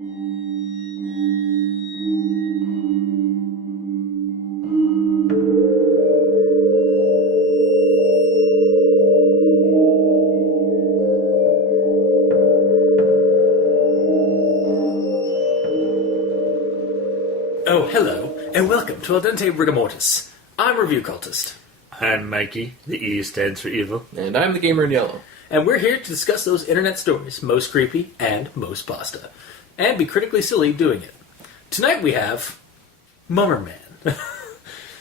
Oh, hello, and welcome to Dente Rigamortis. I'm Review Cultist. I'm Mikey. The E stands for evil. And I'm the gamer in yellow. And we're here to discuss those internet stories, most creepy and most pasta. And be critically silly doing it. Tonight we have Mummer Man.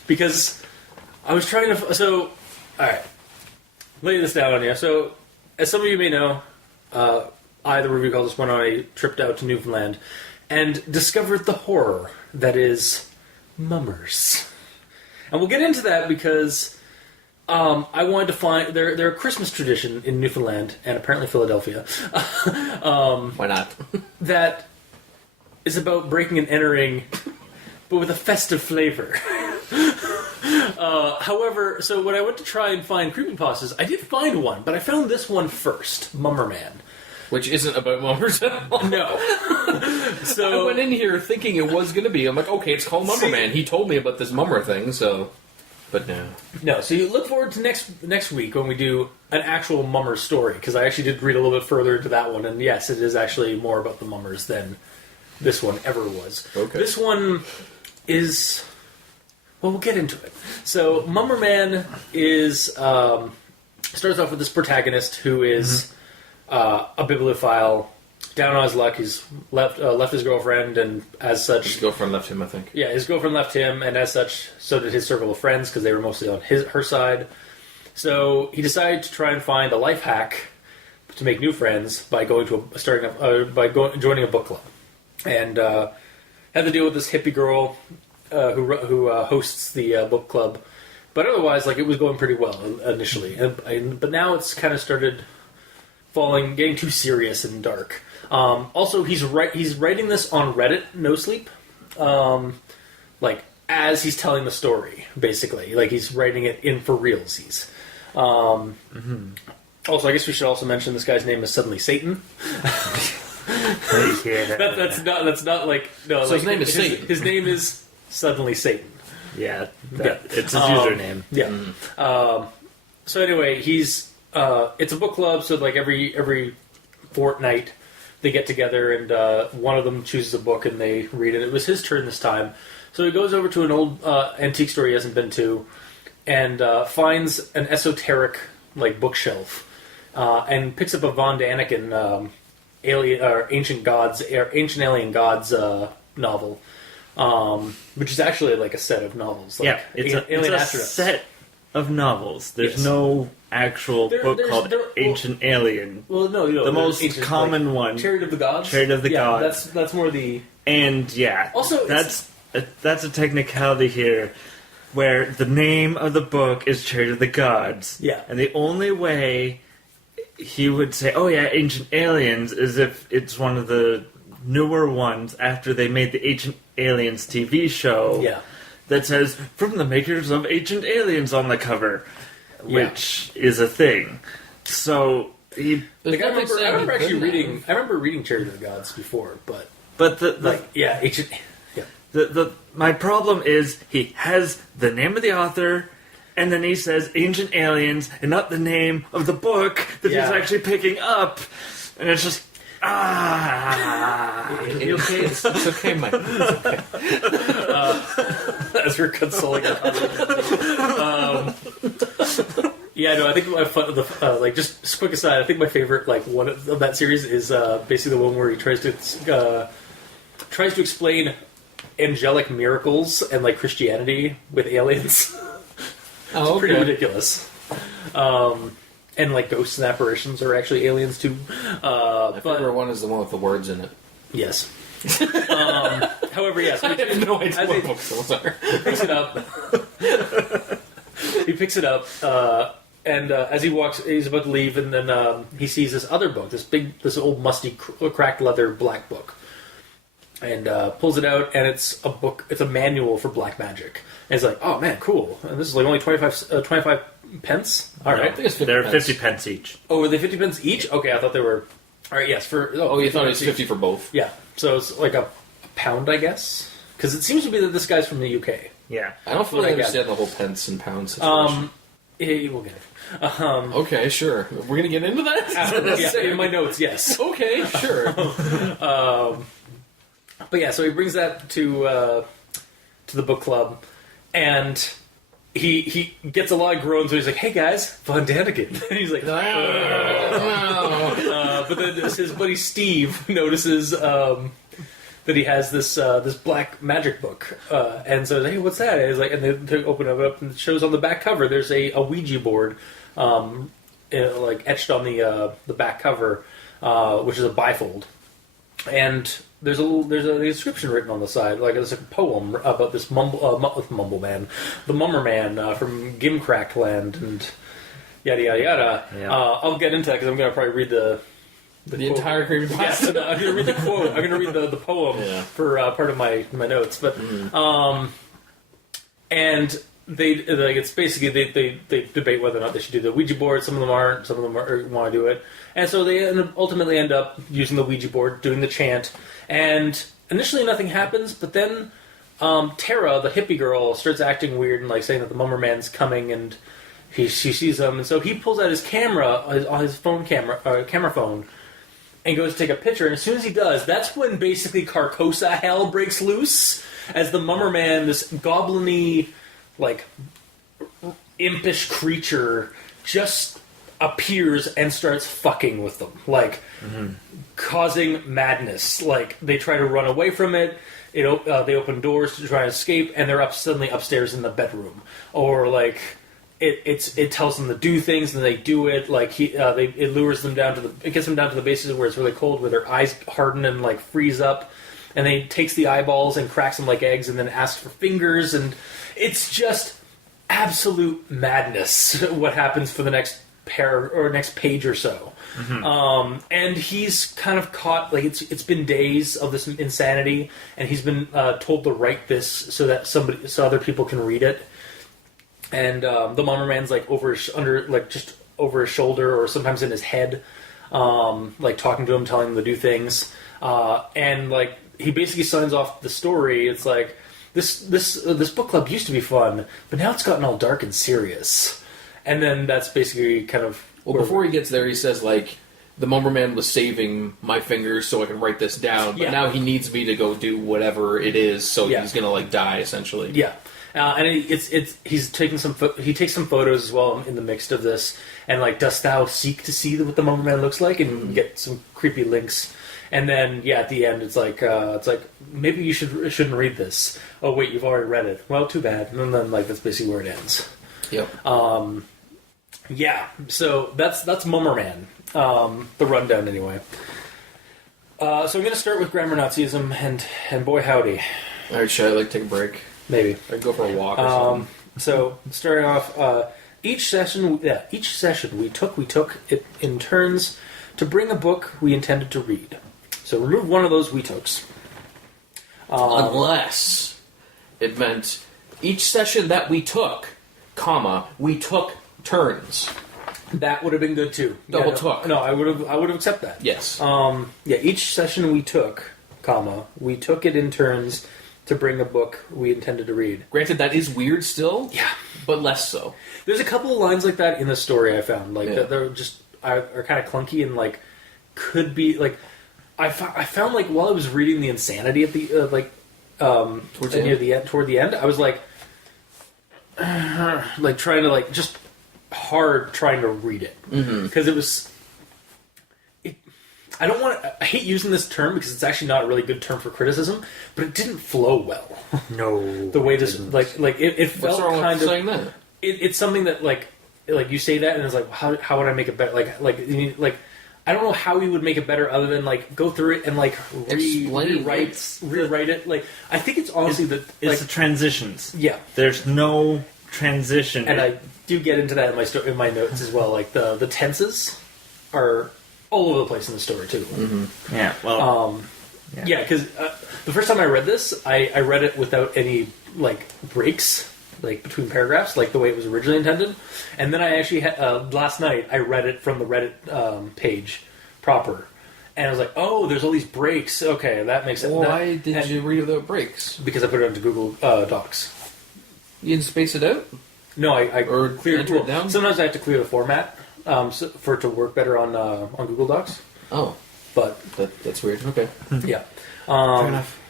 Because I was trying to... So, alright. Lay this down on you. So, as some of you may know, I, the Review Cultist, went on a trip out to Newfoundland and discovered the horror that is mummers. And we'll get into that because I wanted to find... They're a Christmas tradition in Newfoundland, and apparently Philadelphia. Why not? That is about breaking and entering, but with a festive flavor. However, so when I went to try and find creepypastas, I did find one, but I found this one first, Mummer Man. Which isn't about mummers at all. No. So I went in here thinking it was going to be. I'm like, okay, it's called Mummer Man. He told me about this mummer thing, so... But no. No, so you look forward to next week when we do an actual mummer story, because I actually did read a little bit further into that one, and yes, it is actually more about the mummers than this one ever was. Okay. This one is... Well, we'll get into it. So, Mummer Man is... starts off with this protagonist who is a bibliophile, down on his luck. He's left his girlfriend, and as such... His girlfriend left him, I think. Yeah, his girlfriend left him, and as such, so did his circle of friends, because they were mostly on her side. So he decided to try and find a life hack to make new friends by going to joining a book club, and had to deal with this hippie girl who hosts the book club. But otherwise, like, it was going pretty well initially, but now it's kind of started getting too serious and dark. Also, he's writing this on Reddit, NoSleep, like, as he's telling the story, basically. Like, he's writing it in for realsies. Also, I guess we should also mention this guy's name is SuddenlySatan. That's not like... No, so like, his name is Satan. His name is SuddenlySatan. Yeah, it's his username. Yeah. So anyway, he's... it's a book club, so like every fortnight they get together and one of them chooses a book and they read it. It was his turn this time. So he goes over to an old antique store he hasn't been to and finds an esoteric like bookshelf and picks up a Von Daniken ancient alien gods novel, which is actually like a set of novels. Like, Yeah, it's a set of novels. There's no actual book called Ancient Alien. Well, no, the most common one, Chariot of the Gods. Chariot of the Gods. That's more the... And yeah, also that's a technicality here, where the name of the book is Chariot of the Gods. Yeah, and the only way he would say, "Oh yeah, Ancient Aliens," is if it's one of the newer ones after they made the Ancient Aliens TV show. Yeah. That says, "From the makers of Ancient Aliens" on the cover, which is a thing. So he... Like, I remember actually reading... I remember reading Chariot of the Gods before, but ancient... Yeah. My problem is he has the name of the author, and then he says Ancient Aliens, and not the name of the book that he's actually picking up. And it's just... It's okay, Mike. It's okay. As we're consoling yeah, no, I think my just a quick aside, I think my favorite one of that series is basically the one where he tries to explain angelic miracles and like Christianity with aliens. It's pretty ridiculous. And like ghosts and apparitions are actually aliens too. My favorite one is the one with the words in it. Yes. However, yes. I have no idea what books those are. He picks it up. And as he walks, he's about to leave, and then he sees this other book, this old musty, cracked leather black book, and pulls it out, and it's a book. It's a manual for black magic. And he's like, "Oh man, cool!" And this is like only 25 pence. All right, I think it's 50 they're pence. 50 pence each. Oh, were they 50 pence each? Okay, I thought they were. All right, yes. Oh, you thought it was 50 for both? Yeah, so it's like a pound, I guess, because it seems to be that this guy's from the UK. Yeah. I don't fully understand the whole pence and pounds situation. Yeah, we'll get it. Okay, sure. We're gonna get into that. Yeah, in my notes, yes. Okay, sure. But yeah, so he brings that to the book club, and he gets a lot of groans. So he's like, "Hey guys, Von Daniken." And he's like, but then his buddy Steve notices that he has this black magic book, and so he's like, "Hey, what's that?" And he's like, and they open it up, and it shows on the back cover there's a Ouija board, like etched on the back cover, which is a bifold, and there's a description written on the side, like it's a poem about this mumble man, the mummer man from Gimcrack land, and yada yada yada. Yeah. I'll get into that because I'm going to probably read the entire Creepypasta. Yes, I'm going to read the quote. I'm going to read the poem for part of my notes, but and they like it's basically they debate whether or not they should do the Ouija board. Some of them aren't. Some of them want to do it, and so they ultimately end up using the Ouija board, doing the chant. And initially nothing happens, but then Tara, the hippie girl, starts acting weird and like saying that the mummer man's coming, and she sees him, and so he pulls out his camera, his phone camera phone, and goes to take a picture. And as soon as he does, that's when basically Carcosa hell breaks loose as the mummer man, this goblin-y, like impish creature, just appears and starts fucking with them, like causing madness. Like they try to run away from it. They open doors to try and escape, and they're suddenly upstairs in the bedroom, or like it tells them to do things, and they do it. Like it lures them down it gets them down to the bases where it's really cold, where their eyes harden and like freeze up, and then he takes the eyeballs and cracks them like eggs, and then asks for fingers, and it's just absolute madness. What happens for the next next page or so. And he's kind of caught, like it's been days of this insanity, and he's been told to write this so that other people can read it. And the mummer man's like just over his shoulder, or sometimes in his head, like talking to him, telling him to do things. And like he basically signs off the story. It's like this book club used to be fun, but now it's gotten all dark and serious. And then that's basically kind of... Well, before he gets there, he says, like, the mummer man was saving my fingers so I can write this down, but now he needs me to go do whatever it is, so he's going to, like, die, essentially. Yeah. And he's taking he takes some photos as well in the mix of this, and, like, dost thou seek to see what the mummer man looks like, and get some creepy links. And then, at the end, it's like maybe you shouldn't read this. Oh, wait, you've already read it. Well, too bad. And then, like, that's basically where it ends. Yep. So that's Mummer Man, the rundown anyway. So I'm going to start with grammar Nazism, and boy howdy. Alright, should I, like, take a break? Maybe. Or go for a walk or something? So, starting off, each session we took it in turns to bring a book we intended to read. So remove one of those we tooks. Unless it meant each session that we took, we took turns. That would have been good too. Double took. No, I would have accepted that. Yes. Each session we took, we took it in turns to bring a book we intended to read. Granted, that is weird still. Yeah. But less so. There's a couple of lines like that in the story I found. Like, that they're just are kind of clunky and, like, could be, like... I found, like, while I was reading the insanity at the, toward the end, I was, like trying to, like, just hard trying to read it. Because it was... I hate using this term because it's actually not a really good term for criticism, but it didn't flow well. No. The way this, it felt kind of... saying that? It's something that, like you say that and it's like, how would I make it better? Like, I don't know how we would make it better other than, like, go through it and, like, rewrite it. Like, I think it's honestly it's the transitions. Yeah. There's no transition. And I do get into that in my notes as well. Like, the tenses are all over the place in the story, too. Mm-hmm. Yeah, well... Yeah, because the first time I read this, I read it without any, like, breaks, like, between paragraphs, like the way it was originally intended. And then I actually, last night, I read it from the Reddit page proper. And I was like, oh, there's all these breaks. Okay, that makes sense. Why did you read without breaks? Because I put it into Google Docs. You didn't space it out? No, I Or cleared enter it down? Sometimes I have to clear the format for it to work better on Google Docs. Oh, But that's weird. Okay. yeah. Fair enough.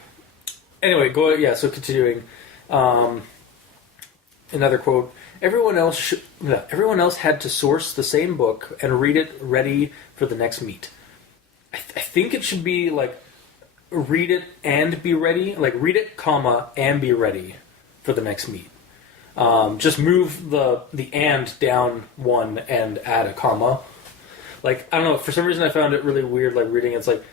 Anyway, so continuing. Another quote. Everyone else had to source the same book and read it ready for the next meet. I think it should be like read it and be ready. Like read it, comma, and be ready for the next meet. Just move the and down one and add a comma. Like, I don't know, for some reason I found it really weird, like reading it's like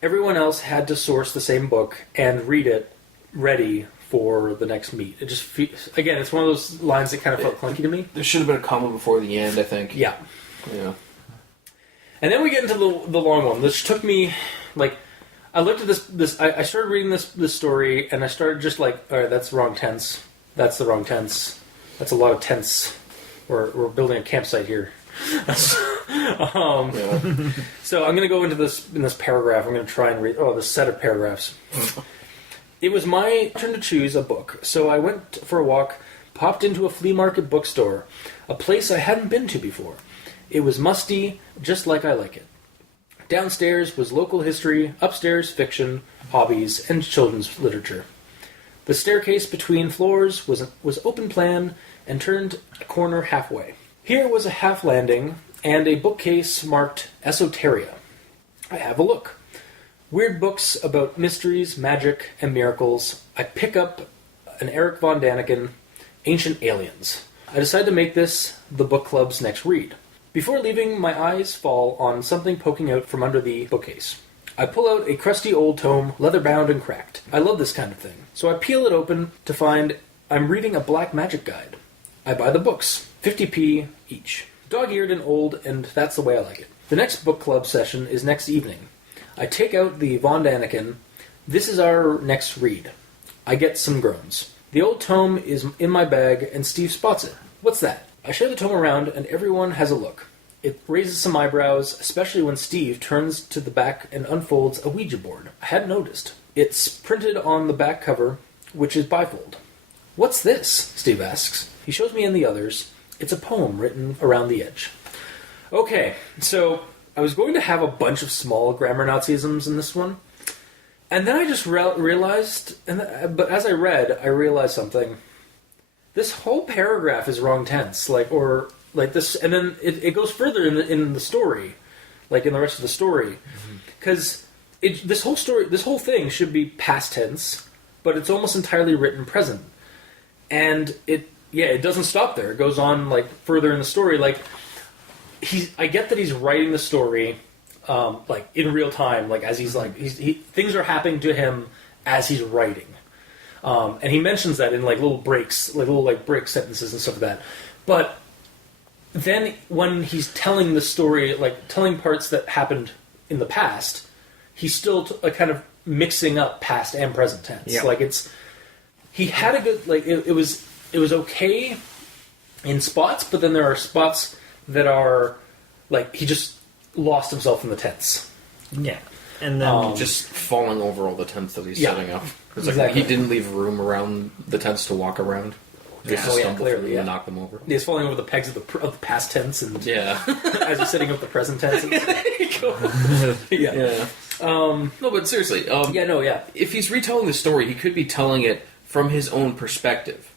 everyone else had to source the same book and read it ready for the next meet. It just again, it's one of those lines that kind of felt clunky to me. There should have been a comma before the end, I think. Yeah. Yeah. And then we get into the long one, which took me, like, I looked at this I started reading this story, and I started just like, alright, that's the wrong tense. That's the wrong tense. That's a lot of tense. We're building a campsite here. So I'm going to go into this paragraph. I'm going to try and read this set of paragraphs. It was my turn to choose a book, so I went for a walk, popped into a flea market bookstore, a place I hadn't been to before. It was musty, just like I like it. Downstairs was local history, upstairs fiction, hobbies, and children's literature. The staircase between floors was open plan and turned a corner halfway. Here was a half landing and a bookcase marked Esoteria. I have a look. Weird books about mysteries, magic, and miracles. I pick up an Eric von Daniken, Ancient Aliens. I decide to make this the book club's next read. Before leaving, my eyes fall on something poking out from under the bookcase. I pull out a crusty old tome, leather-bound and cracked. I love this kind of thing. So I peel it open to find I'm reading a black magic guide. I buy the books, 50p each. Dog-eared and old, and that's the way I like it. The next book club session is next evening. I take out the Von Daniken. This is our next read. I get some groans. The old tome is in my bag, and Steve spots it. What's that? I share the tome around, and everyone has a look. It raises some eyebrows, especially when Steve turns to the back and unfolds a Ouija board. I hadn't noticed. It's printed on the back cover, which is bifold. What's this? Steve asks. He shows me and the others. It's a poem written around the edge. Okay, so I was going to have a bunch of small grammar Nazisms in this one, and then I just realized, but as I read, I realized something. This whole paragraph is wrong tense, like this, and then it goes further in the story, like in the rest of the story, because this whole thing should be past tense, but it's almost entirely written present, and it doesn't stop there. It goes on like further in the story, like I get that he's writing the story, like in real time, like as things are happening to him as he's writing. And he mentions that in like little breaks, like little like break sentences and stuff like that. But then when he's telling the story, like telling parts that happened in the past, he's still kind of mixing up past and present tense. Yeah. Like he had a good, like it was okay in spots, but then there are spots that are like he just lost himself in the tense. Yeah. And then just falling over all the tents that he's Yeah. setting up. It's like Exactly. he didn't leave room around the tents to walk around. Just to stumble clearly, through yeah. and knock them over. He's falling over the pegs of the past tense and Yeah. as he's setting up the present tense. And, yeah. Yeah. No, but seriously. Yeah. If he's retelling the story, he could be telling it from his own perspective.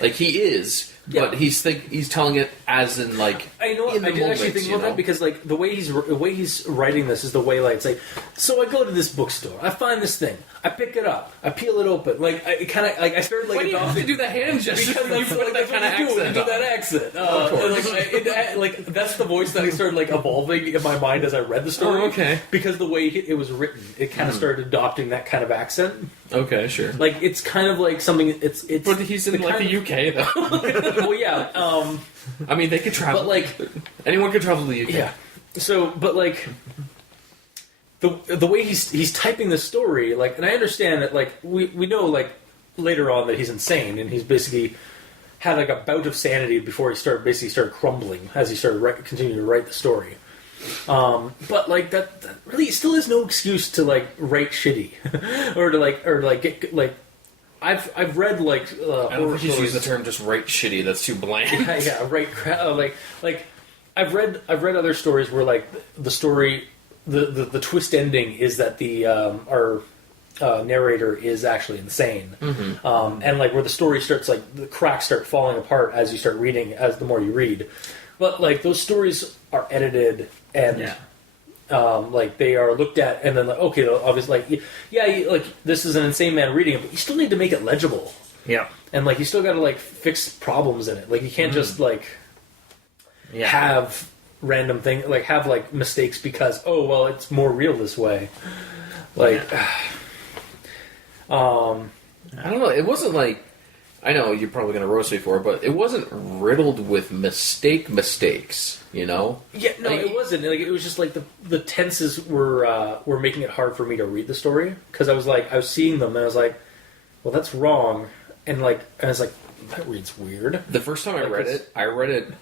Like he is, but he's telling it as in like. I know. In the I did actually moments, think about that because like the way he's writing this is the way like it's like. So I go to this bookstore. I find this thing. I pick it up. I peel it open. Like I kind of like I started like. Why do you have to do the hand gesture? Because like, that's what I do when I do that accent. Of course. Like that's the voice that I started like evolving in my mind as I read the story. Oh, okay. Because the way it was written, it kind of started adopting that kind of accent. Okay, sure. Like it's kind of like something. It's. But he's in like the UK though. Well, yeah. I mean, they could travel. But like anyone could travel to the UK. Yeah. So, but like the way he's typing the story, like, and I understand that, like, we know like later on that he's insane and he's basically had like a bout of sanity before he started crumbling as he started continuing to write the story. But like that really still is no excuse to like write shitty, or to get like. I've read like I don't think you should use the term just write shitty. That's too bland. yeah, right. Like I've read other stories where like the story, the twist ending is that the our narrator is actually insane, and like where the story starts, like the cracks start falling apart as you start reading, as the more you read. But like those stories are edited and. Like they are looked at, and then like, okay, obviously, like like this is an insane man reading it, but you still need to make it legible. Yeah, and like you still got to like fix problems in it. Like you can't just like have random thing, like have like mistakes because it's more real this way. Like, I don't know. It wasn't like, I know you're probably going to roast me for it, but it wasn't riddled with mistakes. You know? Yeah, no, like, it wasn't. Like, it was just like the tenses were making it hard for me to read the story, because I was seeing them and I was like, well, that's wrong, and I was like, that reads weird. The first time I read it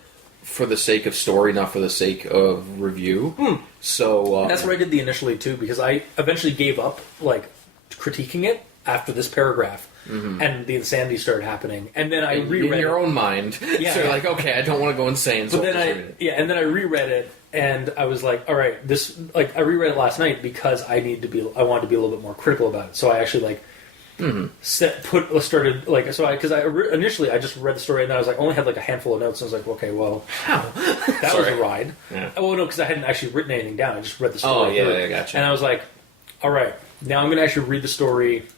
for the sake of story, not for the sake of review. So that's what I did initially too, because I eventually gave up like critiquing it after this paragraph. And the insanity started happening, and then I reread in your own mind. Yeah, so you're like, okay, I don't want to go insane. So and then I reread it, and I was like, all right, this I reread it last night because I wanted to be a little bit more critical about it. So I actually started like initially I just read the story, and then I was like only had like a handful of notes, and I was like, okay, well, that was a ride. Yeah. Oh no, because I hadn't actually written anything down. I just read the story. Oh yeah, I gotcha. And I was like, all right, now I'm going to actually read the story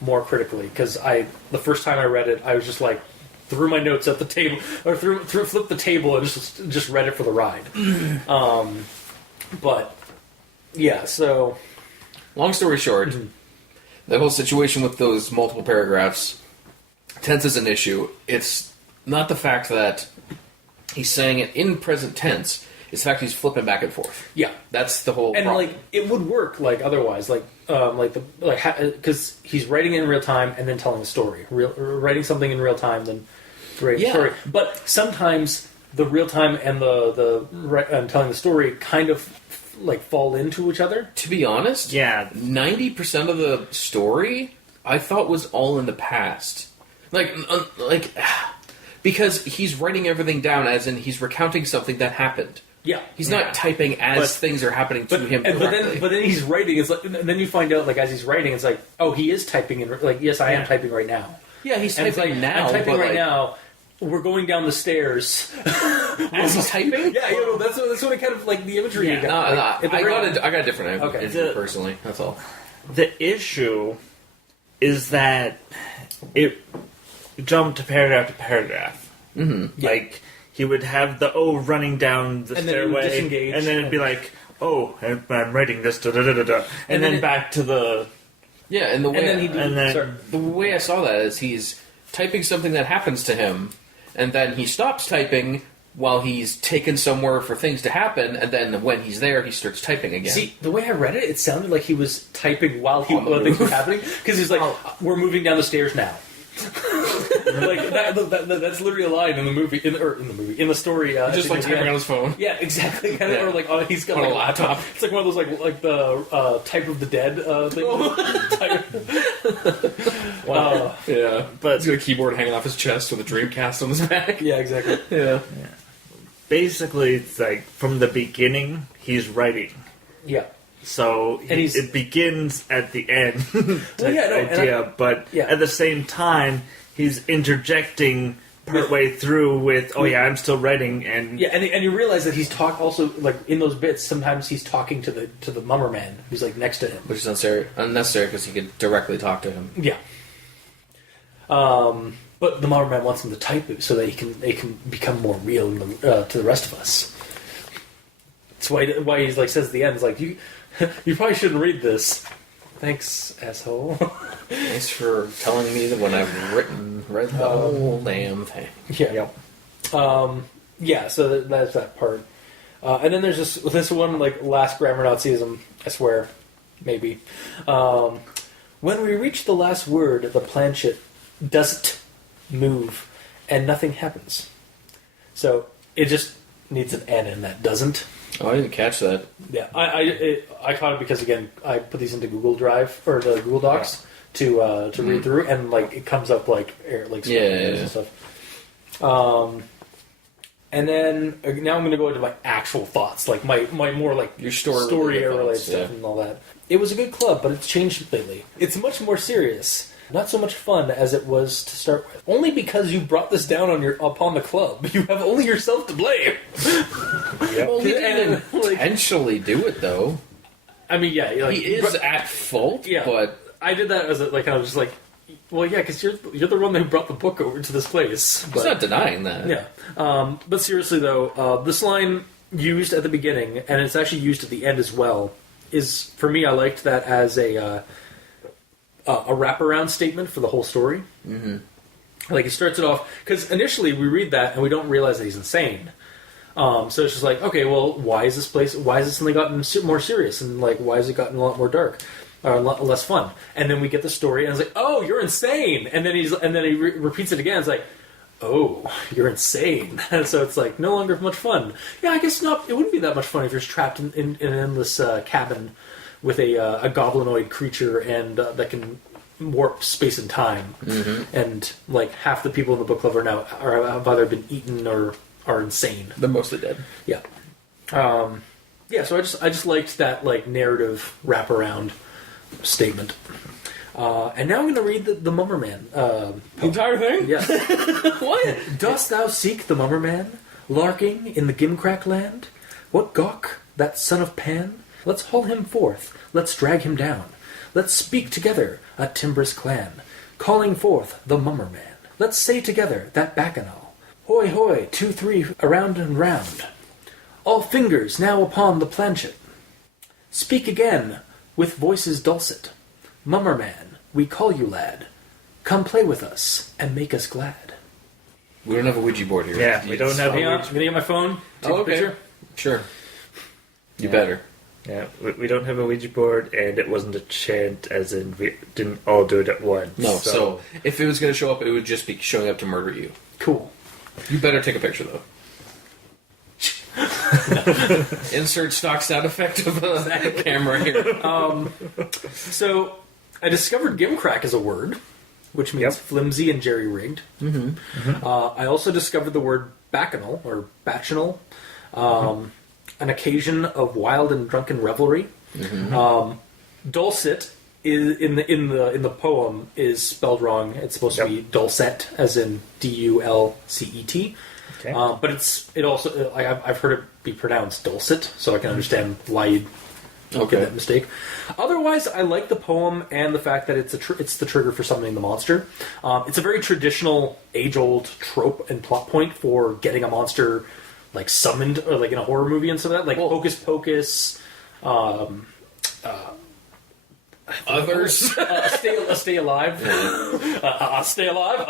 more critically, because the first time I read it, I was just like threw my notes at the table, or flipped the table and just read it for the ride. But yeah, so long story short, the whole situation with those multiple paragraphs, tense is an issue. It's not the fact that he's saying it in present tense. It's the fact he's flipping back and forth. Yeah, that's the whole. And problem. like it would work like otherwise, because he's writing in real time and then telling the story. Writing something in real time, then writing the story. But sometimes the real time and the telling the story kind of like fall into each other. To be honest, 90% of the story I thought was all in the past. Because he's writing everything down as in he's recounting something that happened. Yeah, he's not typing as things are happening to him. But then he's writing. It's like, and then you find out, like as he's writing, it's like, oh, he is typing in. Like, yes, I am typing right now. Yeah, he's typing now. I'm typing right now. We're going down the stairs. As he's typing? Yeah, that's what I kind of like the imagery. Yeah, I got a different imagery personally. That's all. The issue is that it jumped to paragraph. Like. He would have the running down the stairway, and then it'd be like, I'm writing this, and then back to the and the way I saw that is he's typing something that happens to him, and then he stops typing while he's taken somewhere for things to happen, and then when he's there, he starts typing again. See, the way I read it, it sounded like he was typing while things were happening, because he's like, "We're moving down the stairs now." Like that's literally a line in the movie, in the story. Just like typing on his phone. Yeah, exactly. Kind of, or like he's got like a laptop. It's like one of those like the Type of the Dead thing. Wow. Yeah, but he's got a keyboard hanging off his chest with a Dreamcast on his back. Yeah, exactly. Yeah. Basically, it's like from the beginning, he's writing. Yeah. So it begins at the end but Yeah. at the same time, he's interjecting partway through with, I'm still writing, and and you realize that he's also like in those bits. Sometimes he's talking to the mummer man who's like next to him, which is unnecessary because he could directly talk to him. Yeah. But the mummer man wants him to type it so that they can become more real to the rest of us. That's why he's like says at the end, it's like you probably shouldn't read this. Thanks, asshole. Thanks for telling me that when I've read the whole damn thing. Yeah. Yeah. So that's that part. And then there's this one like last grammar Nazism. I swear, maybe. When we reach the last word, the planchet doesn't move, and nothing happens. So it just needs an N in that doesn't. Oh, I didn't catch that. Yeah, I caught it because again I put these into Google Drive or the Google Docs to read through, and like it comes up like and stuff. And then now I'm going to go into my actual thoughts, like my more like your story related stuff and all that. It was a good club, but it's changed lately. It's much more serious. Not so much fun as it was to start with. Only because you brought this down upon the club. You have only yourself to blame. Well, he didn't intentionally do it, though. I mean, yeah. Like, he is at fault, but... I did that as I was just like, well, yeah, because you're the one that brought the book over to this place. He's not denying that. Yeah. But seriously, though, this line used at the beginning, and it's actually used at the end as well, is, for me, I liked that as a wraparound statement for the whole story. Mm-hmm. Like, he starts it off, because initially we read that and we don't realize that he's insane. So it's just like, okay, well, why has this suddenly gotten more serious, and like, why has it gotten a lot more dark? Or a lot less fun? And then we get the story, and it's like, oh, you're insane! And then he repeats it again, it's like, oh, you're insane. And so it's like, no longer much fun. Yeah, I guess not. It wouldn't be that much fun if you're trapped in an endless cabin with a goblinoid creature and that can warp space and time. Mm-hmm. And like half the people in the book club have either been eaten or are insane. They're mostly dead. Yeah. Yeah. So I just liked that like narrative wraparound statement. And now I'm going to read the Mummer Man. The entire thing? Yes. What? Dost thou seek the Mummer Man, larking in the gimcrack land? What gawk, that son of Pan? Let's haul him forth, let's drag him down. Let's speak together, a timbrous clan, calling forth the Mummer Man. Let's say together that bacchanal. Hoy, hoy, 2, 3, around and round. All fingers now upon the planchet. Speak again, with voices dulcet. Mummer Man, we call you, lad. Come play with us and make us glad. We don't have a Ouija board here. Yeah, we don't have a Ouija board. I'm going to get my phone, take a picture. Sure. You better. Yeah, we don't have a Ouija board, and it wasn't a chant, as in we didn't all do it at once. No, so if it was going to show up, it would just be showing up to murder you. Cool. You better take a picture, though. Insert stock sound effect of a camera here. So, I discovered gimcrack as a word, which means flimsy and jerry-rigged. Mm-hmm. Mm-hmm. I also discovered the word bacchanal, or bachanal, an occasion of wild and drunken revelry. Mm-hmm. Dulcet is in the poem is spelled wrong. It's supposed to be dulcet, as in D-U-L-C-E-T. Okay. But it also I've heard it be pronounced dulcet, so I can understand why you'd get that mistake. Otherwise, I like the poem and the fact that it's the trigger for summoning the monster. It's a very traditional, age-old trope and plot point for getting a monster like summoned, or like in a horror movie and stuff like that. Like Hocus Pocus. Others. Stay alive. Stay alive.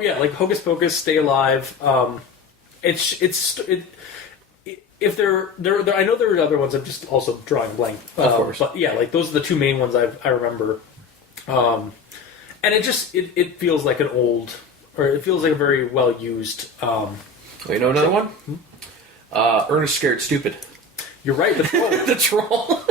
Yeah, like Hocus Pocus, Stay Alive. If there, I know there are other ones. I'm just also drawing a blank. Of course, but yeah, like those are the two main ones I remember. And it feels like an old, or it feels like a very well used. You know another one? Ernest Scared Stupid. You're right. The troll. The troll.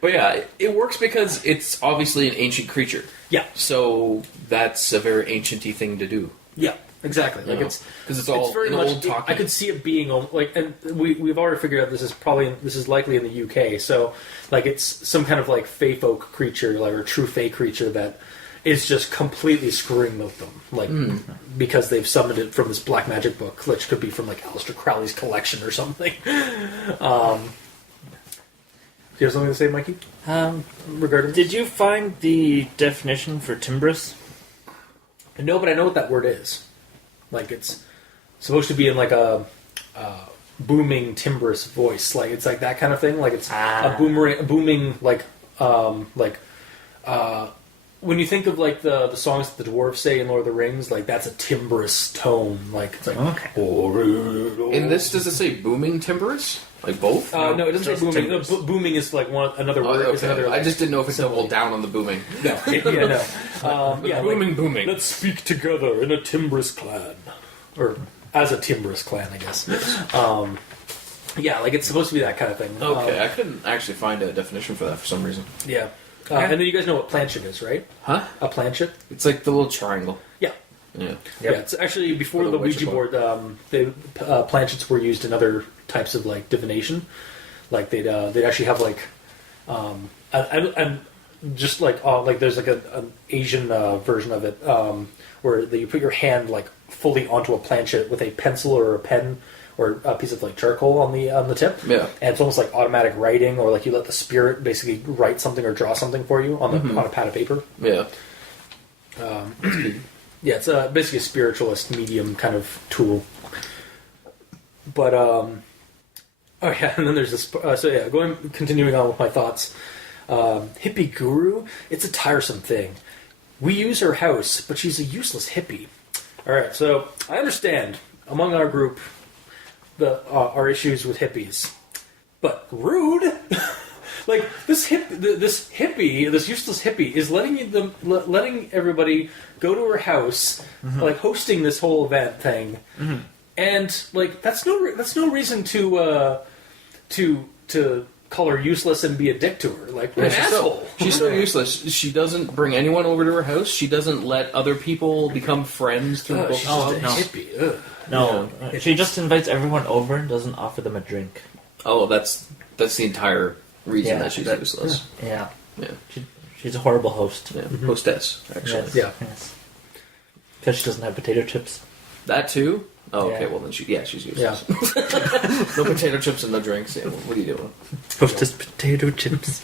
But yeah, it works because it's obviously an ancient creature. Yeah. So that's a very ancient-y thing to do. Yeah, exactly. Like because it's all very much, old talking. I could see it being like, and we've already figured out this is likely in the UK. So like it's some kind of like fae folk creature, like or true fae creature that is just completely screwing with them, like because they've summoned it from this black magic book, which could be from like Aleister Crowley's collection or something. Do you have something to say, Mikey? Regarding did you find the definition for timbrous? No, but I know what that word is. Like it's supposed to be in like a booming, timbrous voice. Like it's like that kind of thing. Like it's a booming like when you think of like the songs that the dwarves say in Lord of the Rings, like that's a timbrous tone. Like it's like In this, does it say booming timbrous? Like both? No, it doesn't say booming. No, booming is like another word. Okay. Is another, like, I just didn't know if it's double down on the booming. No, no. Booming. Let's speak together in a timbrous clan, or as a timbrous clan, I guess. Yeah, like it's supposed to be that kind of thing. Okay, I couldn't actually find a definition for that for some reason. Yeah. And then you guys know what planchet is, right? Huh? A planchet? It's like the little triangle. Yeah. Yeah. Yeah, it's actually before For the the Ouija Ouija board. Planchets were used in other types of like divination. Like they'd actually have like, and just like there's like an Asian version of it where you put your hand like fully onto a planchet with a pencil or a pen or a piece of like charcoal on the tip. Yeah. And it's almost like automatic writing, or like you let the spirit basically write something or draw something for you on on a pad of paper. Yeah. Yeah, it's basically a spiritualist medium kind of tool. But oh yeah, and then there's this. Continuing on with my thoughts. Hippie guru, it's a tiresome thing. We use her house, but she's a useless hippie. All right, so I understand among our group our issues with hippies, but rude. Like this useless hippie is letting everybody go to her house, like hosting this whole event thing, and like that's no reason to call her useless and be a dick to her. Like what an asshole. She's so useless. She doesn't bring anyone over to her house. She doesn't let other people become friends through books. She's just a hippie. Ugh. No, she just invites everyone over and doesn't offer them a drink. Oh, that's the entire reason that she's useless. Yeah. Yeah. She's a horrible host. Yeah. Hostess, actually. Yes. Yeah. Yes. Because she doesn't have potato chips. That too? Oh, Yeah. okay, well then she's useless. Yeah. No potato chips and no drinks. Yeah, what are you doing? Hostess potato chips.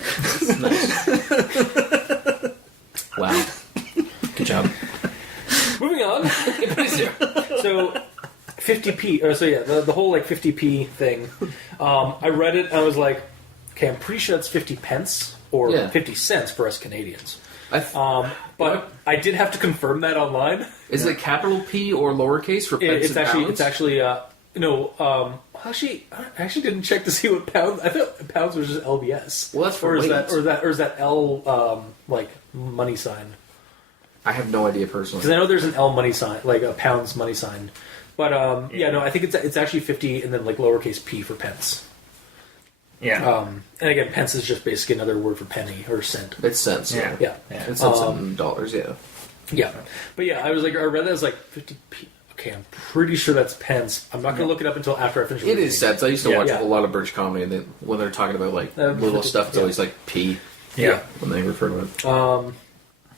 Nice. Wow. Good job. Moving on. So 50p. The whole like 50p thing. I read it and I was like, okay, I'm pretty sure that's 50 pence or 50 cents for us Canadians. But I did have to confirm that online. Is it capital P or lowercase for pence It's and actually pounds? Actually, I actually didn't check to see what pounds. I thought pounds was just LBS. Well, that's for is weight. that L like money sign? I have no idea personally. Because I know there's an L money sign, like a pounds money sign. But I think it's actually 50 and then like lowercase p for pence. Yeah. And again, pence is just basically another word for penny or cent. It's cents. Yeah. Yeah. It's cents and dollars. Yeah. Yeah. But yeah, I read that as like 50p. Okay, I'm pretty sure that's pence. I'm not going to look it up until after I finish It reading. is cents. I used to watch Yeah. a whole lot of British comedy, and when they're talking about like little stuff, it's always like P. Yeah. When they refer to it.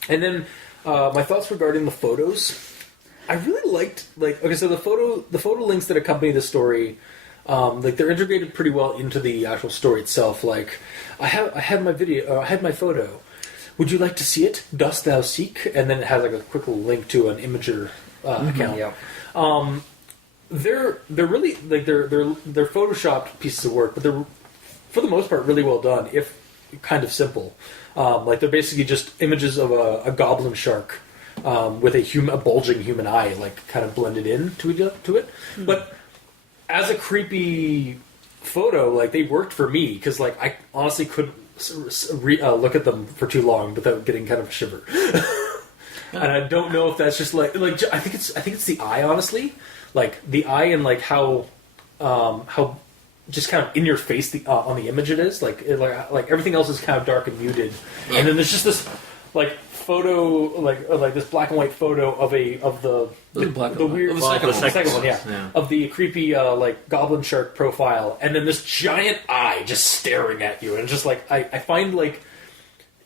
And then my thoughts regarding the photos. I really liked so the photo links that accompany the story, they're integrated pretty well into the actual story itself. Like I had my photo. Would you like to see it? Dost thou seek? And then it has like a quick little link to an Imager account. Yeah. They're really like they're photoshopped pieces of work, but they're for the most part really well done, if kind of simple. Like they're basically just images of a goblin shark with a bulging human eye, like kind of blended in to it. But as a creepy photo, like they worked for me because like I honestly couldn't look at them for too long without getting kind of a shiver. And I don't know if that's just like I think it's the eye, honestly, like the eye and like how just kind of in your face on the image it is like everything else is kind of dark and muted, and then there's just this like photo like this black and white photo of the weird the second one, of the creepy like goblin shark profile, and then this giant eye just staring at you, and just like I find like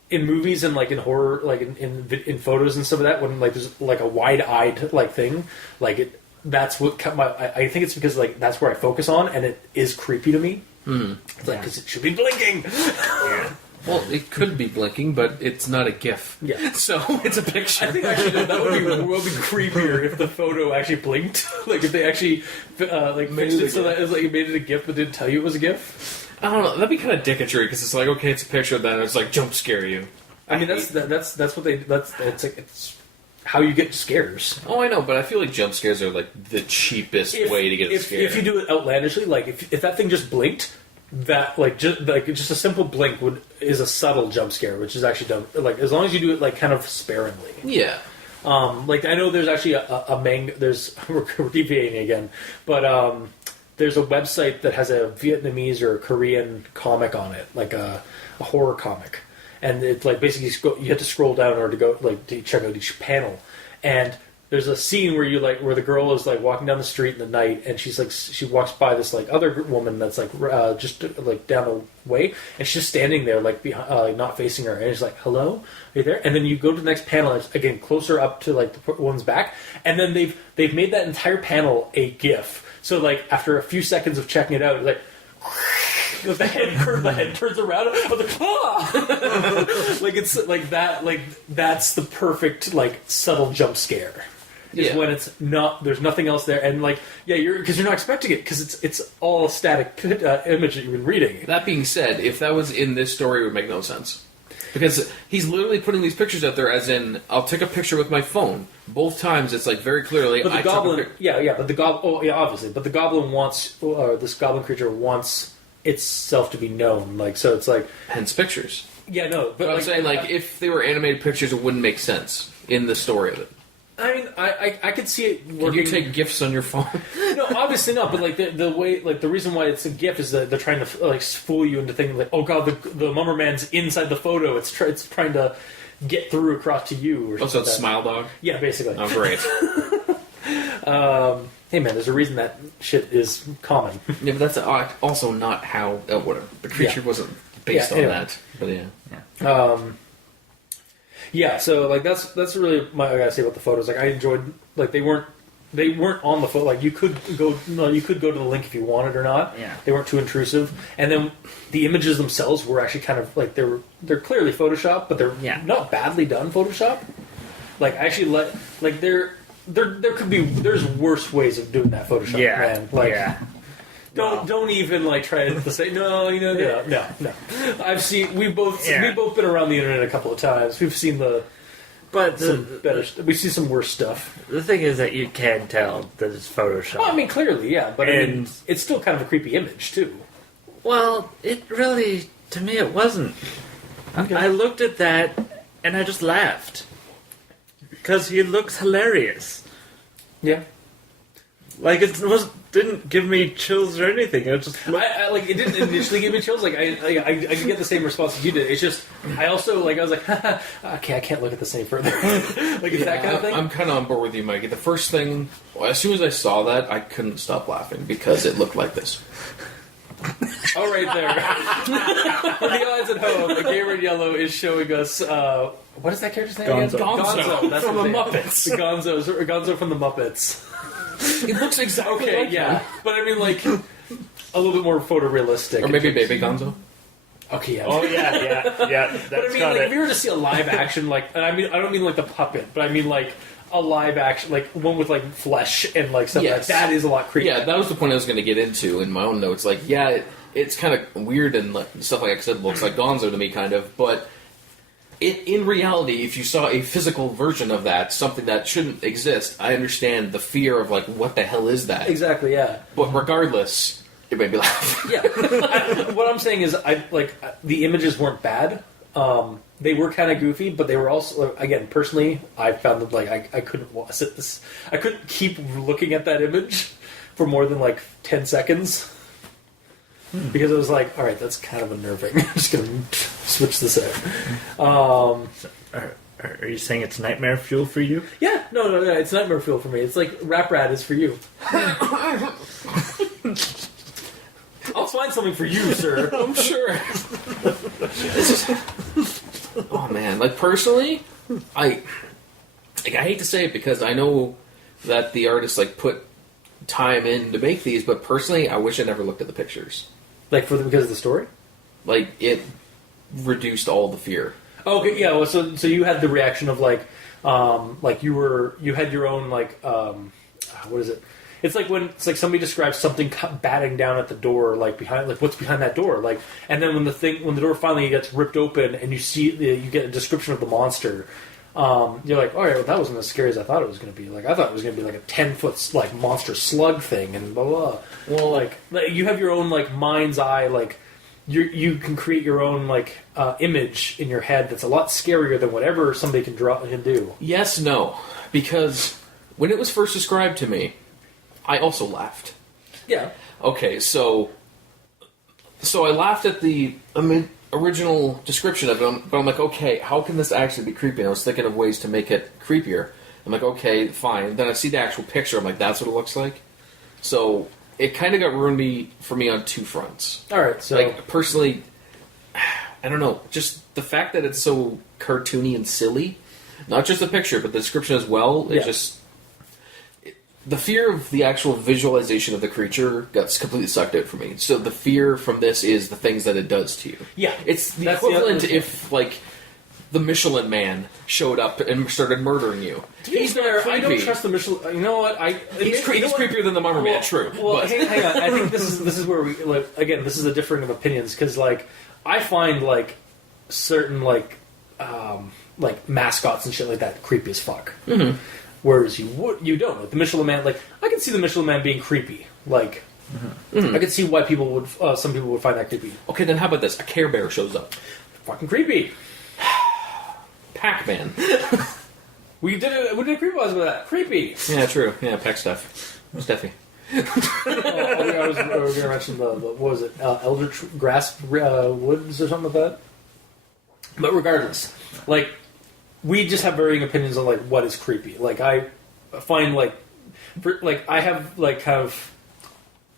in movies and like in horror, like in photos and stuff like that, when like there's like a wide-eyed like thing, like it. That's what I think it's because like that's where I focus on, and it is creepy to me. It's like because it should be blinking. Yeah. Well, it could be blinking, but it's not a GIF. Yeah. So it's a picture. I think actually that would be creepier if the photo actually blinked. Like if they actually like fixed it so that it was like it made it a GIF but didn't tell you it was a GIF. I don't know. That'd be kind of dicketry because it's like, okay, it's a picture, then it's like jump scare you. I mean that's what they it's how you get scares. Oh, I know, but I feel like jump scares are like the cheapest way to get a scare. If you do it outlandishly, like if that thing just blinked, that like just a simple blink is a subtle jump scare, which is actually done. Like as long as you do it like kind of sparingly. Yeah. Like I know there's actually a manga. There's we're deviating again, but there's a website that has a Vietnamese or Korean comic on it, like a horror comic, and it's like basically you have to scroll down in order to go like to check out each panel, and there's a scene where where the girl is like walking down the street in the night, and she walks by this like other woman that's like just like down the way, and she's just standing there like behind, not facing her, and she's like, "Hello, are you there?" And then you go to the next panel, and it's again closer up to like the woman's back, and then they've made that entire panel a GIF. So like after a few seconds of checking it out, like. The head turns around. I was like, ah! Like it's like that. Like that's the perfect like subtle jump scare. Is when it's not. There's nothing else there, and like you're not expecting it because it's all a static image that you've been reading. That being said, if that was in this story, it would make no sense. Because he's literally putting these pictures out there as in, I'll take a picture with my phone. Both times it's like very clearly, but the goblin, but the goblin, obviously, but the goblin wants, this goblin creature wants itself to be known, like, so it's like... Hence pictures. Yeah, no, but I'm saying, like, if they were animated pictures, it wouldn't make sense in the story of it. I mean, I could see it working... Can you take GIFs on your phone? No, obviously not, but, like, the way, like, the reason why it's a GIF is that they're trying to, like, fool you into thinking, like, oh god, the Mummer Man's inside the photo, it's trying to get through across to you, or something. Also, it's Smile Dog? Yeah, basically. Oh, great. Hey man, there's a reason that shit is common. Yeah, but that's also not how... whatever. The creature wasn't based on that. But yeah, so like that's really what I gotta say about the photos. Like I enjoyed, like they weren't on the photo. Like you could go to the link if you wanted or not. Yeah, they weren't too intrusive. And then the images themselves were actually kind of like they're clearly Photoshop, but they're not badly done Photoshop. Like I actually there's worse ways of doing that Photoshop. Yeah, man. Like, yeah. Don't even like try to say no. We've both been around the internet a couple of times. We've seen we've seen some worse stuff. The thing is that you can tell that it's Photoshop. Well, I mean, clearly, yeah, but I mean, it's still kind of a creepy image too. Well, it really, to me, it wasn't. Okay. I looked at that and I just laughed because he looks hilarious. Yeah. Like didn't give me chills or anything. It just it didn't initially give me chills. Like I could get the same response as you did. It's just I also I was like, okay, I can't look at this any further. Like it's that kind of thing. I'm kind of on board with you, Mikey. The first thing, as soon as I saw that, I couldn't stop laughing because it looked like this. Oh, right there. For the audience at home, the Gamer in Yellow is showing us what is that character's name? Gonzo. That's from the Muppets. Gonzo from the Muppets. It looks exactly like him. But I mean, like, a little bit more photorealistic. Or maybe Baby Gonzo? Okay, yeah. Oh, yeah. But I mean, like, if you were to see a live action, like, and I mean, I don't mean like the puppet, but I mean, like, a live action, like, one with, like, flesh and, like, stuff like that is a lot creepier. Yeah, that was the point I was going to get into in my own notes. Like, it's kind of weird and stuff like I said, looks like Gonzo to me, kind of, but... in reality, if you saw a physical version of that, something that shouldn't exist, I understand the fear of, like, what the hell is that? Exactly, yeah. But regardless, it made me laugh. Yeah. What I'm saying is, the images weren't bad. They were kind of goofy, but they were also, again, personally, I found them, like, I couldn't sit this... I couldn't keep looking at that image for more than, like, 10 seconds. Because I was like, alright, that's kind of unnerving. I'm just going to switch this out. Are you saying it's nightmare fuel for you? Yeah, no, it's nightmare fuel for me. It's like Rap Rat is for you. I'll find something for you, sir. I'm sure. Oh man, like personally, I hate to say it because I know that the artists like put time in to make these, but personally, I wish I never looked at the pictures. Like because of the story? Like it reduced all the fear. Okay, yeah. Well, so you had the reaction of like you had your own like what is it? It's like when somebody describes something batting down at the door, like behind, like what's behind that door, like, and then when the door finally gets ripped open and you see you get a description of the monster. You're like, all right, well, that wasn't as scary as I thought it was going to be. Like, I thought it was going to be like a 10-foot like monster slug thing, and blah blah. Well, like you have your own like mind's eye like you can create your own like image in your head that's a lot scarier than whatever somebody can do. Yes, no, because when it was first described to me, I also laughed. Yeah. Okay, so I laughed at the original description of it, but I'm like, okay, how can this actually be creepy? And I was thinking of ways to make it creepier. I'm like, okay, fine. Then I see the actual picture. I'm like, that's what it looks like. So it kind of got ruined for me on two fronts. All right, so like personally, I don't know, just the fact that it's so cartoony and silly. Not just the picture, but the description as well. It just the fear of the actual visualization of the creature got completely sucked out for me. So the fear from this is the things that it does to you. Yeah, it's the equivalent if like the Michelin Man showed up and started murdering you. He's there. I don't trust the Michelin. You know what? He's creepier than the Mummer Man. True. Well, hang on. I think this is where we like again. This is a differing of opinions because like I find like certain like mascots and shit like that creepy as fuck. Mm-hmm. Whereas you don't. Like the Michelin Man, like I can see the Michelin Man being creepy. Like I can see why some people would find that creepy. Okay, then how about this? A Care Bear shows up. Fucking creepy. Pac-Man. We did a creepypasta with that. Creepy. Yeah, true. Yeah, Pac stuff. Steffi. I was going to mention the what was it? Elder Grass Woods or something like that. But regardless, like. We just have varying opinions on like what is creepy. Like I find I have like kind of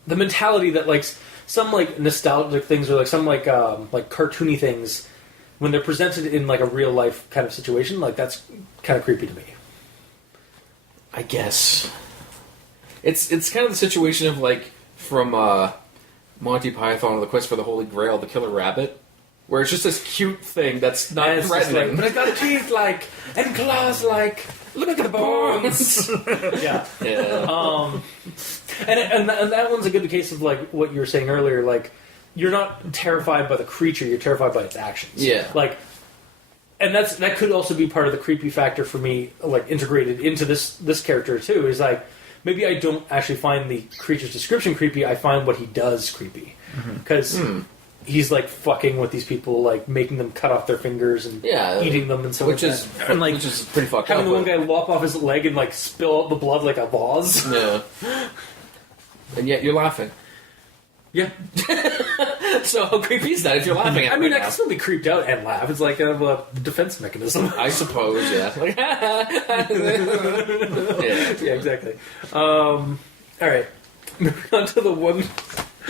the mentality that like some like nostalgic things or like some like cartoony things when they're presented in like a real life kind of situation, like that's kind of creepy to me. I guess it's kind of the situation of like from Monty Python or the Quest for the Holy Grail, the Killer Rabbit. Where it's just this cute thing that's not threatening. Like, but it's got teeth and claws look at the bones. yeah. And that one's a good case of like what you were saying earlier. Like you're not terrified by the creature, you're terrified by its actions. Yeah. Like, and that could also be part of the creepy factor for me. Like integrated into this character too is like maybe I don't actually find the creature's description creepy. I find what he does creepy because. He's like fucking with these people, like making them cut off their fingers and eating them and so which is pretty fucked having up. The one guy lop off his leg and like spill out the blood like a vase. Yeah, and yet you're laughing. Yeah. So how creepy is that if you're laughing at it? I mean, I can still be creeped out and laugh. It's like kind of a defense mechanism. I suppose, yeah. Yeah, exactly. All right, moving on to the one.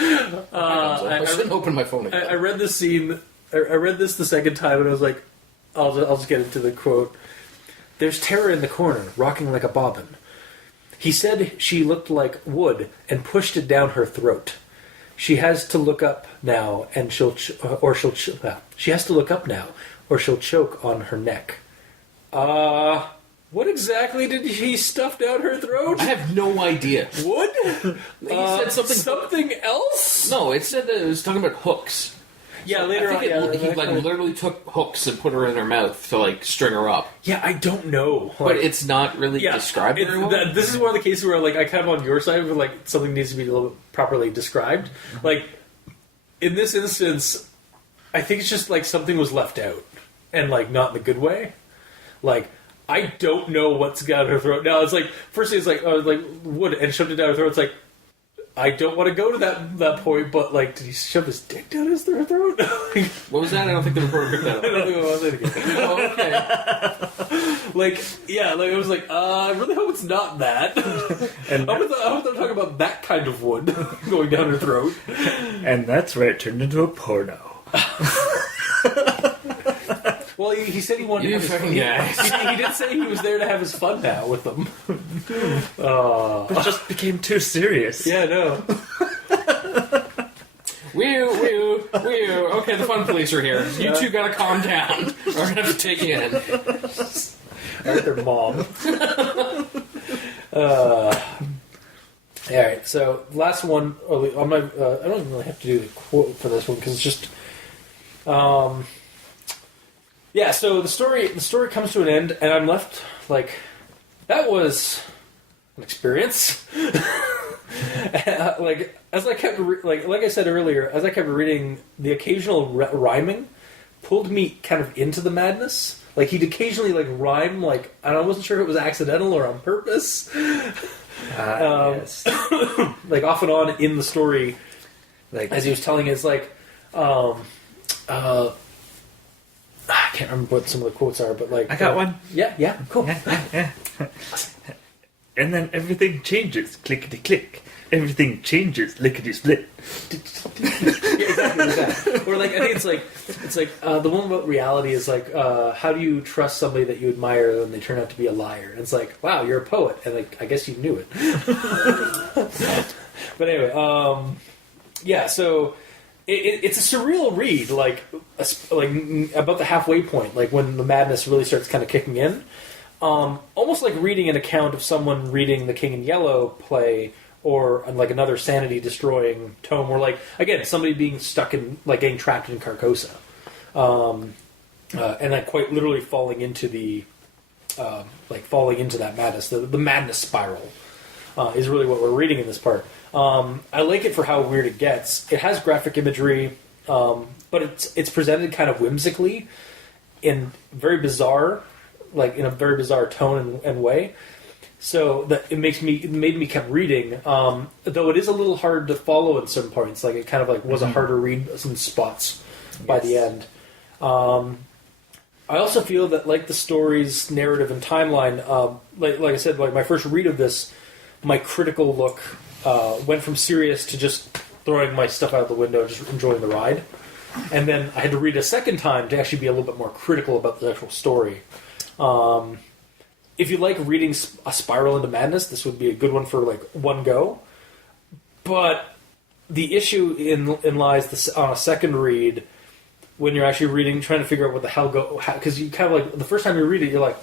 I shouldn't open my phone again. I read this scene. I read this the second time, and I was like, I'll just get into the quote. There's terror in the corner, rocking like a bobbin. He said she looked like wood and pushed it down her throat. She has to look up now, and she has to look up now, or she'll choke on her neck. What exactly did he stuff down her throat? I have no idea. Wood? He said something else? No, it said that it was talking about hooks. Yeah, later on. He literally took hooks and put her in her mouth to like string her up. Yeah, I don't know. But it's not really described very well. This is one of the cases where like I kind of on your side where like something needs to be a little bit properly described. Like in this instance, I think it's just like something was left out and like not in the good way. Like I don't know what's down her throat. Now it's like first it's like wood and shoved it down her throat. It's like I don't want to go to that point, but like, did he shove his dick down his throat? What was that? I don't think the reporter picked that up. I don't think it was anything. Oh, okay. It was like, I really hope it's not that. And I hope they're talking about that kind of wood going down her throat. And that's where it turned into a porno. Well, he said he wanted to have his fun. He did say he was there to have his fun now with them. But it just became too serious. Yeah, no. Woo. Okay, the fun police are here. You two gotta calm down. We're gonna have to take you in. Alright, their mom. Alright, so last one. I don't even really have to do the quote for this one because it's just. Yeah, so the story comes to an end, and I'm left like, that was an experience. Like as I kept like I said earlier, as I kept reading, the occasional rhyming pulled me kind of into the madness. Like he'd occasionally like rhyme, like I wasn't sure if it was accidental or on purpose. Yes. Like off and on in the story, like as he was telling it, it's like I can't remember what some of the quotes are, but like I got one. Yeah, cool. Yeah. And then everything changes, clickety click. Everything changes, lickety split. Yeah, exactly like that. Or like I think it's like the one about reality is like how do you trust somebody that you admire when they turn out to be a liar? And it's like, wow, you're a poet, and like I guess you knew it. But anyway, yeah. So it's a surreal read, like about the halfway point, like when the madness really starts kind of kicking in. Almost like reading an account of someone reading the King in Yellow play, or like another sanity-destroying tome, where like again somebody being stuck in like getting trapped in Carcosa, and like quite literally falling into the that madness, the madness spiral, is really what we're reading in this part. I like it for how weird it gets. It has graphic imagery, but it's presented kind of whimsically, in very bizarre. Like in a very bizarre tone and way, so that it made me kept reading. Though it is a little hard to follow at some points. Like it kind of like was a harder read some spots by the end. I also feel that like the story's narrative and timeline, like I said, like my first read of this, my critical look went from serious to just throwing my stuff out the window, just enjoying the ride, and then I had to read a second time to actually be a little bit more critical about the actual story. If you like reading a spiral into madness, this would be a good one for like one go. But the issue in lies on a second read, when you're actually reading, trying to figure out what the hell because you kind of like the first time you read it, you're like,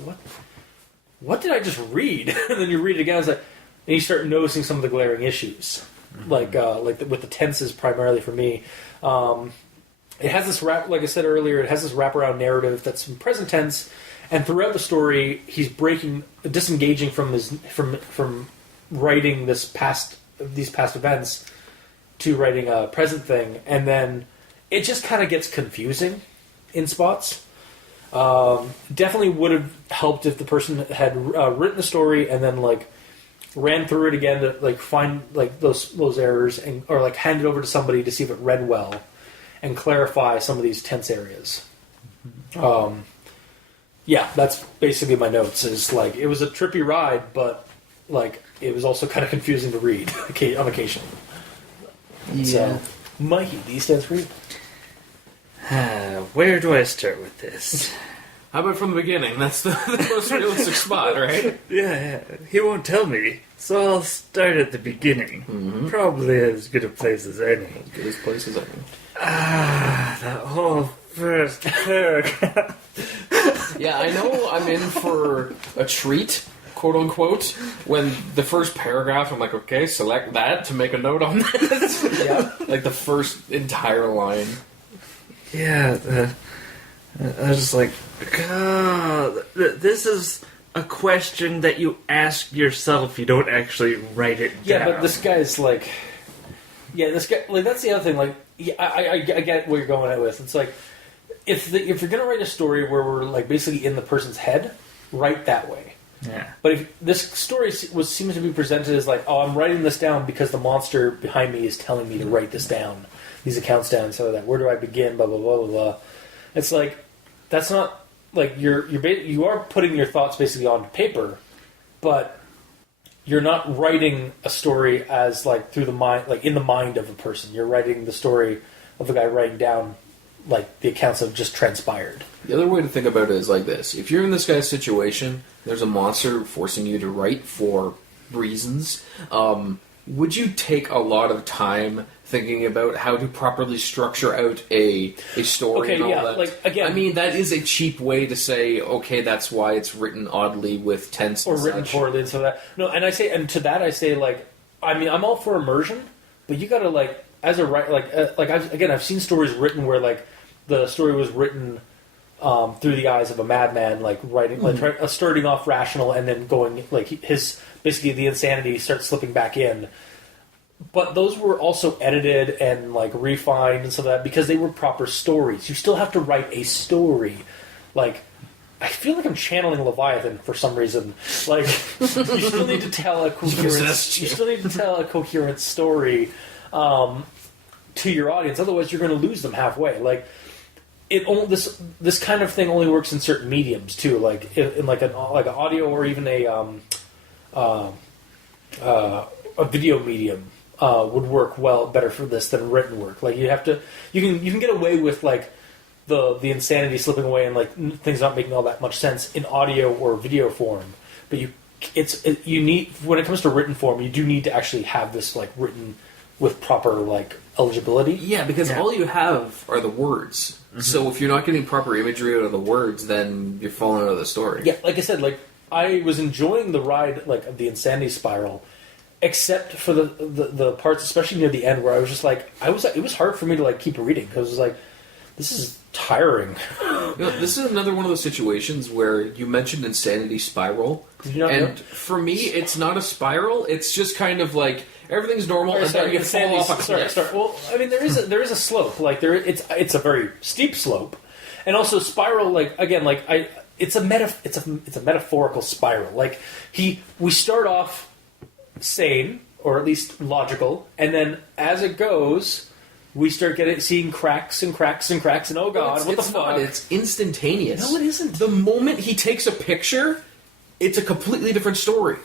what did I just read? And then you read it again, and you start noticing some of the glaring issues, with the tenses primarily for me. It has this like I said earlier, it has this wraparound narrative that's in present tense. And throughout the story, he's disengaging from writing these past events to writing a present thing, and then it just kind of gets confusing in spots. Definitely would have helped if the person had written the story and then like ran through it again to like find like those errors or like hand it over to somebody to see if it read well and clarify some of these tense areas. Yeah, that's basically my notes. Is like it was a trippy ride, but like it was also kind of confusing to read on occasion. Yeah. So, Mikey, these stands for you. Where do I start with this? How about from the beginning? That's the most realistic spot, right? Yeah, he won't tell me, so I'll start at the beginning. Mm-hmm. Probably as good a place as any. As good a place as any. That whole first paragraph. Yeah, I know I'm in for a treat, quote unquote, when the first paragraph, I'm like, okay, select that to make a note on this. Yeah. Like the first entire line. Yeah, I was just like, God, this is a question that you ask yourself, you don't actually write it down. Yeah, but this guy's like... Yeah, this guy... Like, that's the other thing, like, I get where you're going at with. It's like, if you're going to write a story where we're, like, basically in the person's head, write that way. Yeah. But if this story seems to be presented as like, oh, I'm writing this down because the monster behind me is telling me to write this down, these accounts down, so that where do I begin, blah, blah, blah, blah, blah. It's like, that's not, like, you are putting your thoughts basically onto paper, but you're not writing a story as, like, through the mind, like, in the mind of a person. You're writing the story of a guy writing down, like, the accounts that have just transpired. The other way to think about it is like this. If you're in this guy's situation, there's a monster forcing you to write for reasons, would you take a lot of time thinking about how to properly structure out a story and all that? Like, again... I mean, that is a cheap way to say, okay, that's why it's written oddly with tense or and written such. poorly and so that. No, and to that I say, like, I mean, I'm all for immersion, but you gotta, like, as a writer, I've seen stories written where, like, the story was written through the eyes of a madman, like writing, like starting off rational and then going, like, his basically the insanity starts slipping back in. but those were also edited and like refined and stuff like that because they were proper stories. You still have to write a story. Like, I feel like I'm channeling Leviathan for some reason. Like, you still need to tell a coherent story to your audience. Otherwise, you're going to lose them halfway. Like, this kind of thing only works in certain mediums too. Like in like an audio or even a video medium would work better for this than written work. Like, you can get away with like the insanity slipping away and like things not making all that much sense in audio or video form. But you need, when it comes to written form, you do need to actually have this like written with proper like eligibility. Yeah, because all you have are the words. Mm-hmm. So if you're not getting proper imagery out of the words, then you're falling out of the story. Yeah, like I said, like I was enjoying the ride like of the insanity spiral, except for the parts, especially near the end, where I was just like, it was hard for me to like keep reading because it was like, this is tiring. This is another one of those situations where you mentioned insanity spiral, and for me, it's not a spiral. It's just kind of like everything's normal, and then you fall off a cliff. Well, I mean, there is a slope. Like it's a very steep slope, and also spiral. Like again, like it's a metaphorical spiral. Like we start off sane or at least logical, and then as it goes, we start seeing cracks and cracks and cracks, and oh god, what the fuck? It's instantaneous. No, it isn't. The moment he takes a picture, it's a completely different story.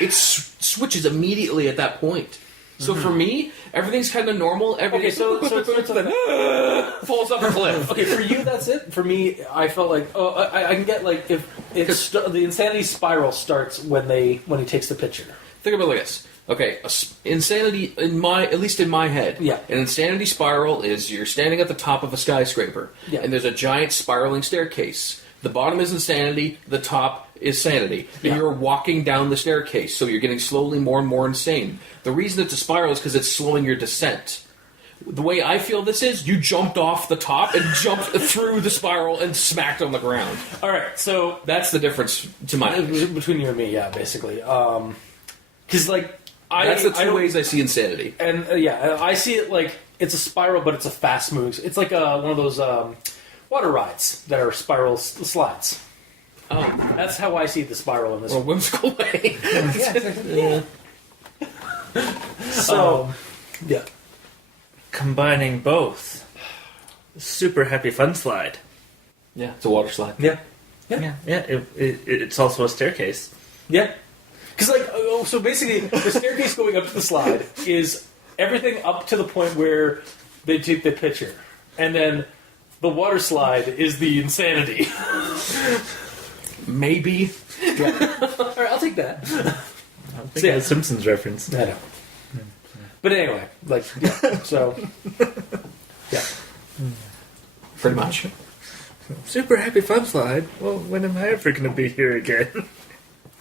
It switches immediately at that point. So for me, everything's kind of normal. Okay, so falls off a cliff. Okay, for you, that's it. For me, I felt like I can get like if the insanity spiral starts when he takes the picture. Think about it like this. Okay, insanity at least in my head. Yeah. An insanity spiral is you're standing at the top of a skyscraper, and there's a giant spiraling staircase. The bottom is insanity, the top is sanity. And you're walking down the staircase, so you're getting slowly more and more insane. The reason it's a spiral is because it's slowing your descent. The way I feel this is, you jumped off the top and jumped through the spiral and smacked on the ground. All right, so that's the difference to my between you and me, basically. Because like that's the two ways I see insanity. And I see it like it's a spiral, but it's a fast move. It's like one of those water rides that are spiral slides. Oh, that's how I see the spiral in this. Well, whimsical way. Yeah. So, combining both, super happy fun slide. Yeah, it's a water slide. Yeah. It's also a staircase. Yeah. Because so basically, the staircase going up to the slide is everything up to the point where they take the picture, and then the water slide is the insanity. Maybe. Yeah. All right, I'll take that. I'm thinking a Simpsons reference. I know. But anyway, so pretty much. Super happy fun slide. Well, when am I ever going to be here again?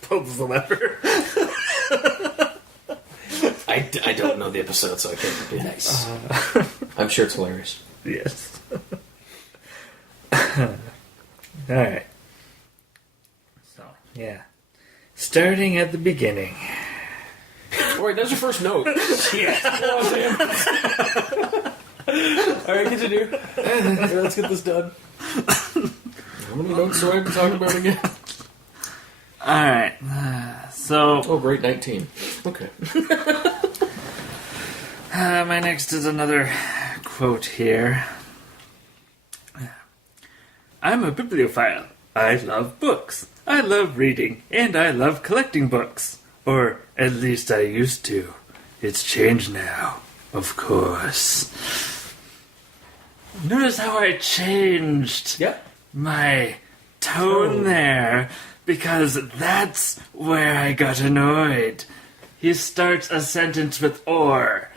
Pulls the lever. I don't know the episode, so I can't be nice. I'm sure it's hilarious. Yes. Alright. So, starting at the beginning. Alright, that's your first note. Yeah. Alright, continue. Let's get this done. How many notes do I have to talk about again? Alright, so... Oh, great, 19. Okay. My next is another quote here. I'm a bibliophile. I love books. I love reading, and I love collecting books. Or at least I used to. It's changed now, of course. Notice how I changed my tone there, because that's where I got annoyed. He starts a sentence with or.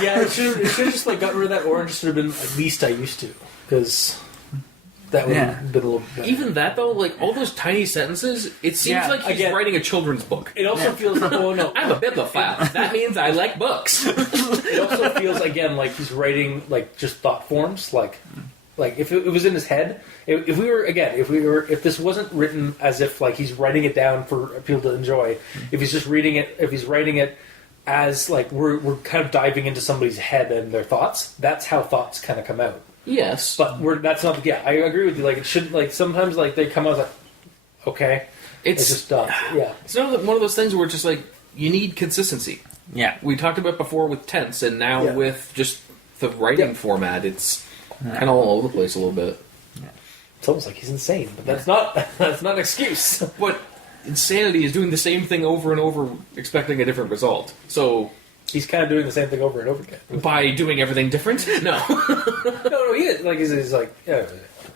Yeah, it should have just got rid of that or and just should have been at least I used to. Because that would have been a little better. Even that, though, all those tiny sentences, it seems like he's writing a children's book. It also feels like, oh no. I'm a bibliophile. That means I like books. It also feels, again, like he's writing, just thought forms. like if it was in his head, if this wasn't written as if like he's writing it down for people to enjoy, if he's just reading it, if he's writing it as like we're kind of diving into somebody's head and their thoughts, that's how thoughts kind of come out. Yes, but that's not. Yeah, I agree with you. Like it shouldn't. Like sometimes like they come out like, okay, it's just yeah. It's not one of those things where it's just like you need consistency. Yeah, we talked about before with tense, and now with just the writing format, it's kind of all over the place a little bit. Yeah. It's almost like he's insane, but that's not an excuse. But insanity is doing the same thing over and over, expecting a different result. So he's kind of doing the same thing over and over again by doing everything different. No, no, he is like he's like yeah,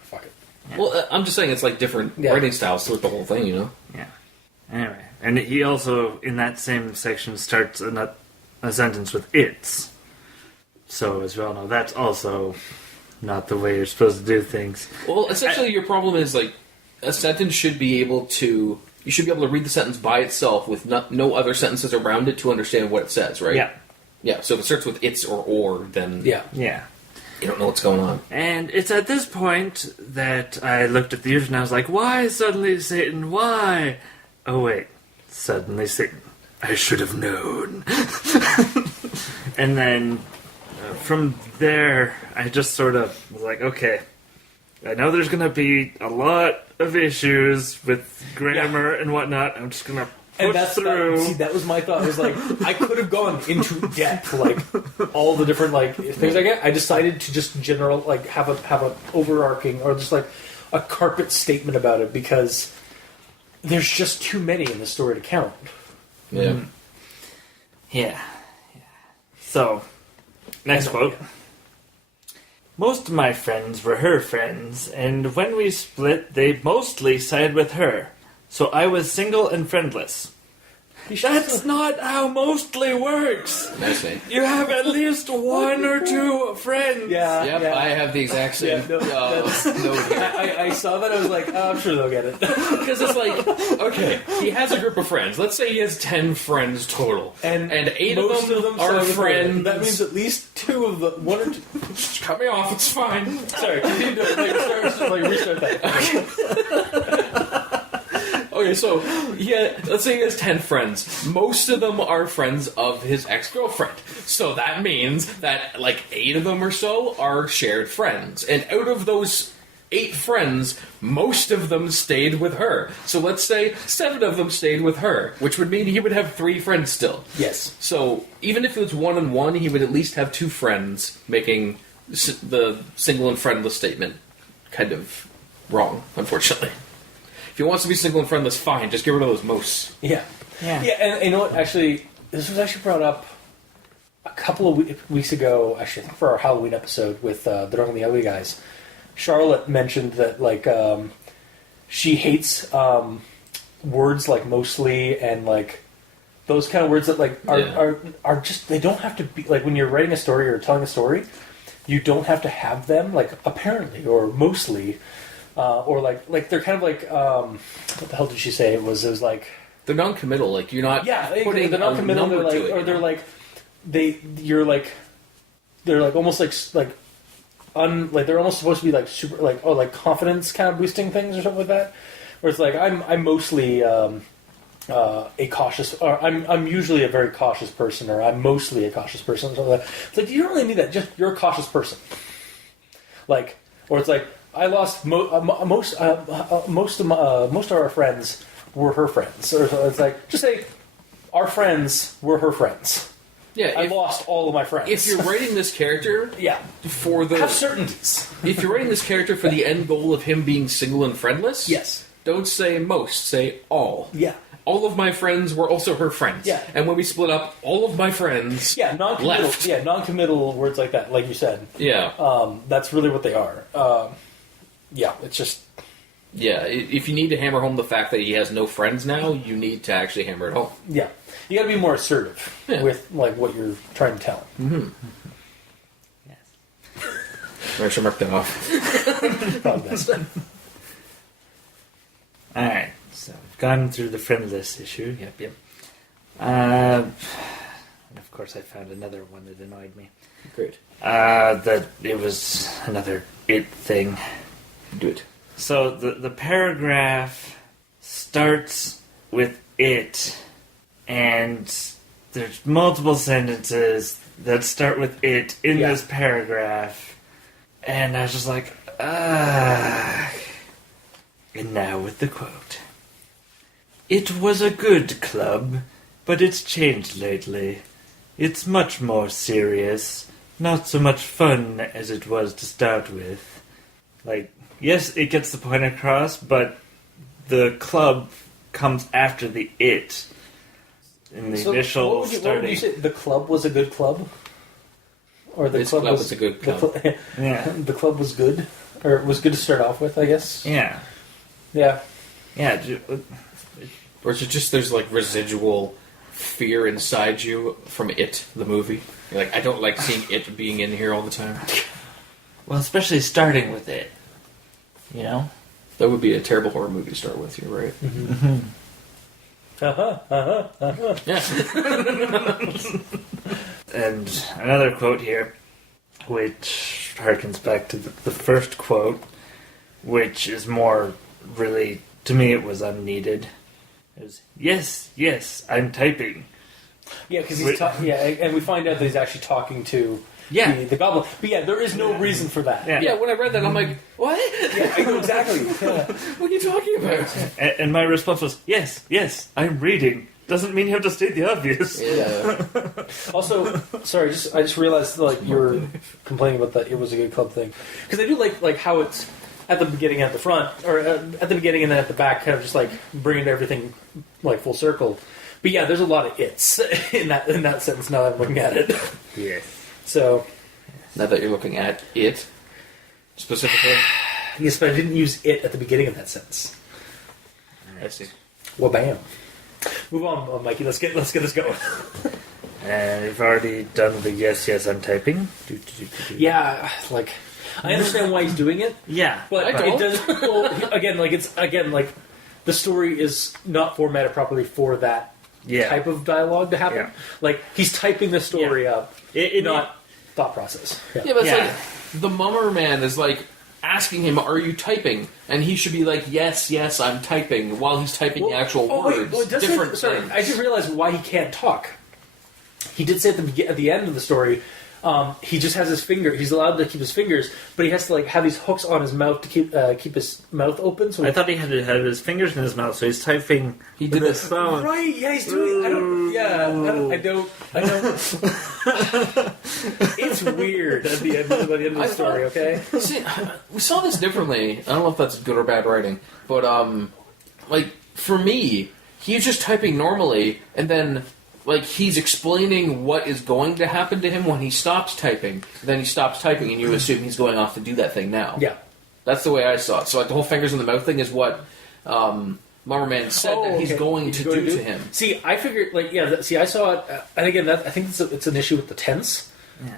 fuck it. Yeah. Well, I'm just saying it's like different writing styles throughout the whole thing, you know. Yeah. Anyway, and he also in that same section starts a sentence with "it's." So as we all know, that's also not the way you're supposed to do things. Well, essentially, your problem is like a sentence should be able to. You should be able to read the sentence by itself with no other sentences around it to understand what it says, right? Yeah. Yeah, so if it starts with "it's" or, then... Yeah. You don't know what's going on. And it's at this point that I looked at the user and I was like, why suddenly Satan? Why? Oh, wait. Suddenly Satan. I should have known. And then from there, I just sort of was like, okay, I know there's going to be a lot of issues with grammar and whatnot. I'm just going to push through. That was my thought. It was like, I could have gone into depth, like, all the different, like, things I get. I decided to just have a overarching, or just, like, a carpet statement about it, because there's just too many in the story to count. Yeah. Mm-hmm. Yeah. So, next quote. Most of my friends were her friends, and when we split, they mostly sided with her. So I was single and friendless. That's not how mostly works. Nice name. You have at least one or two friends. Yeah. Yep, yeah. I have the exact same note here. I saw that, I was like, oh, I'm sure they'll get it. Because it's like, okay, he has a group of friends. Let's say he has 10 friends total. And 8 of them are friends. That means at least 2 of the... 1 or 2... Just cut me off, it's fine. Sorry, continue to restart that. Okay, so let's say he has 10 friends. Most of them are friends of his ex-girlfriend. So that means that like 8 of them or so are shared friends. And out of those 8 friends, most of them stayed with her. So let's say 7 of them stayed with her, which would mean he would have 3 friends still. Yes. So even if it was 1-on-1, he would at least have 2 friends, making the single and friendless statement kind of wrong, unfortunately. If he wants to be single and friendless, fine. Just get rid of those most. Yeah. And you know what? Actually, this was actually brought up a couple of weeks ago. Actually, I think for our Halloween episode with the Drunk and the Ugly guys. Charlotte mentioned that like she hates words like mostly and like those kind of words that like are just, they don't have to be like when you're writing a story or telling a story. You don't have to have them like apparently or mostly. Or like they're kind of like what the hell did she say? It was like they're non-committal. Like you're not putting they're non-committal. a number They're like, to it, or they're like they're like almost like they're almost supposed to be like super like confidence kind of boosting things or something like that. Where it's like I'm mostly a cautious, or I'm usually a very cautious person, or I'm mostly a cautious person. Or something like that. It's like you don't really need that. Just you're a cautious person. Like, or it's like. I lost most of our friends were her friends. So it's like just say our friends were her friends. Yeah, I lost all of my friends. If you're writing this character, for the have certainties. If you're writing this character for the end goal of him being single and friendless, yes, don't say most, say all. Yeah. All of my friends were also her friends. Yeah. And when we split up, all of my friends non-committal, left. Yeah, non-committal words like that, like you said. Yeah. That's really what they are. Yeah, it's just... Yeah, if you need to hammer home the fact that he has no friends now, you need to actually hammer it home. Yeah. You gotta be more assertive with like what you're trying to tell. Mm-hmm. Yes. I should mark that off. Probably best. Alright, so we've gone through the friendless issue. Yep. And of course, I found another one that annoyed me. Great. That it was another it thing. Do it. So the paragraph starts with it, and there's multiple sentences that start with it in this paragraph, and I was just like, ah. And now with the quote. It was a good club, but it's changed lately. It's much more serious, not so much fun as it was to start with. Like, yes, it gets the point across, but the club comes after the it. In the initial starting. What would you say? The club was a good club? Or the club was a good club. Yeah. The club was good? Or it was good to start off with, I guess? Yeah. Yeah. Yeah. Or is it just there's like residual fear inside you from It, the movie? You're like, I don't like seeing It being in here all the time. Well, especially starting with it. You know? That would be a terrible horror movie to start with, you're right. Mm-hmm. Yeah. And another quote here, which harkens back to the first quote, which is more really, to me it was unneeded. It was, yes, I'm typing. Yeah, because he's and we find out that he's actually talking to the goblin. But yeah, there is no reason for that. Yeah, when I read that, I'm like, what? Yeah, I know exactly. Yeah. What are you talking about? And my response was, yes, I'm reading. Doesn't mean you have to state the obvious. Yeah. Also, sorry, I just realized like you were complaining about that it was a good club thing, because I do like how it's at the beginning, at the front, or at the beginning and then at the back, kind of just like bringing everything like full circle. But yeah, there's a lot of it's in that sentence. Now that I'm looking at it. Yes. So. Now that you're looking at It specifically. Yes, but I didn't use it at the beginning of that sentence. I see. Well, bam. Move on, Mikey. Let's get this going. And you've already done the yes, I'm typing. Yeah, like I understand why he's doing it. Yeah, but it does. Well, again, the story is not formatted properly for that type of dialogue to happen. Yeah. Like he's typing the story up, not thought process. Yeah, but it's like the mummer man is like asking him, "Are you typing?" And he should be like, "Yes, I'm typing," while he's typing the actual words. I didn't realize why he can't talk. He did say at the end of the story, he just has his finger. He's allowed to keep his fingers, but he has to have these hooks on his mouth to keep his mouth open. So I thought he had to have his fingers in his mouth, so he's typing. He did this phone. Right? Yeah, he's doing. I don't. It's weird at the end of the story. Okay. See, we saw this differently. I don't know if that's good or bad writing, but for me, he's just typing normally, and then. He's explaining what is going to happen to him when he stops typing. Then he stops typing, and you assume he's going off to do that thing now. Yeah. That's the way I saw it. So, the whole fingers in the mouth thing is what Mummerman said that he's going to do to him. See, I figured, I saw it, and again, I think it's an issue with the tense,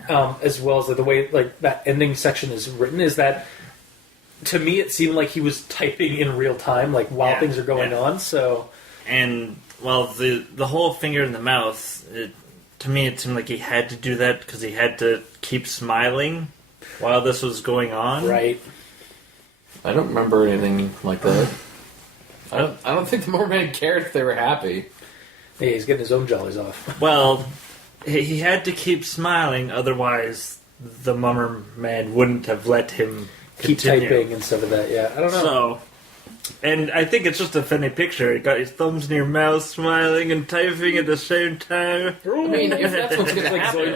as well as the way, that ending section is written, is that, to me, it seemed like he was typing in real time, while things are going on, so... And... Well, the whole finger in the mouth, to me it seemed like he had to do that because he had to keep smiling while this was going on. Right. I don't remember anything like that. I don't think the Merman cared if they were happy. Yeah, he's getting his own jollies off. Well, he had to keep smiling, otherwise the Mummer Man wouldn't have let him keep typing and stuff like that. Yeah, I don't know. So... And I think it's just a funny picture. He got his thumbs in your mouth, smiling and typing at the same time. I mean, if that's what's going to happen,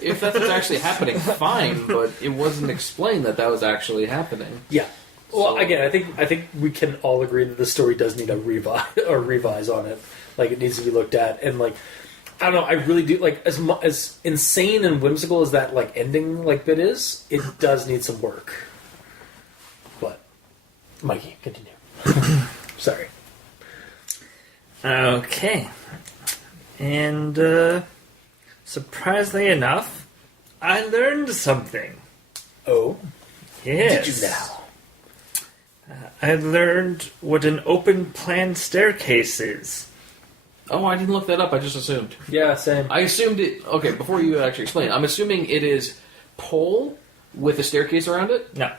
if that's what's actually happening, fine. But it wasn't explained that was actually happening. Yeah. Well, again, I think we can all agree that the story does need a revise on it. It needs to be looked at, and I don't know. I really do as insane and whimsical as that ending bit is. It does need some work. Mikey, continue. Sorry. Okay. And, surprisingly enough, I learned something. Oh? Yes. Did you now? I learned what an open-plan staircase is. Oh, I didn't look that up. I just assumed. Yeah, same. I assumed it... Okay, before you actually explain, I'm assuming it is pole with a staircase around it? No.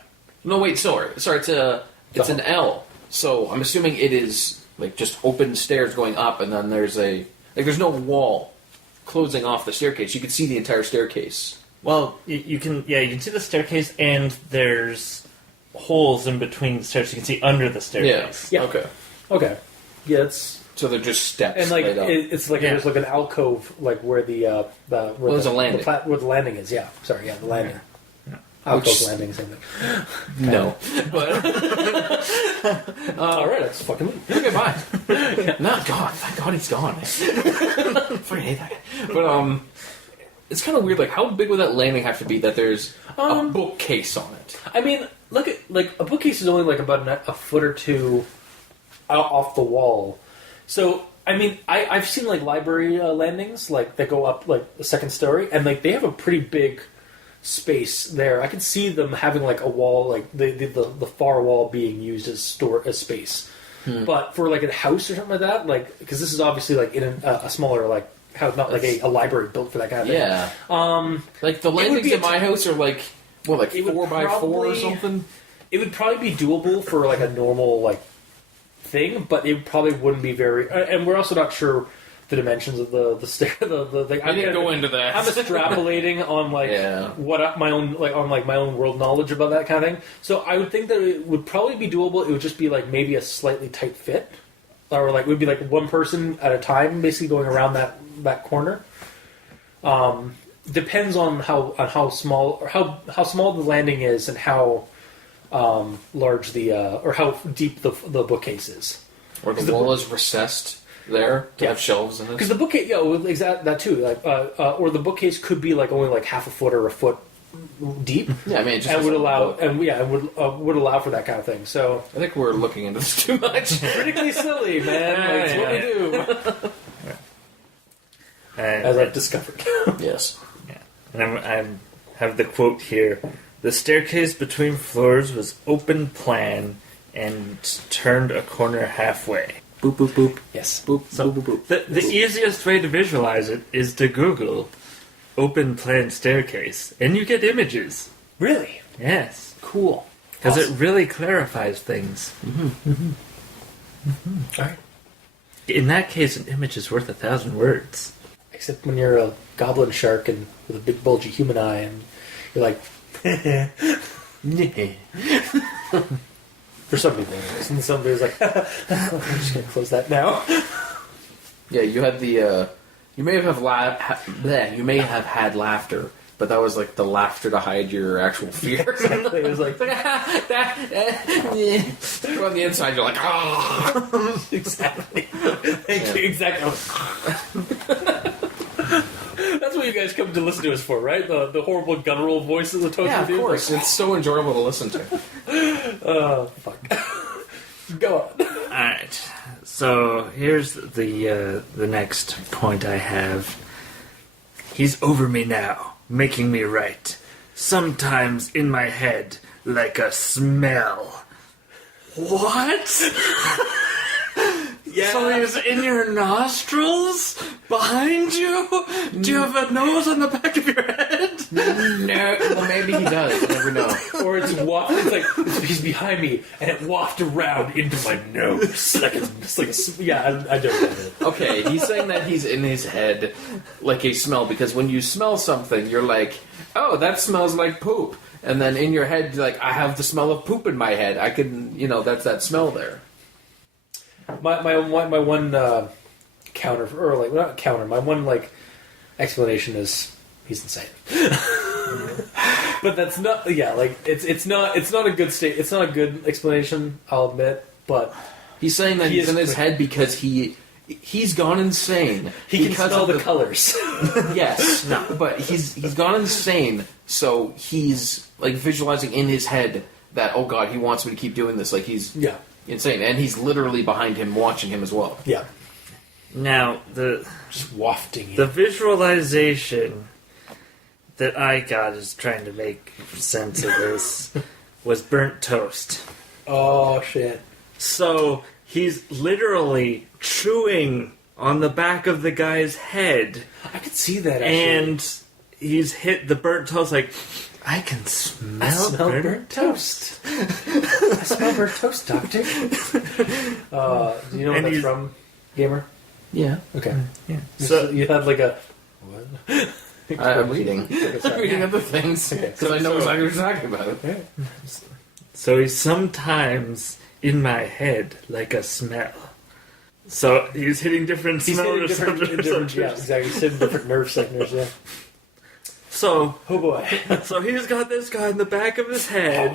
No, wait, sorry. Sorry, it's an L. So I'm assuming it is like just open stairs going up, and then there's there's no wall closing off the staircase. You can see the entire staircase. Well, you can see the staircase, and there's holes in between the stairs. You can see under the staircase. Yeah. Okay. Yeah, it's... So they're just steps. And like laid up. it's like there's like an alcove, like where the there's a landing. where the landing is. Yeah, sorry, the landing. Yeah. Alcove landing, same thing. No, but all right, that's fucking me. okay, bye. Not God. Thank God he's gone. I fucking hate that guy. But it's kind of weird. Like, how big would that landing have to be that there's a bookcase on it? I mean, look at like a bookcase is only like about a foot or two out off the wall. So I mean, I've seen like library landings like that go up like the second story, and like they have a pretty big space there. I could see them having like a wall, like the far wall being used as space. But for like a house or something like that, like because this is obviously like in a smaller like house, not like a library built for that kind of thing. Yeah. Like the landings in my house are like 4x4 or something. It would probably be doable for like a normal like thing, but it probably wouldn't be very. And we're also not sure the dimensions of the stair. The thing. I didn't go into that. I'm extrapolating on like what my own world knowledge about that kind of thing. So I would think that it would probably be doable. It would just be like maybe a slightly tight fit, or like it would be like one person at a time, basically going around that corner. Depends on how small or how small the landing is and how large or how deep the bookcase is. Or the wall is recessed there to have shelves in it. Because the bookcase, exactly that too. Like, or the bookcase could be like only like half a foot or a foot deep. Yeah, I mean, it just and would allow would allow for that kind of thing. So I think we're looking into this too much. Critically silly, man. That's what we do. As I've discovered. Yes. Yeah. And I have the quote here. The staircase between floors was open plan and turned a corner halfway. Boop, boop, boop. Yes. Boop, So boop, boop, boop. the easiest way to visualize it is to Google open plan staircase, and you get images. Really? Yes. Cool. Because it really clarifies things. All right. In that case, an image is worth 1,000 words. Except when you're a goblin shark and with a big bulgy human eye, and you're like, for some people, anyways. And somebody's like, I'm just gonna close that now. Yeah, you had the. You may have you may have had laughter, but that was like the laughter to hide your actual fear. Exactly. It was like on the inside, you're like, ah. exactly. Thank you. Exactly. That's what you guys come to listen to us for, right? The horrible guttural voices of Toast. Yeah, of course. It's so enjoyable to listen to. Oh, fuck. Go on. Alright. So, here's the next point I have. He's over me now, making me right. Sometimes in my head, like a smell. What? Yeah. So he's in your nostrils? Behind you? Do you have a nose on the back of your head? No, well, maybe he does. You never know. Or it's he's behind me and it wafted around into my nose. I don't get it. Okay, he's saying that he's in his head like a smell, because when you smell something, you're like, oh, that smells like poop. And then in your head, you're like, I have the smell of poop in my head. I can, that's that smell there. My one counter, or like not counter. My one like explanation is he's insane. But that's not. Yeah, like it's not a good state. It's not a good explanation. I'll admit, but he's saying that he's in his head because he's gone insane. He can smell the colors. Yes, no, but he's gone insane. So he's like visualizing in his head that, oh God, he wants me to keep doing this. Like he's insane, and he's literally behind him, watching him as well. Yeah. Now just wafting. The visualization that I got is trying to make sense of this was burnt toast. Oh shit! So he's literally chewing on the back of the guy's head. I could see that, actually. And he's hit the burnt toast like, I can smell burnt toast. I smell burnt toast, Doctor. Do you know what that's from, Gamer? Yeah. Okay. Yeah. So you had like a... What? I'm reading. I'm reading other things because I know exactly what you're talking about. Yeah. So he's sometimes in my head like a smell. So he's hitting different smell receptors. Yeah, exactly. He's hitting different nerve signals, yeah. So, oh boy. So he's got this guy in the back of his head,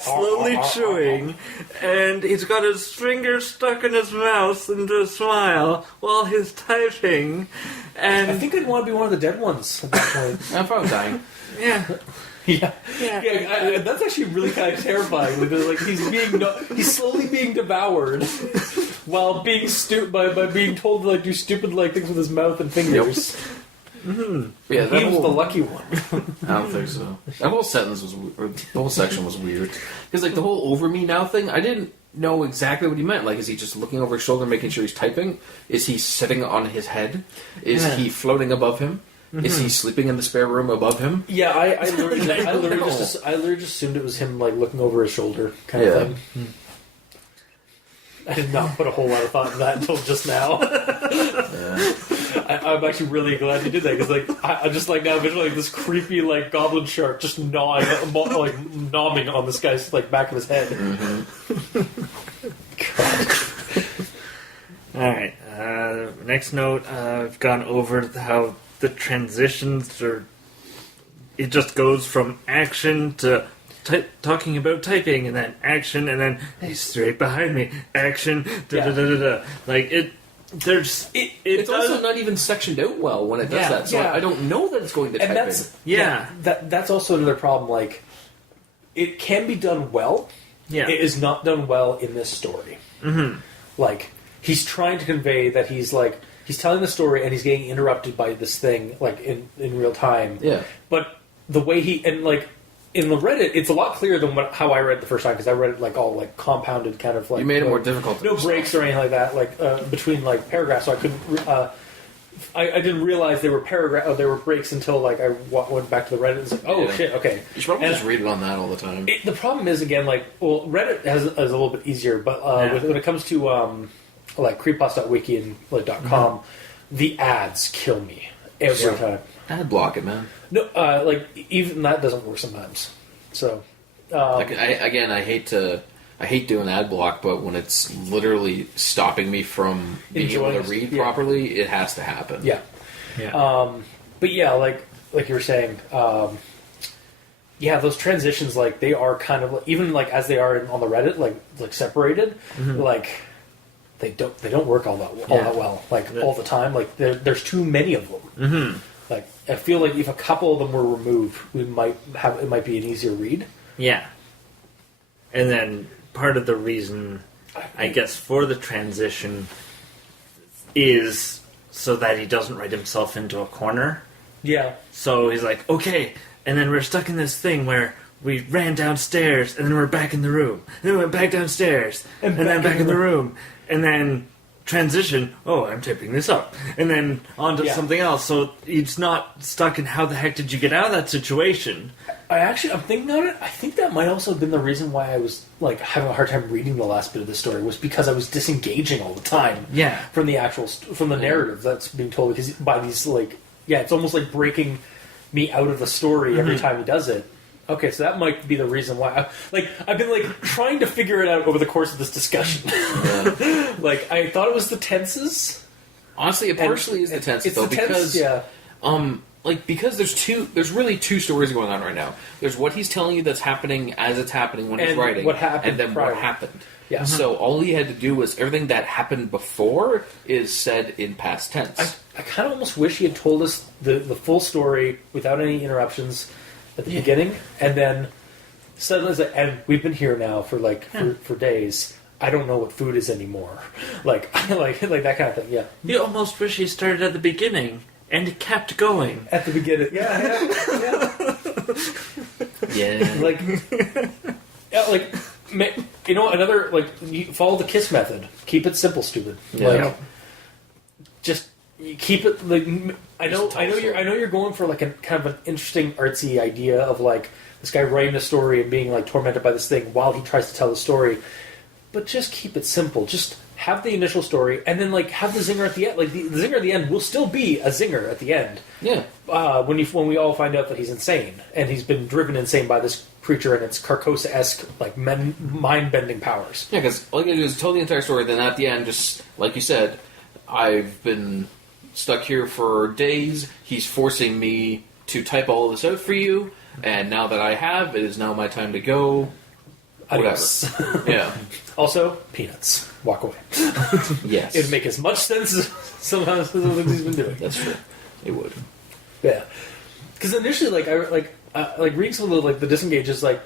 slowly chewing, and he's got his fingers stuck in his mouth into a smile while he's typing. And I think I'd want to be one of the dead ones at that point. I'm probably dying. Yeah. Yeah. That's actually really kind of terrifying. Because, like, he's slowly being devoured while being by being told to like do stupid like things with his mouth and fingers. Yep. Mm-hmm. Yeah, he was the lucky one. I don't think so. That whole sentence was, or the whole section was weird. Because like the whole "over me now" thing, I didn't know exactly what he meant. Like, is he just looking over his shoulder, making sure he's typing? Is he sitting on his head? Is he floating above him? Mm-hmm. Is he sleeping in the spare room above him? Yeah, I literally just assumed it was him like looking over his shoulder kind of thing. Hmm. I did not put a whole lot of thought into that until just now. I'm actually really glad you did that because, like, I just like now visualizing this creepy like goblin shark just gnawing, like nomming on this guy's like back of his head. God. All right. Next note. I've gone over how the transitions are. It just goes from action to talking about typing, and then action, and then he's straight behind me. Action. Like it. It's also not even sectioned out well when it does that, so I don't know that it's going to typing. That's also another problem. Like, it can be done well. Yeah, it is not done well in this story. Mm-hmm. Like, he's trying to convey that he's telling the story and he's getting interrupted by this thing like in real time. Yeah, but the way in the Reddit, it's a lot clearer than how I read it the first time because I read it like all like compounded, kind of like you made it more difficult. No breaks or anything like that, like between like paragraphs. So I couldn't. I didn't realize they were there were breaks until like I went back to the Reddit and was like, oh shit, okay. You should probably just read it on that all the time. The problem is again like Reddit is a little bit easier, but when it comes to like creepypasta.wiki and like .com, the ads kill me every time. Ad block it, man. No, like even that doesn't work sometimes. So, like I hate doing ad block, but when it's literally stopping me from being able to read properly, it has to happen. Yeah, yeah. But yeah, like you were saying, those transitions, like they are kind of even like as they are on the Reddit, like separated, like they don't work all that well, like all the time. Like there's too many of them. Mm-hmm. Like, I feel like if a couple of them were removed, it might be an easier read. Yeah. And then part of the reason, I guess, for the transition is so that he doesn't write himself into a corner. Yeah. So he's like, okay, and then we're stuck in this thing where we ran downstairs, and then we're back in the room. And then we went back downstairs, and then back in the room. And then transition, I'm typing this up. And then on to something else. So it's not stuck in how the heck did you get out of that situation. I'm thinking on it. I think that might also have been the reason why I was like having a hard time reading the last bit of the story was because I was disengaging all the time. Yeah. From the narrative that's being told because by these it's almost like breaking me out of the story every time he does it. Okay, so that might be the reason why. I've been trying to figure it out over the course of this discussion. Like I thought it was the tenses. Honestly, it partially is the tenses though, because because there's really two stories going on right now. There's what he's telling you that's happening as it's happening when he's writing, what happened, and then what happened. Yeah. Mm-hmm. So all he had to do was everything that happened before is said in past tense. I kind of almost wish he had told us the full story without any interruptions at the beginning, and then suddenly it's like, and we've been here now for for days. I don't know what food is anymore. Like that kind of thing. Yeah. You almost wish he started at the beginning and kept going at the beginning. Yeah. Another you follow the KISS method. Keep it simple, stupid. Yeah. just keep it like I know you're going for like a kind of an interesting artsy idea of like this guy writing a story and being like tormented by this thing while he tries to tell the story, but just keep it simple. Just have the initial story and then like have the zinger at the end. Like the zinger at the end will still be a zinger at the end. Yeah. When we all find out that he's insane and he's been driven insane by this creature and its Carcosa-esque like mind-bending powers. Yeah, because all you gotta do is tell the entire story. Then at the end, just like you said, I've been stuck here for days. He's forcing me to type all of this out for you, and now that I have, it is now my time to go. Adios. Whatever. Yeah. Also, peanuts. Walk away. Yes. It'd make as much sense as somehow as the things he's been doing. That's true. It would. Yeah. Because initially, like reading some of the disengages, like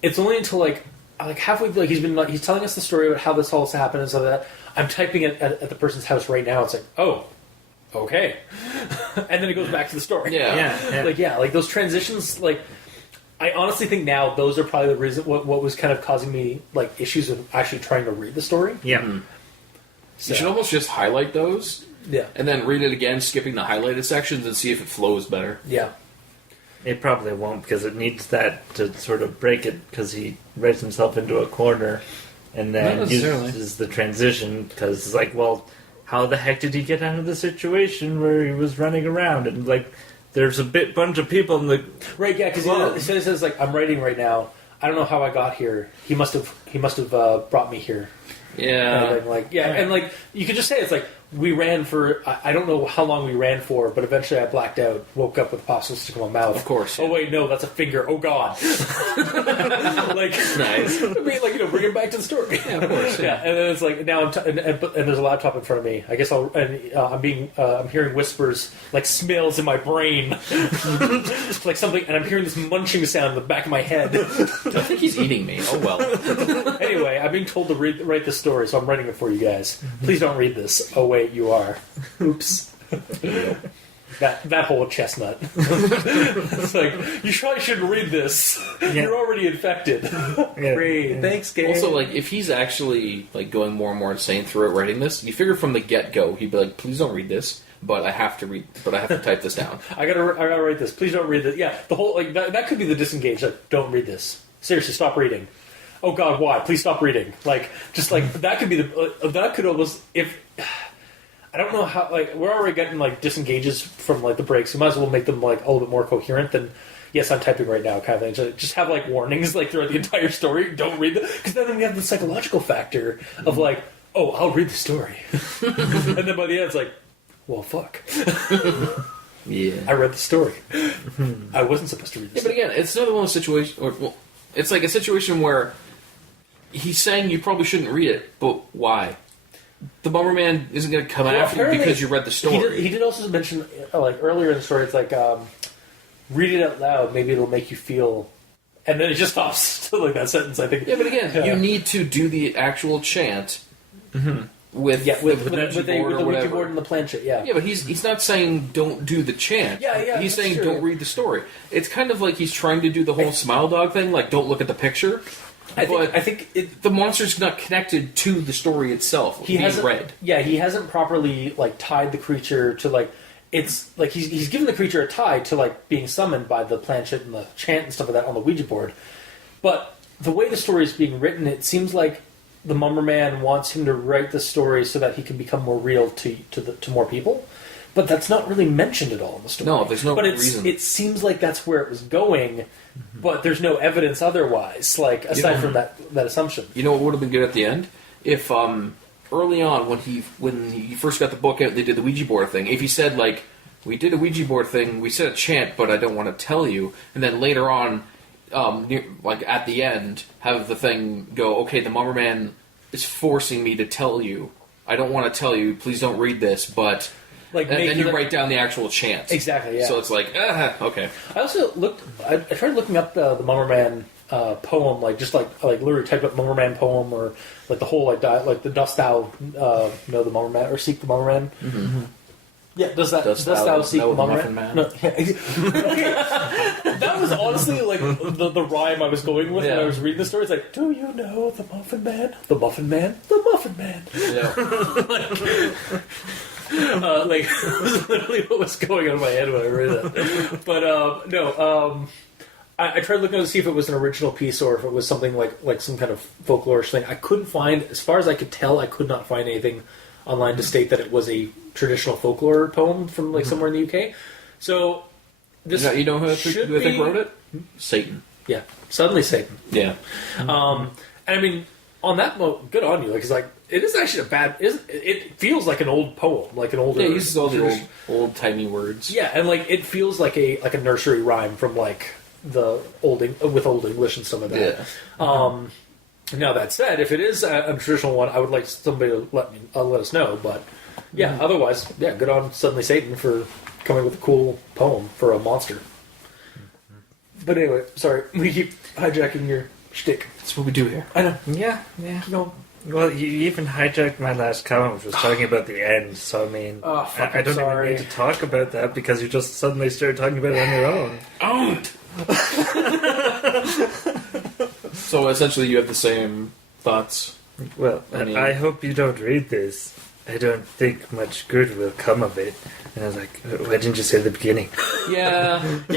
it's only until like halfway through, like he's telling us the story about how this all has happened and stuff like that. I'm typing it at the person's house right now. It's like, oh, okay, and then it goes back to the story. Yeah. Like those transitions. Like, I honestly think now those are probably the reason what was kind of causing me like issues with actually trying to read the story. Yeah. Mm-hmm. You should almost just highlight those. Yeah. And then read it again, skipping the highlighted sections, and see if it flows better. Yeah. It probably won't because it needs that to sort of break it because he writes himself into a corner and then uses the transition because it's like, well, how the heck did he get out of the situation where he was running around and like there's a bunch of people in the right, yeah, because he says like I'm writing right now. I don't know how I got here. He must have brought me here. Yeah. And like you could just say it's like we ran for I don't know how long we ran for, but eventually I blacked out, woke up with a popsicle stick in my mouth. Of course. Oh wait, no, that's a finger. Oh god. Like nice. I mean, like bring it back to the story. Yeah, of course. Yeah, and then it's like now and there's a laptop in front of me. I guess I'm hearing whispers like smells in my brain, like something, and I'm hearing this munching sound in the back of my head. I think he's eating me. Oh well. Anyway, I'm being told to write this story, so I'm writing it for you guys. Please don't read this. Oh wait, you are. Oops. That whole chestnut. It's like you probably shouldn't read this. Yeah. You're already infected. Great. Thanks, Gabe. Also, like if he's actually like going more and more insane throughout writing this, you figure from the get-go he'd be like, "Please don't read this." But I have to type this down. I gotta write this. Please don't read this. Yeah, the whole like that could be the disengage. Like, don't read this. Seriously, stop reading. Oh God, why? Please stop reading. Like, just like that could be that could almost if I don't know how like we're already getting like disengages from like the breaks. We might as well make them like a little bit more coherent than yes, I'm typing right now kind of thing. So just have like warnings like throughout the entire story. Don't read them because then we have the psychological factor of like, oh, I'll read the story, and then by the end it's like, well, fuck. Yeah, I read the story. I wasn't supposed to read this. Yeah, but again, it's another one of those situations. It's like a situation where he's saying you probably shouldn't read it, but why? The Bomberman isn't going to come after you because you read the story. He did also mention, like earlier in the story, it's like read it out loud. Maybe it'll make you feel, and then it just stops to like that sentence. I think. Yeah, but again, you need to do the actual chant with the Ouija board and the planchette. Yeah. Yeah, but he's not saying don't do the chant. Yeah. He's saying don't read the story. It's kind of like he's trying to do the whole smile dog thing, like don't look at the picture. I think the monster's not connected to the story itself. He hasn't read. Yeah, he hasn't properly like tied the creature to like it's like he's given the creature a tie to like being summoned by the planchette and the chant and stuff like that on the Ouija board. But the way the story is being written, it seems like the Mummerman wants him to write the story so that he can become more real to more people. But that's not really mentioned at all in the story. No, there's no reason. It seems like that's where it was going, but there's no evidence otherwise, like, aside from that assumption. You know what would have been good at the end? If, early on, when he first got the book out, they did the Ouija board thing. If he said, like, we did a Ouija board thing, we said a chant, but I don't want to tell you, and then later on, like, at the end, have the thing go, okay, the Mummerman is forcing me to tell you. I don't want to tell you, please don't read this, but... Like, and then you write down the actual chant. Exactly, yeah. So it's like, okay. I also I tried looking up the Mummerman poem, like, just like literally type up Mummerman poem, or like the whole, like the dost thou know the Mummerman, or seek the Mummerman. Mm-hmm. Yeah, dost thou seek the Mummerman? No, yeah, that was honestly like the rhyme I was going with when I was reading the story. It's like, do you know the Muffin Man? The Muffin Man? The Muffin Man. Yeah. Like, it was literally what was going on in my head when I read that. But, no, I tried looking to see if it was an original piece or if it was something like some kind of folklore thing. I couldn't find, as far as I could tell, I could not find anything online to state that it was a traditional folklore poem from like somewhere in the UK. So this you know who I think wrote it? Satan. Yeah, SuddenlySatan. Yeah. And I mean, on that note, good on you. Like, it's like it is actually a bad. It feels like an old poem, like an older. Yeah, he uses all the old timey words. Yeah, and like it feels like a nursery rhyme from like the old English and stuff like that. Yeah. Now that said, if it is a traditional one, I would like somebody to let us know. But yeah, otherwise, yeah, good on SuddenlySatan for coming with a cool poem for a monster. But anyway, sorry, we keep hijacking your shtick. That's what we do here. I know. Yeah. No. Well, you even hijacked my last comment, which was talking about the end. So I mean, I don't even need to talk about that because you just suddenly started talking about it on your own. Owned. So essentially, you have the same thoughts. Well, I hope you don't read this. I don't think much good will come of it. And I was like, why didn't you say at the beginning? Yeah. It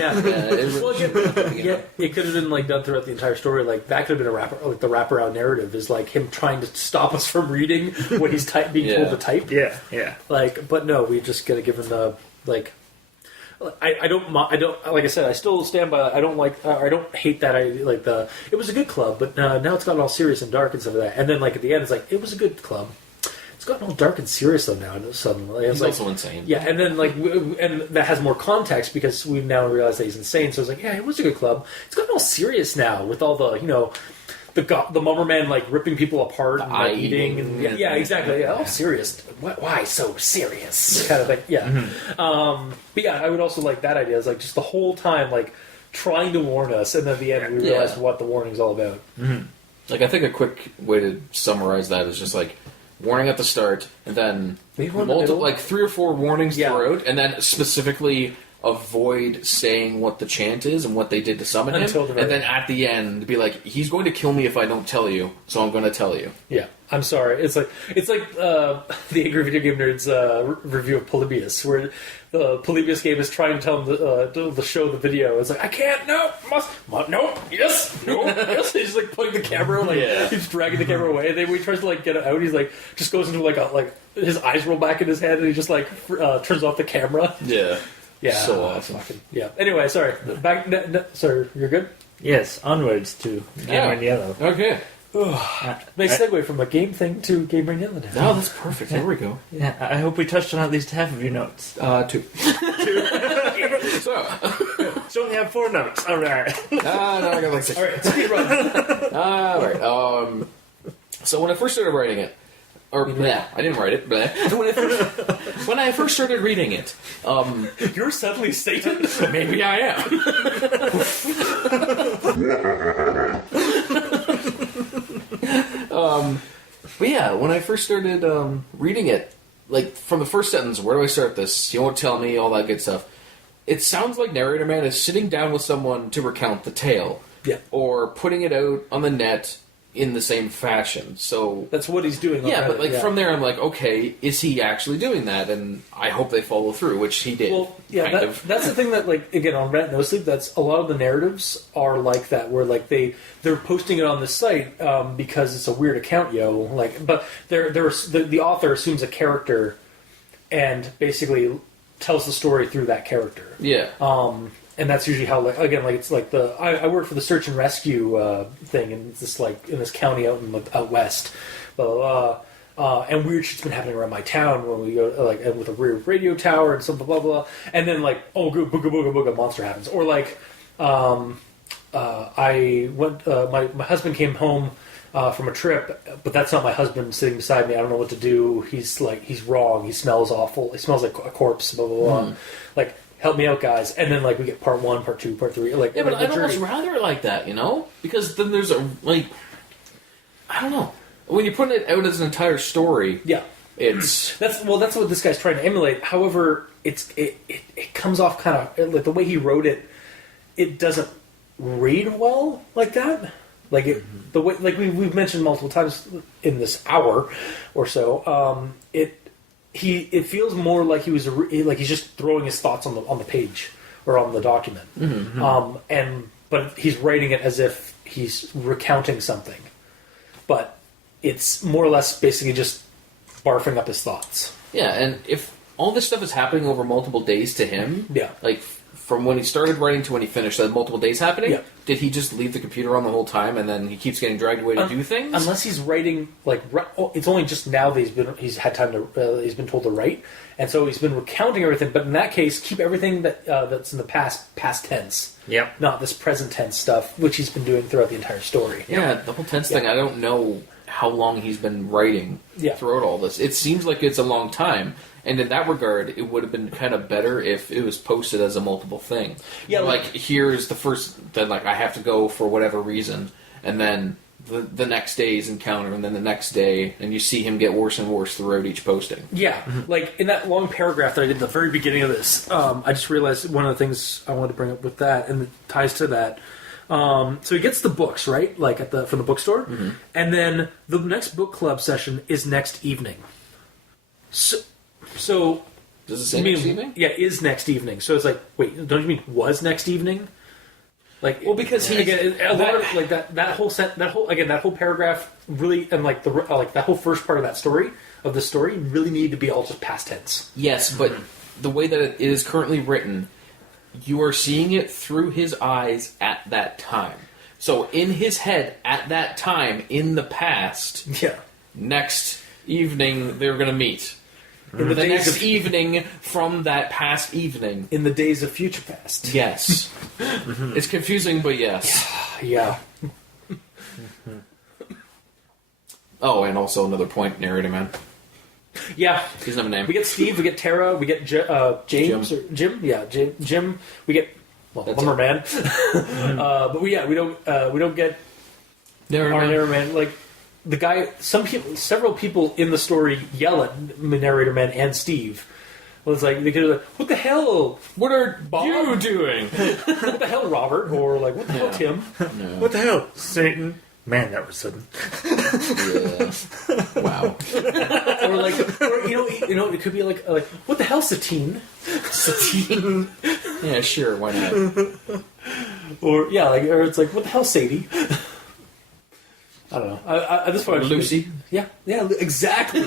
It could have been like done throughout the entire story. Like that could have been the wraparound narrative is like him trying to stop us from reading what he's being told to type. Yeah. Like, but no, we just gotta give him the like. I don't like I said, I still stand by. I don't hate that. It was a good club, but now it's gotten all serious and dark and stuff like that. And then like at the end, it's like it was a good club. It's gotten all dark and serious though now. Suddenly, he's also insane. Yeah, and then and that has more context because we've now realized that he's insane. So it's like, yeah, it was a good club. It's gotten all serious now with all the the mummer man like ripping people apart and like, eating and exactly. Yeah, all serious. Why so serious? Kind of thing. Yeah. But yeah, I would also like that idea. Is like just the whole time like trying to warn us, and then at the end we realize what the warning's all about. Mm-hmm. Like I think a quick way to summarize that is just like warning at the start, and then like 3 or 4 warnings throughout, and then specifically avoid saying what the chant is and what they did to summon him, and then at the end be like, he's going to kill me if I don't tell you, so I'm going to tell you. Yeah, I'm sorry. It's like the Angry Video Game Nerds review of Polybius, where the Polybius game is trying to tell him to show the video. It's like, I can't, no, yes. He's just like putting the camera, he's dragging the camera away. And then when he tries to like get it out, he's like just goes into like his eyes roll back in his head, and he just like turns off the camera. Yeah. Yeah, so awesome. Yeah. Anyway, sorry. Back. Sorry, you're good. Yes, onwards to Gamer in Yellow. Okay. Nice segue from a game thing to Gamer in Yellow. No, that's perfect. There we go. Yeah, I hope we touched on at least half of your notes. 2. So only have 4 notes. All right. No, I got like 6. All right, speed run. All right. So when I first started writing it. I didn't write it. When I first started reading it, you're suddenly Satan. Maybe I am. But yeah, when I first started reading it, like from the first sentence, where do I start this? You won't tell me, all that good stuff. It sounds like Narrator Man is sitting down with someone to recount the tale, or putting it out on the net in the same fashion. So that's what he's doing. Yeah, but from there I'm like, okay, is he actually doing that? And I hope they follow through, which he did. Well, yeah, that's the thing that, like, again, on Reddit NoSleep, that's a lot of the narratives are like that, where like they're posting it on the site because it's a weird account, but the author assumes a character and basically tells the story through that character. Yeah. And that's usually how, like, again, like, it's like I work for the search and rescue thing, and it's just like in this county out west, blah, blah, blah. And weird shit's been happening around my town when we go, like, with a weird radio tower and something, blah, blah, blah. And then, like, booga, booga, booga, monster happens. Or, like, I went, my husband came home from a trip, but that's not my husband sitting beside me. I don't know what to do. He's wrong. He smells awful. He smells like a corpse, blah, blah, blah. Like, help me out, guys. And then, like, we get part 1, part 2, part 3. Like, yeah, but I'd almost rather it like that, Because then there's I don't know. When you're putting it out as an entire story, it's that's what this guy's trying to emulate. However, it comes off kind of like the way he wrote it. It doesn't read well like that. Like the way, like we've mentioned multiple times in this hour or so. it feels more like he was like he's just throwing his thoughts on the page or on the document, but he's writing it as if he's recounting something, but it's more or less basically just barfing up his thoughts. Yeah, and if all this stuff is happening over multiple days to him, like from when he started writing to when he finished, that multiple days happening, did he just leave the computer on the whole time and then he keeps getting dragged away to do things? Unless he's writing, like, it's only just now that he's had time to, he's been told to write, and so he's been recounting everything, but in that case, keep everything that's in the past tense. Yep. Not this present tense stuff, which he's been doing throughout the entire story. Yeah, the whole tense thing, I don't know how long he's been writing throughout all this. It seems like it's a long time. And in that regard, it would have been kind of better if it was posted as a multiple thing. Yeah, like here's the first, then like I have to go for whatever reason, and then the next day's encounter, and then the next day, and you see him get worse and worse throughout each posting. Yeah, like in that long paragraph that I did at the very beginning of this, I just realized one of the things I wanted to bring up with that, and it ties to that. So he gets the books, right? Like from the bookstore, and then the next book club session is next evening. So does it say next evening? Yeah, is next evening. So it's like, wait, don't you mean was next evening? Like, well, because he again, a lot of like that whole paragraph really, and like that whole first part of that story really needed to be all just past tense. Yes, but the way that it is currently written, you are seeing it through his eyes at that time. So in his head at that time in the past, next evening they're going to meet. In the next evening from that past evening. In the days of future past. Yes. It's confusing, but yes. Yeah. Oh, and also another point, narrator man. Yeah. He doesn't have a name. We get Steve, we get Tara, we get James, or Jim. Yeah, Jim. We get Lumberman. But we don't get narrator man. Like, the guy, several people in the story yell at Narrator Man and Steve. Well, it's like they could have like, "What the hell? What are you doing? What the hell, Robert?" Or like, "What the hell, Tim? No. What the hell, Satan?" Man, that was sudden. Yeah. Wow. or you know, it could be like, "What the hell, Satine?" Satine. Yeah, sure, why not? Or it's like, "What the hell, Sadie?" I don't know. At this point, Lucy. Yeah, exactly.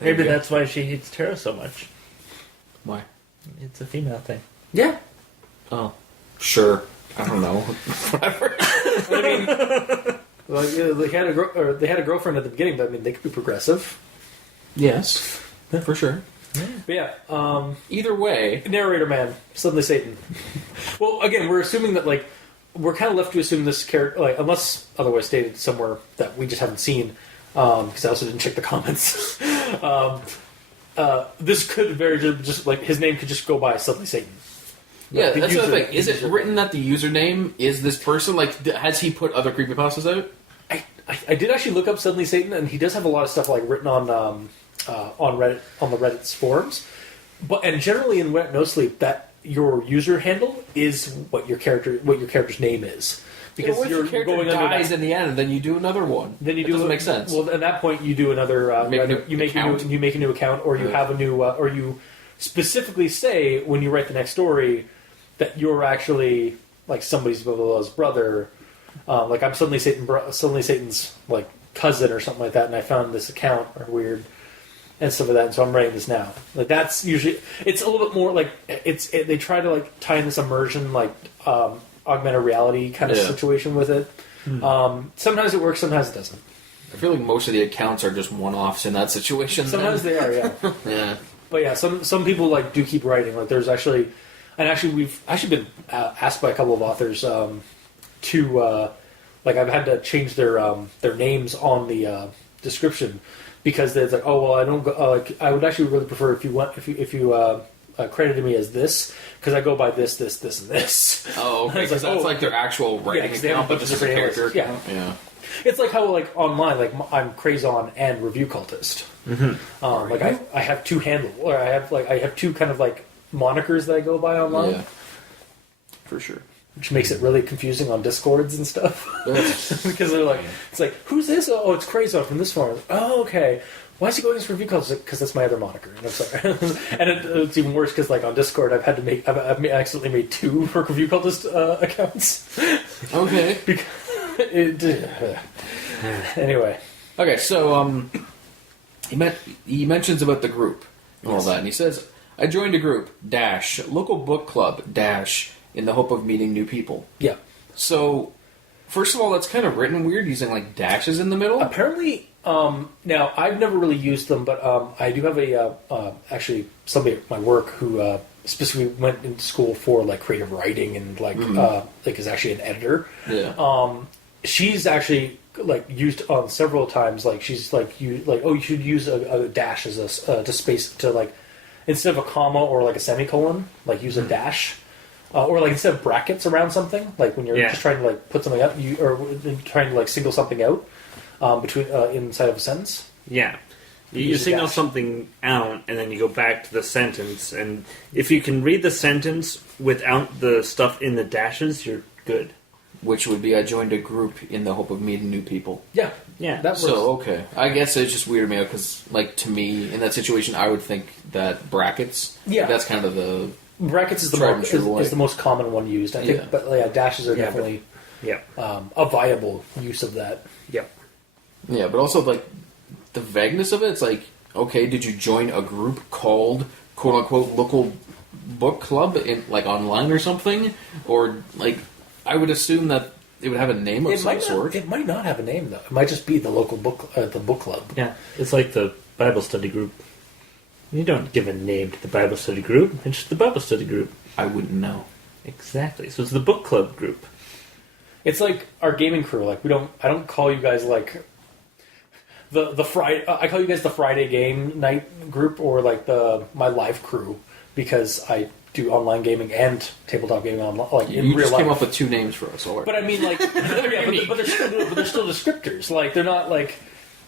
Maybe that's why she hates Tara so much. Why? It's a female thing. Yeah. Oh, sure. I don't know. Whatever. I mean, they had a girlfriend at the beginning, but I mean, they could be progressive. Yes, for sure. But yeah. Either way, narrator man, suddenly Satan. Well, again, we're assuming that we're kind of left to assume this character, unless otherwise stated somewhere that we just haven't seen, because I also didn't check the comments. This could just his name could just go by Suddenly Satan. Yeah, that's the thing. Is it written that the username is this person? Like, has he put other creepypastas out? I did actually look up Suddenly Satan, and he does have a lot of stuff written on Reddit, on the Reddit's forums. And generally in NoSleep, that your user handle is what your character's name is, because if your character going dies in the end, then you do another one. Then you doesn't make sense. Well, at that point, you do another. You make a new account, or you have a new, or you specifically say when you write the next story that you're actually somebody's blah, blah, blah's brother. Like I'm Suddenly Satan's cousin or something like that, and I found this account or weird. And stuff like that, and so I'm writing this now. That's usually, it's a little bit more they try to tie in this immersion, augmented reality kind of situation with it. Sometimes it works, sometimes it doesn't. I feel like most of the accounts are just one-offs in that situation. Sometimes they are, yeah. Yeah. But yeah, some people do keep writing. There's we've actually been asked by a couple of authors to I've had to change their names on the description. Because it's I don't go. I would actually really prefer if you credited me as this, because I go by this, and this. Oh, okay. Because that's their actual writing account, but just a character. Yeah. It's like how online, I'm Crazon and Review Cultist. Mm-hmm. I have two handles, or I have two kind of monikers that I go by online. Yeah. For sure. Which makes it really confusing on Discords and stuff. Because they're it's who's this? Oh, it's Crazon from this forum. Oh, okay. why is he going for review calls? Because that's my other moniker. And I'm sorry. And it's even worse because like on Discord, I've accidentally made 2 work review call accounts. Okay. Anyway. Okay, so he mentions about the group and all that, and he says, I joined a group, local book club, in the hope of meeting new people. Yeah. So, first of all, that's kind of written weird, using like dashes in the middle. Apparently, now I've never really used them, but I do have actually somebody at my work who specifically went into school for like creative writing and like is actually an editor. Yeah. She's actually like used several times. Like she's like you should use a dash as to space to like instead of a comma or like a semicolon, like use a dash. Or like instead of brackets around something, like when you're just trying to like put something up, or trying to like single something out between inside of a sentence. Yeah, you signal something out, and then you go back to the sentence. And if you can read the sentence without the stuff in the dashes, you're good. Which would be, I joined a group in the hope of meeting new people. Yeah, yeah. That works. So okay, I guess it's just weirded me out because, like, to me in that situation, I would think that brackets. Yeah, that's kind of the. Brackets is the most common one used, I think, but dashes are definitely a viable use of that. Yep. Yeah, but also like the vagueness of it. It's like, okay, did you join a group called "quote unquote" local book club in like online or something, or like I would assume that it would have a name of some sort. It might not have a name though. It might just be the local book club. Yeah, it's like the Bible study group. You don't give a name to the Bible study group. It's just the Bible study group. I wouldn't know. Exactly. So it's the book club group. It's like our gaming crew. Like I don't call you guys like the Friday. I call you guys the Friday game night group or like my live crew because I do online gaming and tabletop gaming online. Like in you real just life. came up with 2 names for us already. But I mean, like, but they're still descriptors. Like they're not like.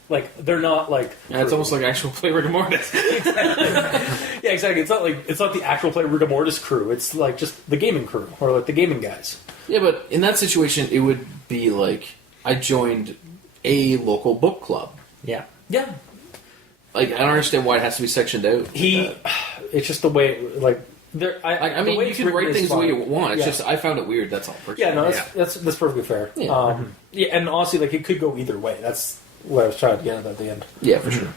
Like they're not like. Yeah, it's almost like actual play Rigamortis. Yeah, exactly. It's not the actual play Rigamortis crew. It's like just the gaming crew or like the gaming guys. Yeah, but in that situation, it would be like I joined a local book club. Yeah. Yeah. Like I don't understand why it has to be sectioned out. It's just the way like. I mean, you can write things the way you want. It's just I found it weird. That's all. Yeah, no, that's perfectly fair. Yeah. And honestly, like it could go either way. That's what I was trying to get at the end. Yeah, for sure.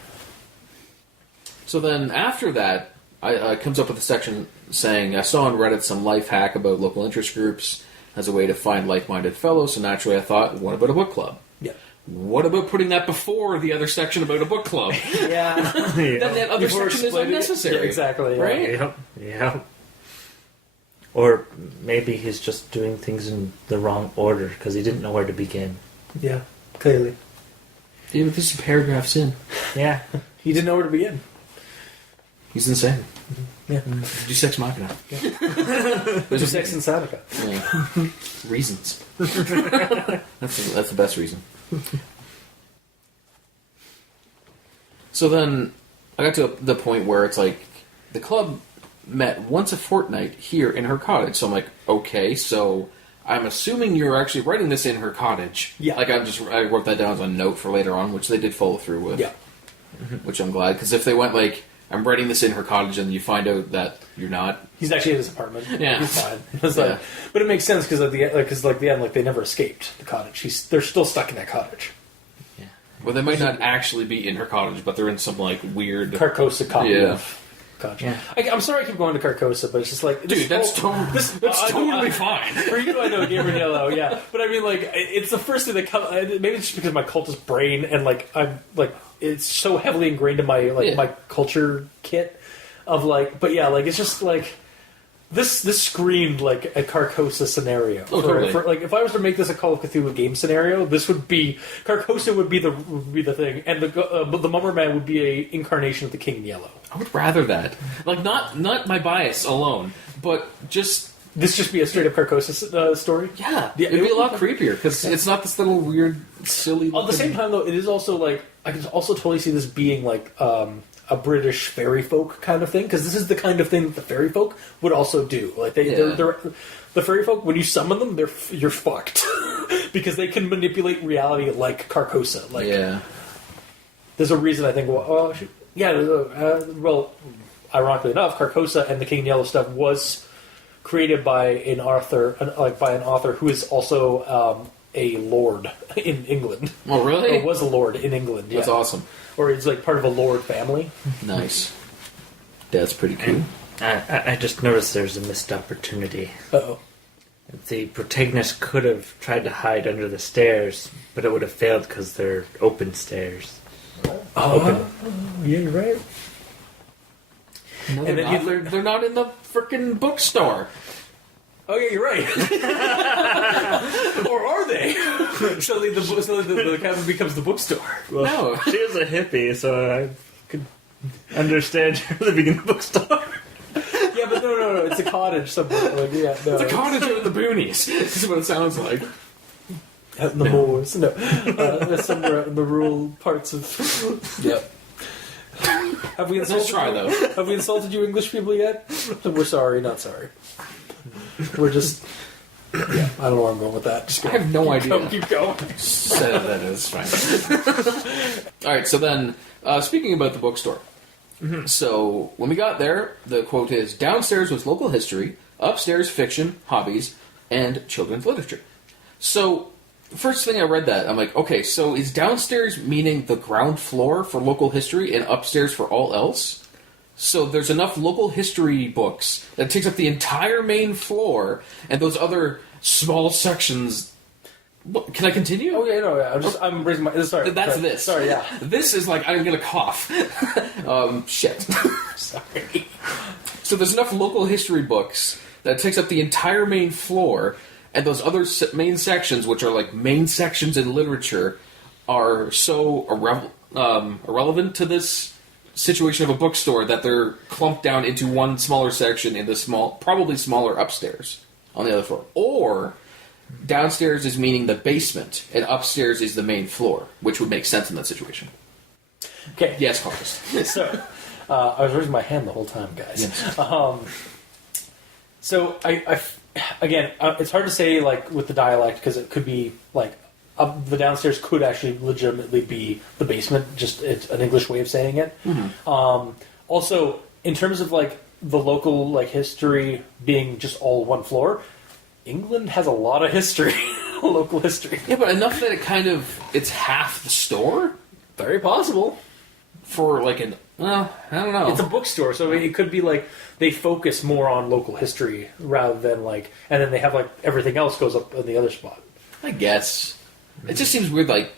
So then after that, I comes up with a section saying, I saw on Reddit some life hack about local interest groups as a way to find like-minded fellows, so naturally I thought, what about a book club? Yeah. What about putting that before the other section about a book club? Yeah. Then that other section is unnecessary. Yeah, exactly. Yeah. Right? Yep. Yeah. Or maybe he's just doing things in the wrong order because he didn't know where to begin. Yeah, clearly. Yeah, but this is paragraphs in. Yeah. He didn't know where to begin. He's insane. Yeah. Do Sex Machina. There's Sex in Satica. Yeah. Reasons. That's the best reason. So then I got to the point where it's like the club met once a fortnight here in her cottage. So I'm like, okay, so I'm assuming you're actually writing this in her cottage. Yeah. Like I wrote that down as a note for later on, which they did follow through with. Yeah. Which I'm glad, because if they went like, I'm writing this in her cottage, and you find out that you're not. He's actually in his apartment. Yeah. He's fine. It's like, but it makes sense because at the end, they never escaped the cottage. They're still stuck in that cottage. Yeah. Well, they might not actually be in her cottage, but they're in some like weird Carcosa copy of cottage. Yeah. I'm sorry I keep going to Carcosa, but it's just like dude, that's totally fine. For you, I know Gamer Yellow, yeah, but I mean, like, it's the first thing that comes. Maybe it's just because of my cultist brain and like I'm like it's so heavily ingrained in my my culture kit of like, but yeah, like it's just like this screamed like a Carcosa scenario. Totally. For like if I was to make this a Call of Cthulhu game scenario, this would be Carcosa would be the thing, and the Mummer Man would be a incarnation of the King in Yellow. I would rather that. Like, not my bias alone, but just... This just be a straight-up Carcosa story? Yeah. It'd be a lot creepier, because it's not this little weird, silly... At the same time, though, it is also, like... I can also totally see this being, like, a British fairy folk kind of thing, because this is the kind of thing that the fairy folk would also do. Like, they're the fairy folk, when you summon them, you're fucked. Because they can manipulate reality like Carcosa. Like, yeah. there's a reason I think. Ironically enough, Carcosa and the King in Yellow stuff was created by an author, who is also a lord in England. Oh, really? Or was a lord in England. Yeah. That's awesome. Or he's like part of a lord family. Nice. That's pretty cool. I just noticed there's a missed opportunity. Uh-oh. The protagonist could have tried to hide under the stairs, but it would have failed because they're open stairs. Oh, yeah, you're right. No, And then they're not in the freaking bookstore. Oh yeah, you're right. Or are they? Suddenly the cabin becomes the bookstore. Well, No. she was a hippie, so I could understand her living in the bookstore. Yeah, but no, it's a cottage somewhere. Like, yeah, no, It's a cottage out in the boonies. This is what it sounds like. out in the moors. No, somewhere out in the rural parts of. Yep. Have we insulted? Let's try though. Have we insulted you, English people, yet? We're sorry, not sorry. We're just. Yeah, I don't know where I'm going with that. Just I have no idea. Keep going. So that is fine. Alright, so then, speaking about the bookstore. So, when we got there, the quote is, downstairs was local history, upstairs fiction, hobbies, and children's literature. So, first thing I read that, I'm like, okay, so is downstairs meaning the ground floor for local history and upstairs for all else? So there's enough local history books that takes up the entire main floor, and those other small sections. What, can I continue? Oh yeah, no, yeah. I'm raising my. Sorry, That's sorry. this. Sorry, yeah. This is like I'm gonna cough. Shit. Sorry. So there's enough local history books that takes up the entire main floor, and those other main sections, which are like main sections in literature, are so irrelevant to this situation of a bookstore that they're clumped down into one smaller section in the probably smaller upstairs on the other floor. Or downstairs is meaning the basement, and upstairs is the main floor, which would make sense in that situation. Okay. Yes, Marcus. So, I was raising my hand the whole time, guys. Yes. So, again, it's hard to say, like, with the dialect, because it could be, like, the downstairs could actually legitimately be the basement, just it's an English way of saying it. Mm-hmm. Also, in terms of, like, the local, like, history being just all one floor, England has a lot of history, local history. Yeah, but enough that it's half the store? Very possible. For, like, I don't know. It's a bookstore, so it could be like they focus more on local history rather than like, and then they have like everything else goes up in the other spot. I guess. It just seems weird, like,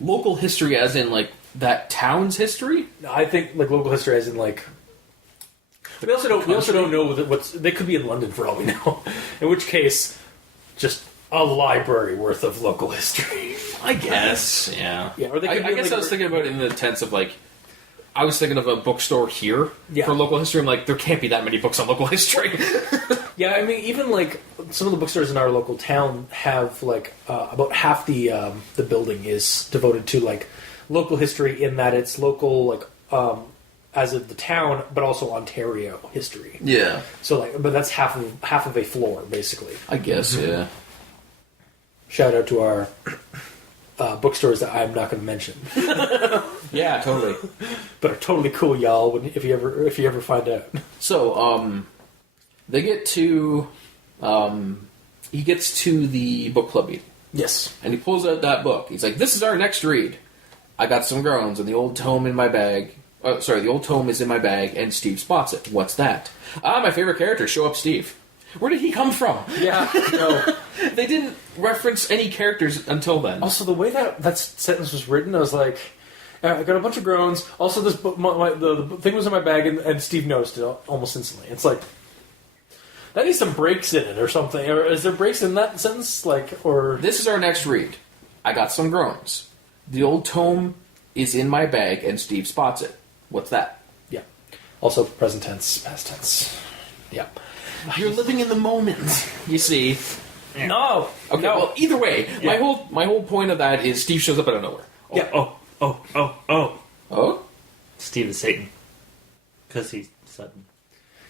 local history as in, like, that town's history? I think like local history as in like. We also don't know what's. They could be in London for all we know. In which case, just a library worth of local history. I guess, yeah. Yeah, or they could I guess like, I was thinking about it in the sense of, like, I was thinking of a bookstore here for local history. I'm like, there can't be that many books on local history. Yeah, I mean, even like some of the bookstores in our local town have like about half the building is devoted to like local history in that it's local like as of the town, but also Ontario history. Yeah. So like, but that's half of a floor basically. I guess, yeah. Shout out to our bookstores that I'm not going to mention. Yeah, totally. But are totally cool, y'all. If you ever find out. So, they get to, he gets to the book club meeting. Yes. And he pulls out that book. He's like, "This is our next read. I got some groans and the old tome in my bag. The old tome is in my bag, and Steve spots it. What's that? My favorite character. Show up, Steve. Where did he come from? Yeah, no. They didn't reference any characters until then. Also, the way that sentence was written, I was like, I got a bunch of groans. Also, this book, the thing was in my bag, and Steve noticed it almost instantly. It's like, that needs some breaks in it or something. Or is there breaks in that sentence? Like, or This is our next read. I got some groans. The old tome is in my bag, and Steve spots it. What's that? Yeah. Also, present tense, past tense. Yeah. You're living in the moment. You see. Yeah. No. Okay. No. Well, either way, my whole point of that is Steve shows up out of nowhere. Oh. Oh. Steve is Satan. Because he's sudden.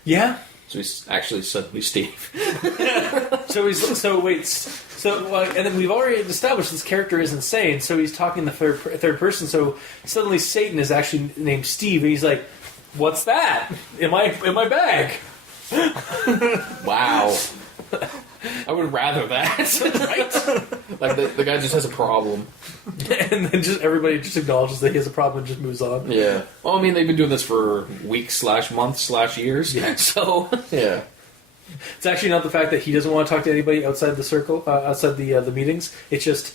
Yeah. So he's actually suddenly Steve. And then we've already established this character is insane. So he's talking in the third person. So suddenly Satan is actually named Steve, and he's like, "What's that in my bag?" Wow. I would rather that. Right? Like the guy just has a problem. And then just everybody just acknowledges that he has a problem and just moves on. Yeah. Well, I mean, they've been doing this for weeks/months/years. Yeah. So, yeah. It's actually not the fact that he doesn't want to talk to anybody outside the circle, outside the meetings. It's just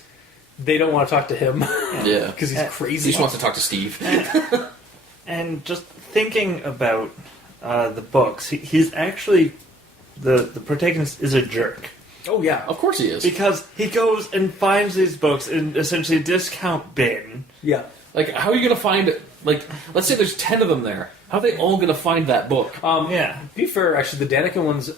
they don't want to talk to him. Yeah. Because he's crazy. He just wants to talk to Steve. And just thinking about the books, he's actually... The protagonist is a jerk. Oh, yeah. Of course he is. Because he goes and finds these books in essentially a discount bin. Yeah. Like, how are you going to find... Like, let's say there's 10 of them there. How are they all going to find that book? Yeah. To be fair, actually, the Daniken ones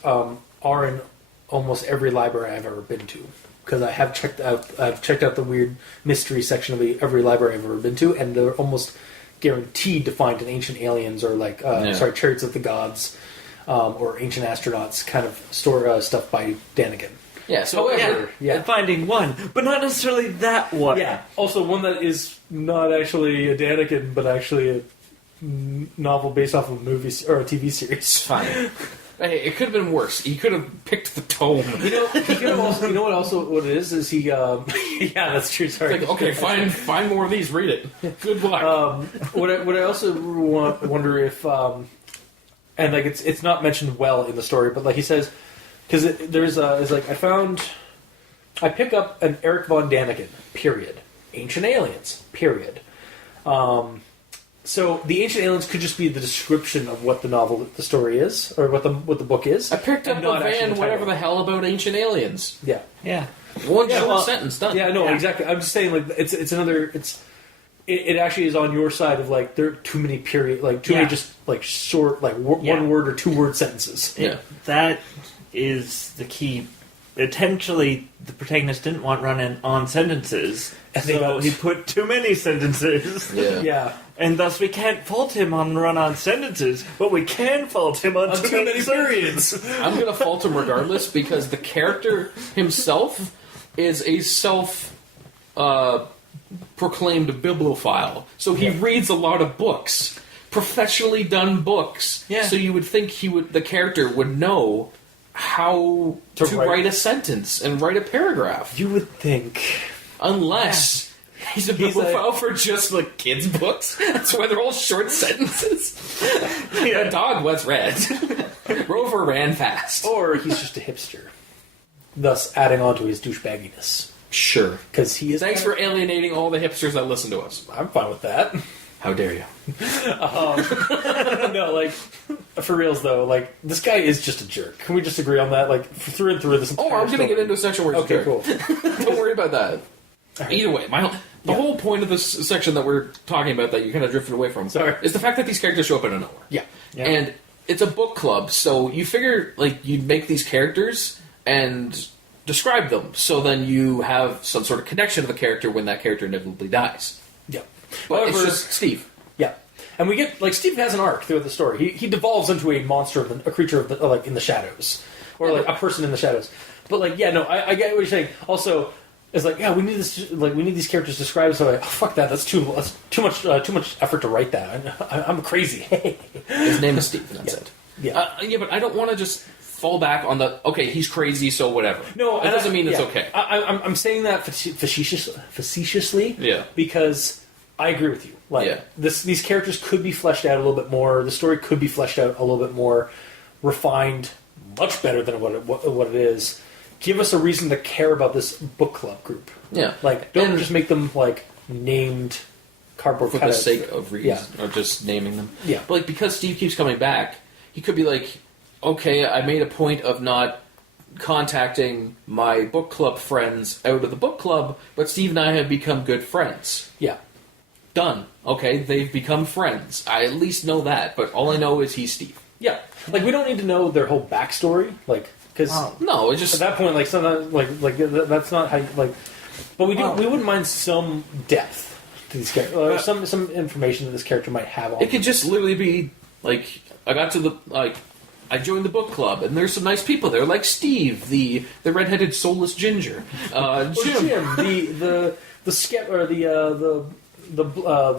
are in almost every library I've ever been to. Because I've checked out the weird mystery section of every library I've ever been to, and they're almost guaranteed to find an Ancient Aliens or, Chariots of the Gods... or Ancient Astronauts kind of stuff by Daniken. Yeah, so And finding one, but not necessarily that one. Yeah. Also, one that is not actually a Daniken, but actually a novel based off of a movie or a TV series. It's fine. Hey, it could have been worse. He could have picked the tome. He could have also. You know what it is? Is he? Yeah, that's true. Sorry. Like, okay, find more of these. Read it. Good luck. What I also wonder if. And like it's not mentioned well in the story, but like he says, because I pick up an Eric von Daniken, period. Ancient Aliens, period. So the Ancient Aliens could just be the description of what the story is, or what the book is. I picked up a van, whatever the hell about Ancient Aliens. Yeah, Yeah. One short sentence done. Yeah, no, exactly. I'm just saying, like it's another. It actually is on your side of like there are too many many just like short one word or 2 word sentences. Yeah, that is the key. Potentially, the protagonist didn't want run-in on sentences, so he put too many sentences. Yeah. And thus we can't fault him on run-on sentences, but we can fault him on too many periods. I'm going to fault him regardless because the character himself is a proclaimed bibliophile. So he reads a lot of books. Professionally done books. Yeah. So you would think the character would know how to write a sentence and write a paragraph. You would think. Unless he's a bibliophile for just like kids' books. That's why they're all short sentences. A dog was red. Rover ran fast. Or he's just a hipster. Thus adding on to his douchebagginess. Sure. Because he is. Thanks for alienating all the hipsters that listen to us. I'm fine with that. How dare you? No, like, for reals though, like, this guy is just a jerk. Can we just agree on that? Like, through and through this entire I'm going to get into a section where he's okay, a jerk. cool. Don't worry about that. Right. Either way, the whole point of this section that we're talking about that you kind of drifted away from is the fact that these characters show up out of nowhere. Yeah. And it's a book club, so you figure, like, you'd make these characters and describe them, so then you have some sort of connection to the character when that character inevitably dies. Yeah. But However, it's just Steve. Yeah. And we get, like, Steve has an arc throughout the story. He devolves into a monster, a creature of the, like, in the shadows. Or, like, a person in the shadows. But, like, yeah, no, I get what you're saying. Also, it's like, yeah, we need this, like, we need these characters described, so like, oh, fuck that, that's too much effort to write that. I'm crazy. His name is Steve, and that's it. Yeah. But I don't want to just fall back on the, okay, he's crazy, so whatever. No, that doesn't mean it's okay. I'm saying that facetiously. Yeah. Because I agree with you. Like, these characters could be fleshed out a little bit more. The story could be fleshed out a little bit more, refined, much better than what it is. Give us a reason to care about this book club group. Yeah. Like, don't just make them, like, named cardboard for the sake of reasons, or just naming them. Yeah. But, like, because Steve keeps coming back, he could be like, okay, I made a point of not contacting my book club friends out of the book club, but Steve and I have become good friends. Yeah. Done. Okay, they've become friends. I at least know that, but all I know is he's Steve. Yeah. Like, we don't need to know their whole backstory, like, because no, it's just at that point, like, sometimes, like that's not how you, like. But we wouldn't mind some depth to these characters, some information that this character might have on. It could just literally be like, I got to the I joined the book club, and there's some nice people there, like Steve, the redheaded soulless ginger, Jim, the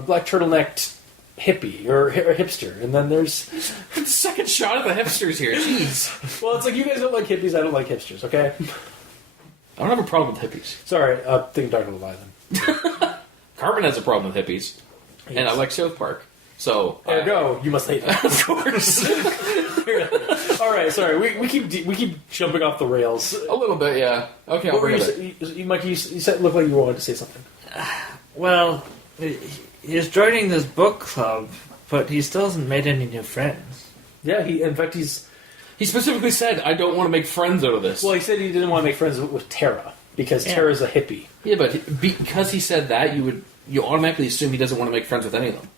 black turtlenecked hippie or hipster, and then there's the second shot of the hipsters here. Jeez. Well, it's like you guys don't like hippies, I don't like hipsters. Okay. I don't have a problem with hippies. Sorry, I think I'm talking to lie then. Carmen has a problem with hippies, and I like South Park. So there you go. You must hate them. Of course. All right, sorry. We keep jumping off the rails. A little bit, yeah. Okay, I'll bring it. Mikey, you said looked like you wanted to say something. Well, he's joining this book club, but he still hasn't made any new friends. Yeah, in fact, he specifically said, I don't want to make friends out of this. Well, he said he didn't want to make friends with Tara, because Tara's a hippie. Yeah, but because he said that, you automatically assume he doesn't want to make friends with any of them.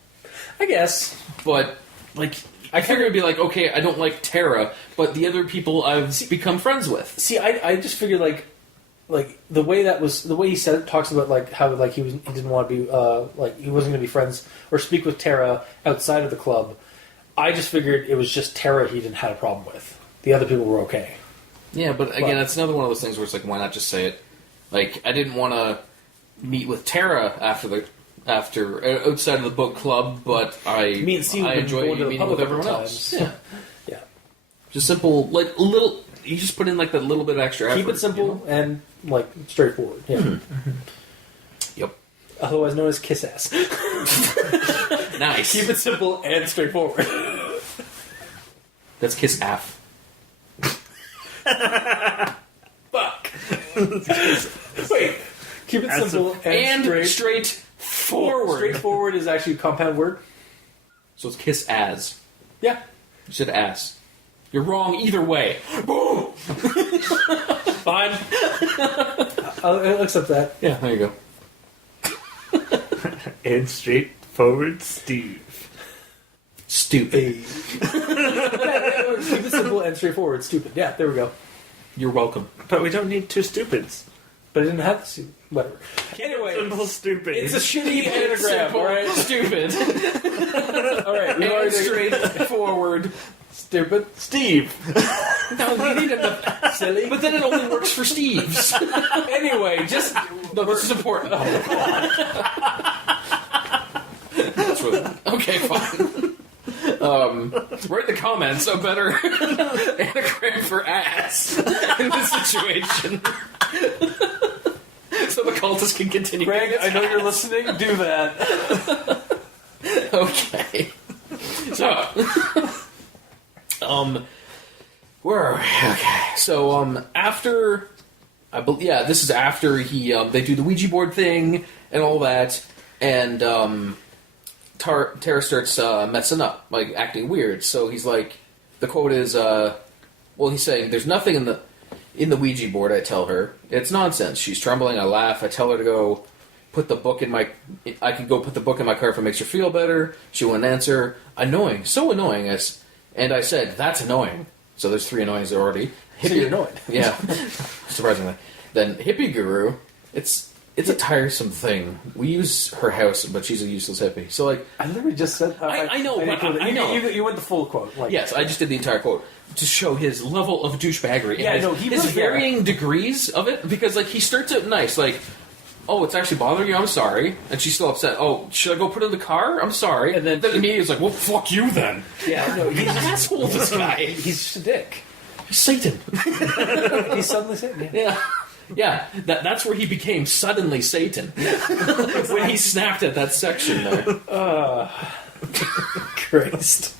I guess. But, like, I figured it'd be like, okay, I don't like Tara, but the other people I've become friends with. See, I just figured, like the way he said it talks about, like, how, like, he didn't want to be, like, he wasn't going to be friends or speak with Tara outside of the club. I just figured it was just Tara he didn't have a problem with. The other people were okay. Yeah, but again, it's another one of those things where it's like, why not just say it? Like, I didn't want to meet with Tara after outside of the book club, but I enjoy meeting with everyone else. Yeah, yeah. Just simple, like little. You just put in like that little bit of extra effort. Keep it simple and like straightforward. Yeah. Mm-hmm. Yep. Otherwise known as kiss ass. Nice. Keep it simple and straightforward. That's kiss aff. Fuck. Wait. Keep it simple and straight. Forward. Straightforward is actually a compound word. So it's kiss as. Yeah. You said ass. You're wrong either way. Boom! Fine. I'll accept that. Yeah, there you go. And straightforward Steve. Stupid. Keep it simple and straightforward. Stupid. Yeah, there we go. You're welcome. But we don't need two stupids. But I didn't have to. Whatever. Anyway, simple stupid. It's a shitty anagram, alright? Stupid. Alright, we and straightforward. Stupid. Steve. No, we need a Silly. But then it only works for Steve's. Anyway, just... No, this is important. That's really... Okay, fine. Write in the comments a better anagram for ass in this situation. So the cultists can continue. Greg, I know you're listening. Do that. Okay. So, where are we? Okay. So, after, this is after they do the Ouija board thing and all that, and Tara starts messing up, like acting weird. So he's like, the quote is, he's saying, "There's nothing in the Ouija board." I tell her it's nonsense. She's trembling. I laugh. I tell her to go put the book in my. I can go put the book in my car if it makes her feel better. She wouldn't answer. Annoying, so annoying. And I said, "That's annoying." So there's 3 annoyings already. So you're annoyed. Yeah, surprisingly. Then hippie guru. It's a tiresome thing. We use her house, but she's a useless hippie. So like, I literally just said. I know. I know. You went the full quote. Like, yes, I just did the entire quote to show his level of douchebaggery. Yeah, no, he his really, varying degrees of it, because like he starts out nice, like, "Oh, it's actually bothering you. I'm sorry," and she's still upset. "Oh, should I go put it in the car? I'm sorry." And then immediately he's like, "Well, fuck you then." Yeah, no, he's an asshole. This guy. He's just a dick. He's Satan. He's suddenly Satan. Yeah. Yeah, that's where he became suddenly Satan. When he snapped at that section there. Christ.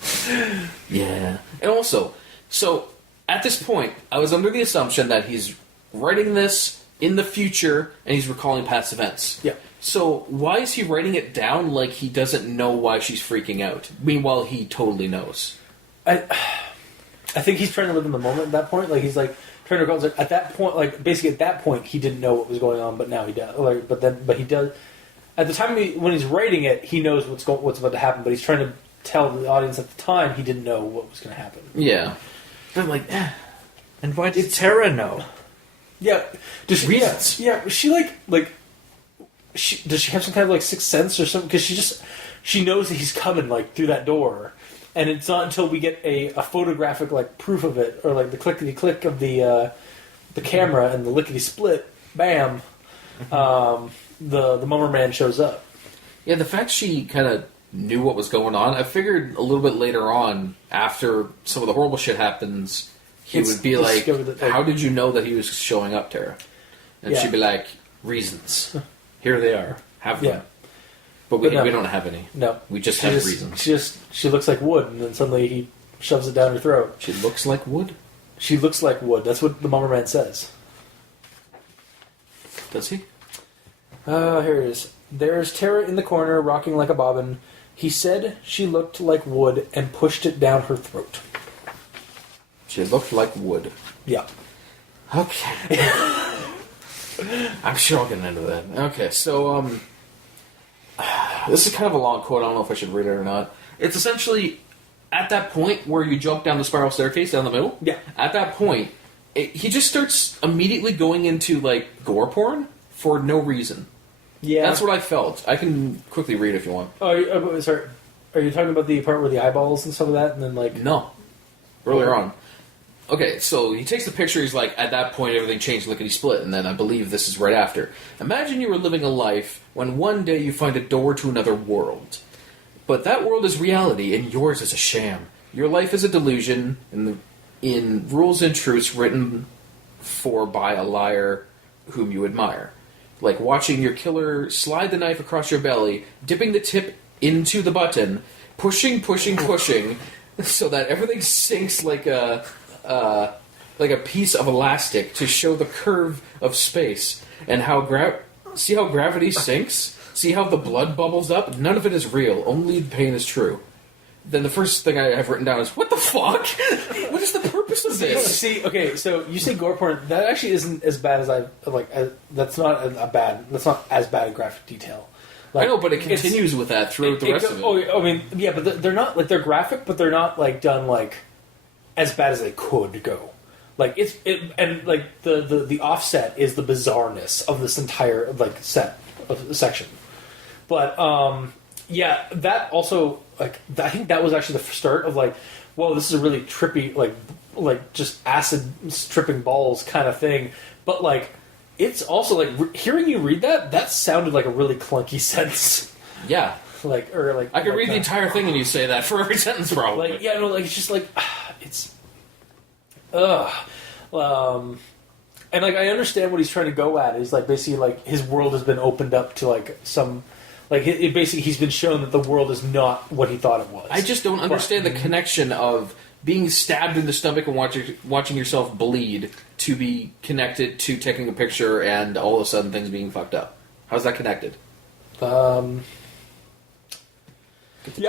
Yeah. And also, so at this point, I was under the assumption that he's writing this in the future and he's recalling past events. Yeah. So why is he writing it down like he doesn't know why she's freaking out? Meanwhile, he totally knows. I think he's trying to live in the moment at that point. Like, he's like trying to recall. Like, at that point, like basically at that point, he didn't know what was going on, but now he does. Like, but he does. At the time when he's writing it, he knows what's about to happen, but he's trying to tell the audience at the time he didn't know what was going to happen. Yeah. But like, and why did Tara know? Yeah. Does she? Reasons. Yeah. Was she does she have some kind of like sixth sense or something? Because she knows that he's coming like through that door. And it's not until we get a photographic like proof of it, or like the clickety click of the camera and the lickety split, bam, the Mummer Man shows up. Yeah, the fact she kind of knew what was going on, I figured a little bit later on, after some of the horrible shit happens, he would be like, how did you know that he was showing up, Tara? And she'd be like, reasons. Here they are. Have them. Yeah. But we don't have any. No. We just have reasons. She looks like wood, and then suddenly he shoves it down her throat. She looks like wood? She looks like wood. That's what the Mummer Man says. Does he? Here it is. There's Tara in the corner, rocking like a bobbin. He said she looked like wood and pushed it down her throat. She looked like wood. Yeah. Okay. I'm sure I'll get into that. Okay, so, this is kind of a long quote. I don't know if I should read it or not. It's essentially, at that point where you jump down the spiral staircase down the middle, yeah. At that point, he just starts immediately going into, like, gore porn for no reason. Yeah. That's what I felt. I can quickly read if you want. Oh, sorry. Are you talking about the part where the eyeballs and stuff of that, and then, like... No. Earlier on. Okay, so he takes the picture, he's like, at that point everything changed lickety-split, and then I believe this is right after. Imagine you were living a life when one day you find a door to another world. But that world is reality, and yours is a sham. Your life is a delusion, in rules and truths written for by a liar whom you admire. Like watching your killer slide the knife across your belly, dipping the tip into the button, pushing, so that everything sinks like a piece of elastic to show the curve of space, and how see how gravity sinks? See how the blood bubbles up? None of it is real. Only the pain is true. Then the first thing I have written down is, what the fuck? What is the purpose of this? See, okay, so you say gore porn. That actually isn't as bad as that's not as bad a graphic detail. Like, I know, but it continues with that throughout the rest of it. Oh, I mean, yeah, but they're not, like, they're graphic, but they're not, like, done, like, as bad as they could go. Like, and, like, the offset is the bizarreness of this entire, like, section. But, yeah, that also, like, I think that was actually the start of, like, whoa, this is a really trippy, like just acid tripping balls kind of thing. But, like, it's also, like, hearing you read that sounded like a really clunky sentence. Yeah. I could read the entire thing and you say that for every sentence, probably. Like, yeah, no, like, it's just, like, it's... and, like, I understand what he's trying to go at. Is, like, basically, like, his world has been opened up to, like, some... Like, basically, he's been shown that the world is not what he thought it was. I just don't understand the connection of being stabbed in the stomach and watching yourself bleed to be connected to taking a picture and all of a sudden things being fucked up. How's that connected? Yeah,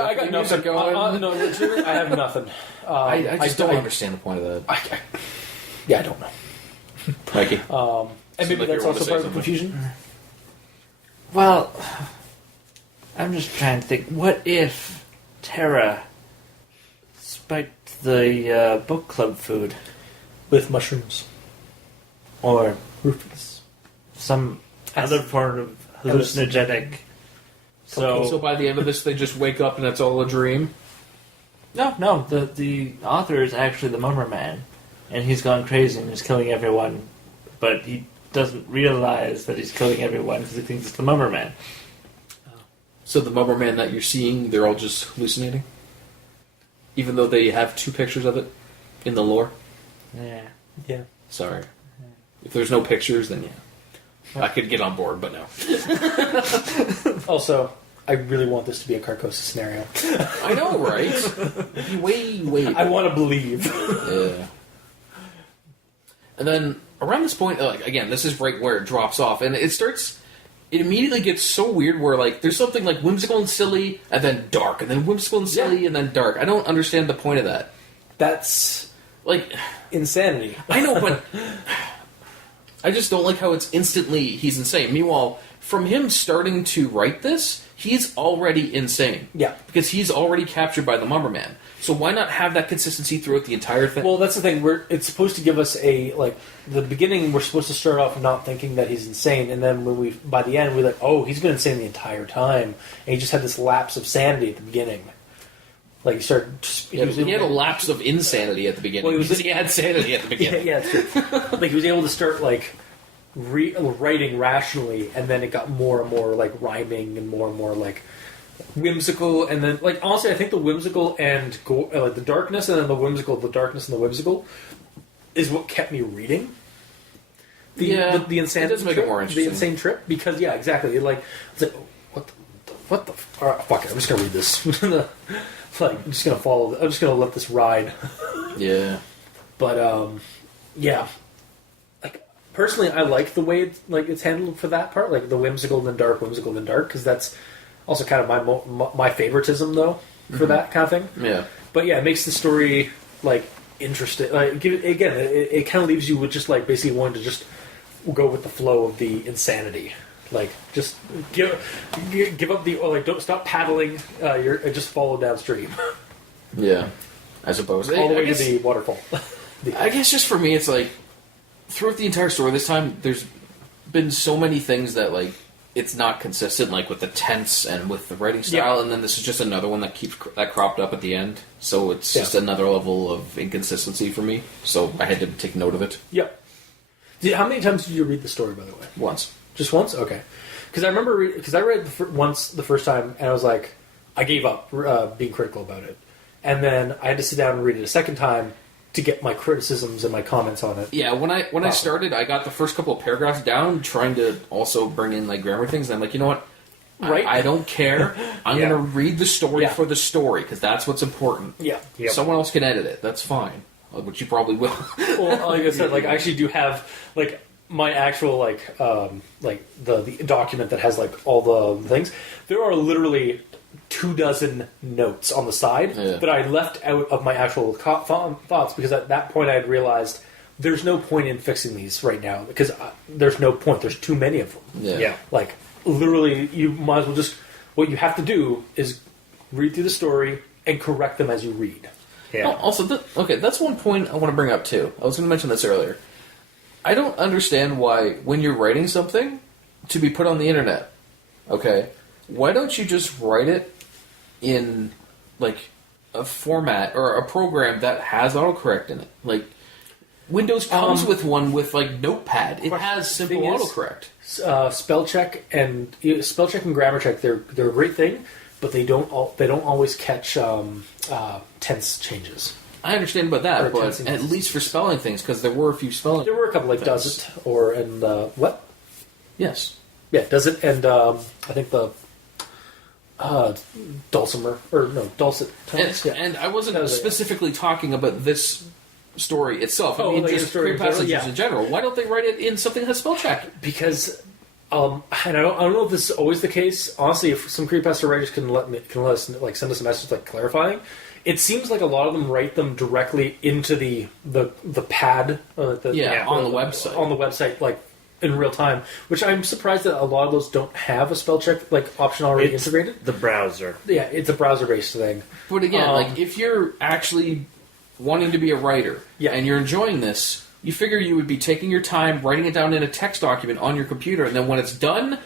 I got nothing. No, I have nothing. I just don't understand the point of that. I don't know. Mikey? And maybe that's also part of the confusion? Well... I'm just trying to think, what if Tara spiked the book club food? With mushrooms. Or roofies. Some other form of hallucinogenic. So by the end of this, they just wake up and it's all a dream? No. The author is actually the Mummer Man. And he's gone crazy and is killing everyone. But he doesn't realize that he's killing everyone because he thinks it's the Mummer Man. So the Mummer Man that you're seeing, they're all just hallucinating? Even though they have two pictures of it in the lore? Yeah. Sorry. Yeah. If there's no pictures, then yeah. I could get on board, but no. Also, I really want this to be a Carcosa scenario. I know, right? Way. I want to believe. Yeah. And then, around this point, like, again, this is right where it drops off, and it immediately gets so weird where, like, there's something, like, whimsical and silly, and then dark, and then whimsical and silly, and then dark. I don't understand the point of that. That's... like... insanity. I know, but... I just don't like how it's instantly he's insane. Meanwhile, from him starting to write this, he's already insane. Yeah. Because he's already captured by the Mummer Man. So why not have that consistency throughout the entire thing? Well, that's the thing. It's supposed to give us the beginning, we're supposed to start off not thinking that he's insane, and then by the end, we're like, oh, he's been insane the entire time, and he just had this lapse of sanity at the beginning. Like he started. He had a lapse of insanity at the beginning. Well, he had sanity at the beginning. Yeah, that's true. Like he was able to start like writing rationally, and then it got more and more like rhyming and more like whimsical, and then like honestly, I think the whimsical and like the darkness, and then the whimsical, the darkness and the whimsical, is what kept me reading. The insanity. It does make it more interesting. The insane trip, because yeah, exactly. It's like what the fuck it, I'm just gonna read this. Like I'm just gonna let this ride. Yeah. But yeah. Like personally, I like the way it's handled for that part, like the whimsical then dark, because that's also kind of my favoritism though for that kind of thing. Yeah. But yeah, it makes the story like interesting. Like it kind of leaves you with just like basically wanting to just go with the flow of the insanity. Like just give up the don't stop paddling. Just follow downstream. Yeah, I suppose all the way to the waterfall. I guess just for me, it's like throughout the entire story this time, there's been so many things that like it's not consistent, like with the tense and with the writing style, and then this is just another one that cropped up at the end. So it's just another level of inconsistency for me. So I had to take note of it. Yep. How many times did you read the story, by the way? Once. Just once? Okay. Because I remember, because I read once the first time, and I was like, I gave up being critical about it. And then I had to sit down and read it a second time to get my criticisms and my comments on it. Yeah, when I started, I got the first couple of paragraphs down, trying to also bring in like grammar things. And I'm like, you know what? Right? I don't care. I'm going to read the story for the story, because that's what's important. Yeah. Yep. Someone else can edit it. That's fine. Which you probably will. Well, like I said, like I actually do have like my actual the document that has like all the things. There are literally 24 notes on the side that I left out of my actual thoughts, because at that point I had realized there's no point in fixing these right now, because there's no point. There's too many of them. Yeah. Like literally, you might as well just what you have to do is read through the story and correct them as you read. Yeah. Also, that's one point I want to bring up too. I was going to mention this earlier. I don't understand why, when you're writing something to be put on the internet, okay, why don't you just write it in like a format or a program that has autocorrect in it? Like Windows comes with one with like Notepad. It has simple autocorrect. Spell check and grammar check. They're a great thing, but they don't always catch tense changes. I understand about that, but at least for spelling things, because there were a few spelling. There were a couple like does it and what? Yes. Yeah, does it and I think the dulcimer or no dulcet tones. And I wasn't specifically talking about this story itself. I mean, just Creepypasta in general. Why don't they write it in something that has spell check? Because. And I don't know if this is always the case. Honestly, if some Creepypasta writers can let us like send us a message like clarifying, it seems like a lot of them write them directly into the pad on the website. On the website, like in real time, which I'm surprised that a lot of those don't have a spell check like option already integrated. The browser. Yeah, it's a browser based thing. But again, like if you're actually wanting to be a writer and you're enjoying this, you figure you would be taking your time, writing it down in a text document on your computer, and then when it's done,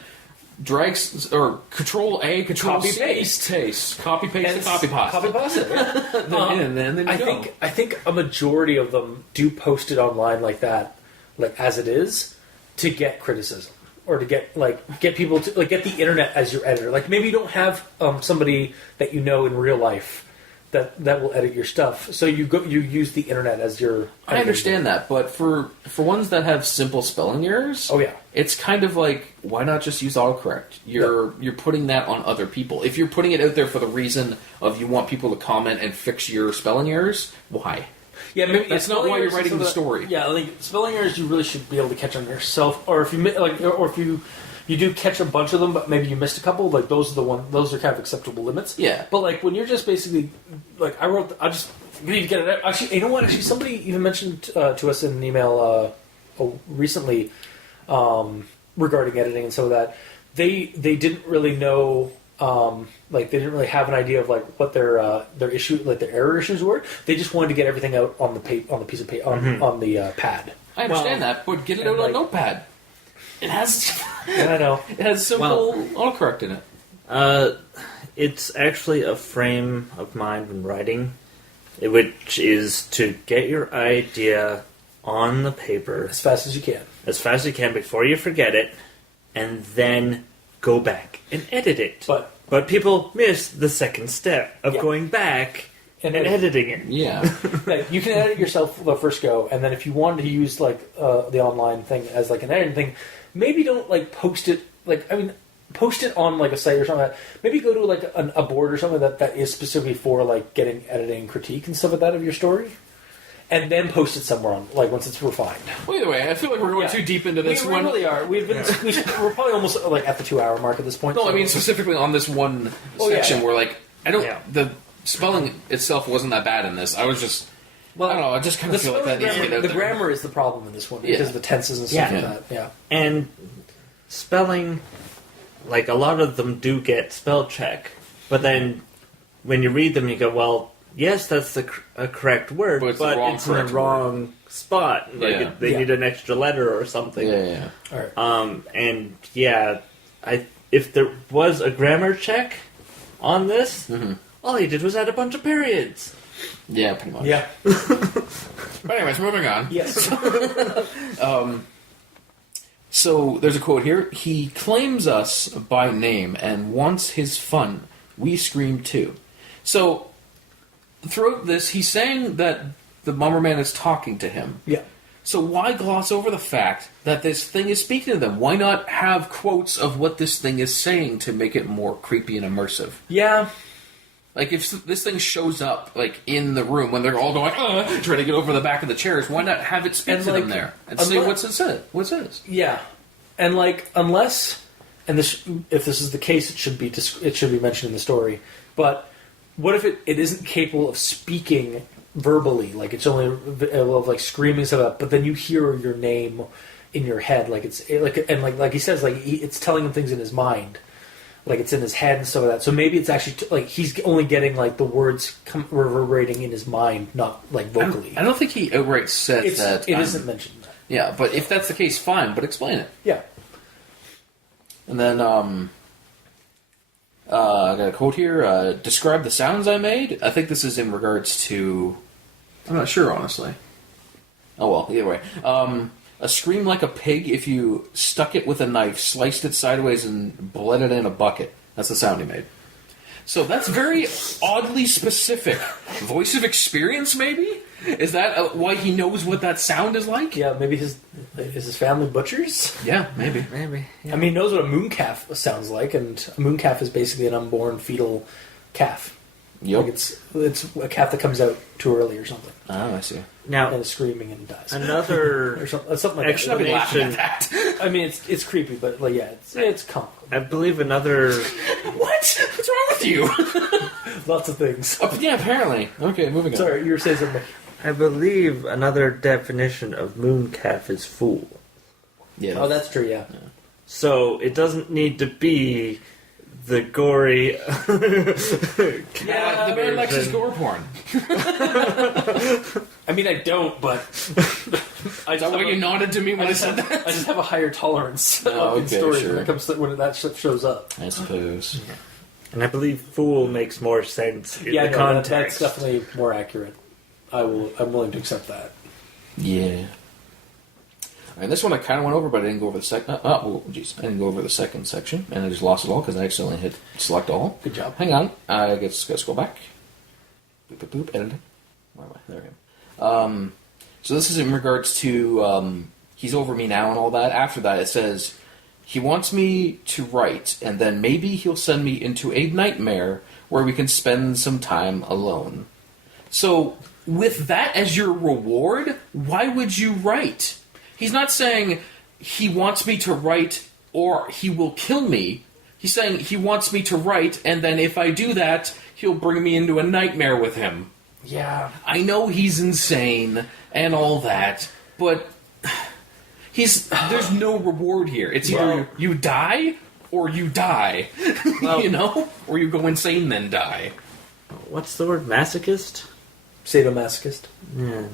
drag or Control A, Control copy C, paste, copy paste, copy pasta. And then I think a majority of them do post it online like that, like as it is, to get criticism or to get people to like get the internet as your editor. Like maybe you don't have somebody that you know in real life that will edit your stuff. So you use the internet as your. I understand that, but for ones that have simple spelling errors, it's kind of like, why not just use autocorrect? You're putting that on other people. If you're putting it out there for the reason of you want people to comment and fix your spelling errors, why? Yeah, maybe that's not why you're writing the story. Yeah, like spelling errors, you really should be able to catch on yourself, or if you do catch a bunch of them, but maybe you missed a couple. Like those are kind of acceptable limits. Yeah. But like when you're just basically like I just need to get it out. Actually, you know what? Actually, somebody even mentioned to us in an email recently regarding editing and some of that. They didn't really know. Like they didn't really have an idea of like what their issue, like their error issues were. They just wanted to get everything out on the piece of paper on the pad. I understand that, but get it out on Notepad. It has. I know. It has simple autocorrect in it. it's actually a frame of mind when writing, which is to get your idea on the paper as fast as you can. As fast as you can before you forget it, and then go back and edit it. But people miss the second step of going back and editing it. Yeah. You can edit yourself the first go, and then if you wanted to use like the online thing as like an editing thing, maybe don't like post it. Post it on like a site or something like that. Maybe go to like a board or something that is specifically for like getting editing critique and stuff like that of your story, and then post it somewhere on like once it's refined. Well, either way, I feel like we're going too deep into this one. We really are. We're probably almost like at the 2-hour mark at this point. No, so. I mean specifically on this one section where like the spelling itself wasn't that bad in this. I was just. I don't know, I just kind of feel like that needs to get out the there. grammar is the problem in this one because of the tenses and stuff like that. Yeah. And spelling, like a lot of them do get spell check, but then when you read them, you go, well, yes, that's a correct word, but it's in the wrong spot. Like they need an extra letter or something. Yeah. All right. And if there was a grammar check on this, all he did was add a bunch of periods. Yeah, pretty much. Yeah. But anyways, moving on. Yes. So there's a quote here. He claims us by name and wants his fun. We scream too. So throughout this, he's saying that the Mummerman is talking to him. Yeah. So why gloss over the fact that this thing is speaking to them? Why not have quotes of what this thing is saying to make it more creepy and immersive? Yeah. Like, if this thing shows up, like, in the room when they're all going, trying to get over the back of the chairs, why not have it speak to them there? And say what it says? Yeah. And, like, unless... And this, if this is the case, it should be mentioned in the story. But what if it isn't capable of speaking verbally? Like, it's only of, like, screaming stuff, but then you hear your name in your head. Like, like he says, like, it's telling him things in his mind. Like, it's in his head and stuff like that. So maybe it's actually, like, he's only getting, like, the words reverberating in his mind, not, like, vocally. I don't think he outright says that. It isn't mentioned. Yeah, but if that's the case, fine, but explain it. Yeah. And then, I got a quote here. Describe the sounds I made. I think this is in regards to... I'm not sure, honestly. Oh, well, either way. A scream like a pig if you stuck it with a knife, sliced it sideways, and bled it in a bucket. That's the sound he made. So that's very oddly specific. Voice of experience, maybe? Is that why he knows what that sound is like? Yeah, maybe is his family butchers? Yeah, maybe. Yeah. I mean, he knows what a moon calf sounds like, and a moon calf is basically an unborn fetal calf. Yep. Like it's a calf that comes out too early or something. Oh, I see. Now, and is screaming and dies. Another or something like explanation. That. I mean, it's creepy, but like, yeah, it's comical. I believe another... What? What's wrong with you? Lots of things. Yeah, apparently. Okay, moving on. Sorry, you were saying something. I believe another definition of mooncalf is fool. Yeah. Oh, that's true, yeah. So it doesn't need to be the gory... Yeah, the man likes his gore porn. I mean, I don't, but... Is that why you nodded to me when I said that? I just have a higher tolerance Oh, in stories sure. when that stuff shows up. I suppose. Yeah. And I believe fool makes more sense in the no, context. that's definitely more accurate. I'm willing to accept that. Yeah. And this one I kind of went over, but I didn't go over the second. Oh, jeez, I didn't go over the second section, and I just lost it all because I accidentally hit select all. Good job. Hang on, I guess go back. Boop boop boop. Editing. Where am I? There I am. So this is in regards to he's over me now and all that. After that, it says he wants me to write, and then maybe he'll send me into a nightmare where we can spend some time alone. So with that as your reward, why would you write? He's not saying he wants me to write or he will kill me. He's saying he wants me to write, and then if I do that, he'll bring me into a nightmare with him. Yeah. I know he's insane and all that, but there's no reward here. It's either you die or you die. Well, you know? Or you go insane then die. What's the word? Masochist? Sadomasochist. Yeah.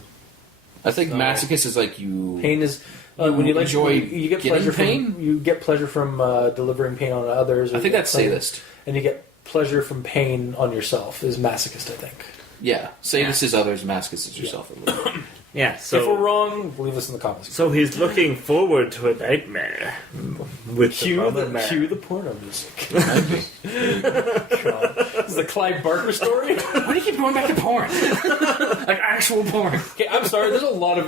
I think masochist is like you... Pain is... when you enjoy you get getting pleasure pain? from... You get pleasure from delivering pain on others. I think that's sadist. And you get pleasure from pain on yourself is masochist, I think. Yeah. Sadist is others, masochist is yourself. Yeah, If we're so wrong, leave us in the comments. so he's looking forward to a nightmare with Cue the cue the porno music. God. This is a Clive Barker story. Why do you keep going back to porn? Like actual porn. Okay, I'm sorry. There's a lot of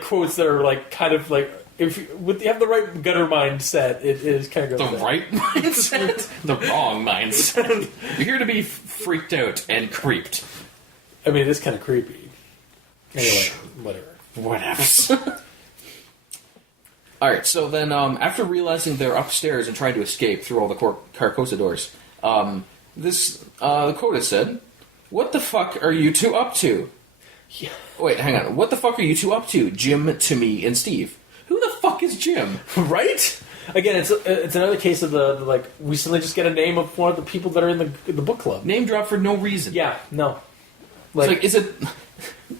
quotes that are like kind of like if you have the right gutter mindset, it is kind of The right mindset? The wrong mindset. You're here to be freaked out and creeped. I mean, it is kind of creepy. Anyway, whatever. Whatevs. Alright, so then after realizing they're upstairs and trying to escape through all the Carcosa doors, the quote said, "What the fuck are you two up to?" Yeah. Wait, hang on. What the fuck are you two up to? Jim, Timmy, and Steve. Who the fuck is Jim? Right? Again, it's another case of the like we suddenly just get a name of one of the people that are in the book club. Name drop for no reason. Yeah, no.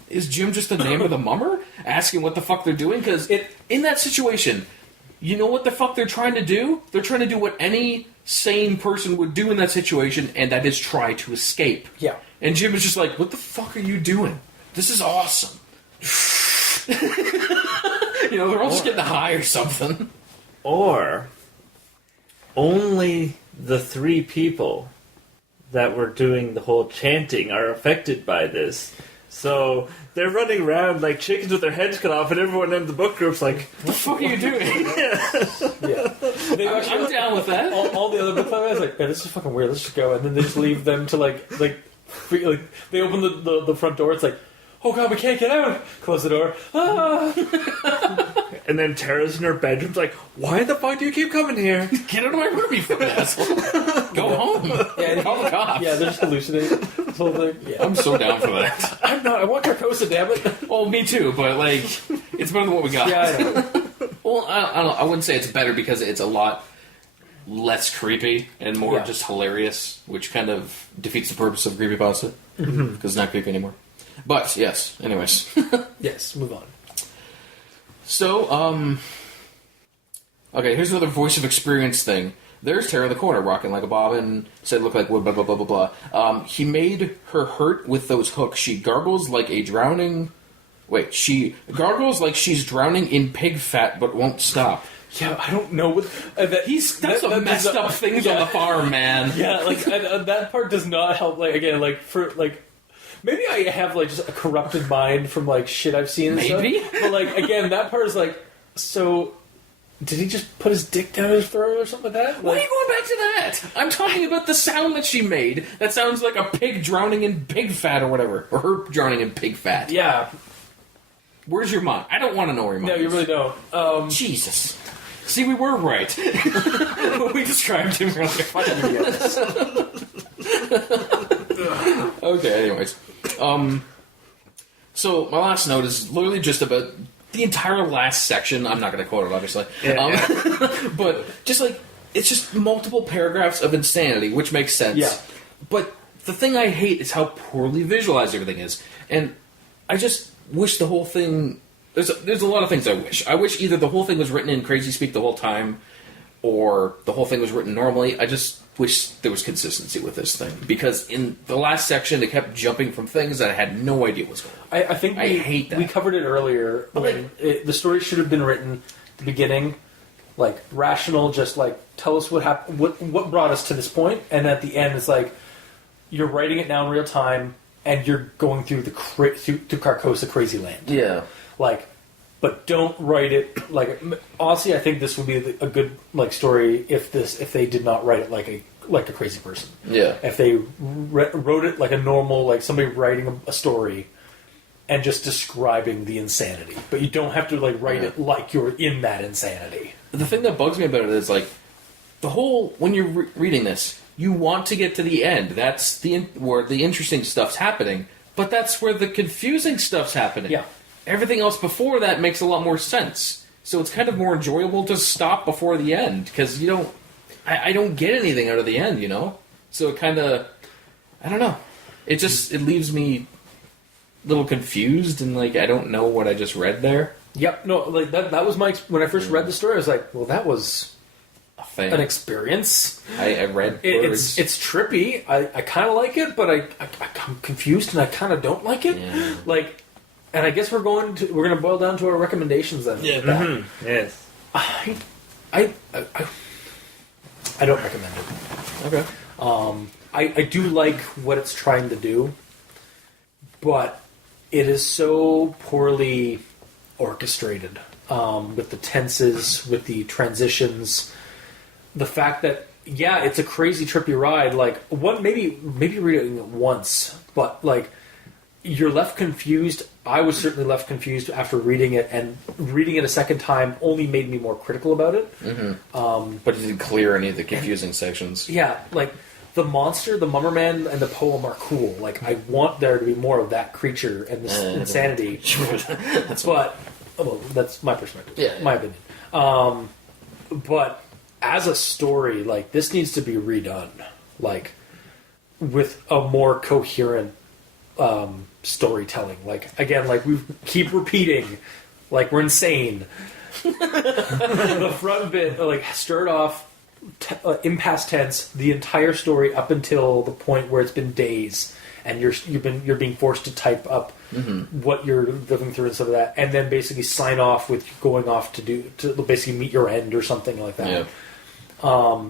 Is Jim just the name of the mummer? Asking what the fuck they're doing? Because in that situation, you know what the fuck they're trying to do? They're trying to do what any sane person would do in that situation, and that is try to escape. Yeah. And Jim is just like, what the fuck are you doing? This is awesome. They're all just getting high or something. Or only the 3 people that were doing the whole chanting are affected by this. So they're running around like chickens with their heads cut off, and everyone in the book group's like, "What the fuck are you doing?" Yeah. I'm down with that. All the other book club guys like, yeah, this is fucking weird. Let's just go, and then they just leave them to like they open the front door. It's like, oh god, we can't get out. Close the door. Ah. And then Tara's in her bedroom's like, why the fuck do you keep coming here? Get out of my room, you fucking asshole. Go home. Yeah, Call the cops. Yeah, they're just hallucinating. This whole thing. Yeah. I'm so down for that. I'm not. I want Carcosa, damn it. Well, me too, but like, it's better than what we got. Yeah, I know. Well, I don't. I wouldn't say it's better because it's a lot less creepy and more just hilarious, which kind of defeats the purpose of Creepypasta because it's not creepy anymore. But yes, anyways. Yes, move on. So, okay, here's another voice of experience thing. There's Tara in the corner, rocking like a bobbin, said look like wood, blah, blah, blah, blah, blah. He made her hurt with those hooks. She gargles like a drowning... Wait, she gargles like she's drowning in pig fat, but won't stop. Yeah, I don't know what... He's done some messed up things on the farm, man. Yeah, like, that part does not help, like, again, like, for, like... Maybe I have, like, just a corrupted mind from, like, shit I've seen and Maybe? stuff. But, like, again, that part is, like, so... Did he just put his dick down his throat or something like that? Like, Why are you going back to that? I'm talking about the sound that she made. That sounds like a pig drowning in pig fat or whatever. Or her drowning in pig fat. yeah. Where's your mind? I don't want to know where your mind No, you really don't. Jesus. See, we were right. We described him like fucking idiots. Okay, anyways. So, my last note is literally just about the entire last section. I'm not going to quote it, obviously. Yeah. But, just like, it's just multiple paragraphs of insanity, which makes sense. Yeah. But the thing I hate is how poorly visualized everything is. And I just wish the whole thing... There's a lot of things I wish. I wish either the whole thing was written in crazy speak the whole time, or the whole thing was written normally. I just wish there was consistency with this thing. Because in the last section, they kept jumping from things that I had no idea what was going on. I think I hate that. We covered it earlier. When the story should have been written at the beginning, like, rational, just, like, tell us what happened, what brought us to this point, and at the end, it's like, you're writing it now in real time, and you're going through through Carcosa crazy land. Yeah. Like, but don't write it like. Honestly, I think this would be a good like story if they did not write it like a crazy person. Yeah. If they wrote it like a normal, like somebody writing a story, and just describing the insanity. But you don't have to like write it like you're in that insanity. The thing that bugs me about it is like the whole when you're reading this, you want to get to the end. That's where the interesting stuff's happening, but that's where the confusing stuff's happening. Yeah. Everything else before that makes a lot more sense. So it's kind of more enjoyable to stop before the end, because you don't... I don't get anything out of the end, you know? So it kind of... I don't know. It leaves me a little confused, and like I don't know what I just read there. Yep. No, like that was my... When I first read the story, I was like, well, that was thing. an experience. I read words. It's trippy. I kind of like it, but I'm confused and I kind of don't like it. Yeah. Like, and I guess we're going to boil down to our recommendations then. Yeah. with that. Mm-hmm. Yes. I don't recommend it. Okay. I do like what it's trying to do, but it is so poorly orchestrated with the tenses, with the transitions, the fact that it's a crazy trippy ride. Like maybe reading it once, but like you're left confused. I was certainly left confused after reading it, and reading it a second time only made me more critical about it. Mm-hmm. But it didn't clear any of the confusing sections. Yeah, like the monster, the Mummerman, and the poem are cool. Like I want there to be more of that creature and this insanity. That's my perspective. Yeah. My opinion. But as a story, like this needs to be redone, like with a more coherent storytelling. Like again, like we keep repeating, like we're insane. The front bit, like start off in past tense, the entire story up until the point where it's been days, and you're being forced to type up what you're living through and stuff like that, and then basically sign off with going off to basically meet your end or something like that. Yeah.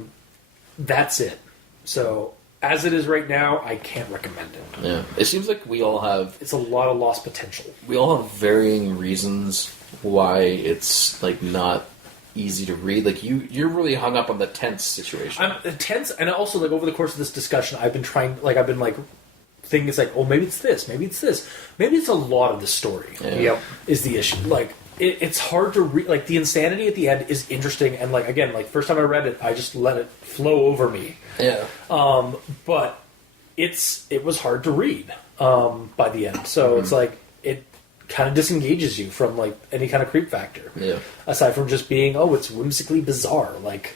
That's it. So as it is right now, I can't recommend it. Yeah. It seems like we all have It's a lot of lost potential. we all have varying reasons why it's like not easy to read. Like you're really hung up on the tense situation. I'm tense, and also like over the course of this discussion, I've been thinking it's like, oh, maybe it's this, maybe it's a lot of the story. Yeah. Is the issue. Like it's hard to read. Like the insanity at the end is interesting, and like again, like first time I read it, I just let it flow over me. Yeah. But it was hard to read by the end. So it's like it kind of disengages you from like any kind of creep factor. Yeah. Aside from just being, it's whimsically bizarre. Like,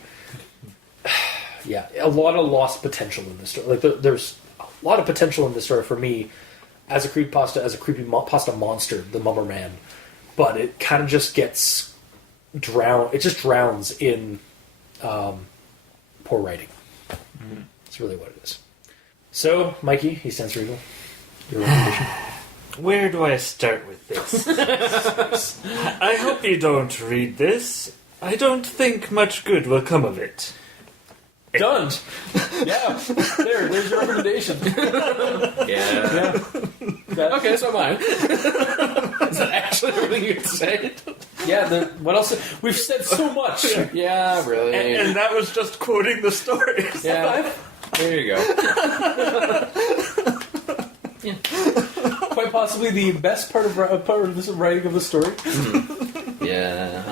a lot of lost potential in this story. Like there's a lot of potential in this story for me as a creepypasta monster, the Mummerman. But it kind of just gets drowned. It just drowns in poor writing. That's really what it is. So, Mikey, he stands regal. Your recommendation? Where do I start with this? I hope you don't read this. I don't think much good will come of it. Done. Yeah. There's your recommendation. Yeah. Okay, so mine. Is that actually everything you have to say? Yeah. What else? We've said so much. Yeah, really. And that was just quoting the stories. Yeah. There you go. Yeah. Quite possibly the best part of this writing of the story. Yeah,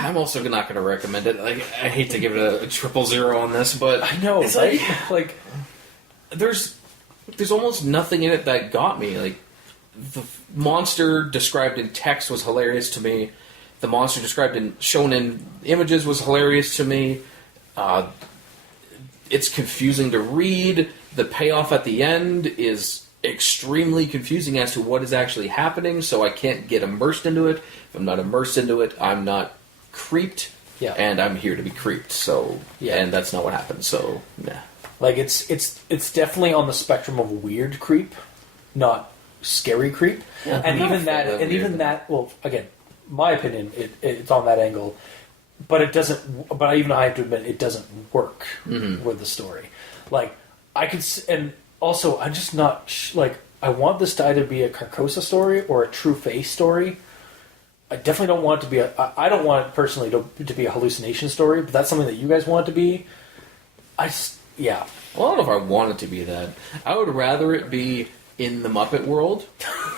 I'm also not going to recommend it. Like, I hate to give it a 000 on this, but I know, it's like there's almost nothing in it that got me. Like, the monster described in text was hilarious to me. The monster shown in images was hilarious to me. It's confusing to read. The payoff at the end is extremely confusing as to what is actually happening, so I can't get immersed into it. If I'm not immersed into it, I'm not creeped. Yeah. And I'm here to be creeped. So and that's not what happened. So yeah. Like it's definitely on the spectrum of weird creep, not scary creep. Yeah, and even that. Well, again, my opinion, it's on that angle, but it doesn't. But I have to admit, it doesn't work with the story. Like I could, and also I'm just not like I want this to either be a Carcosa story or a True Face story. I definitely don't want it to be I don't want it personally to be a hallucination story, but that's something that you guys want it to be. Well, I don't know if I want it to be that. I would rather it be in the Muppet world,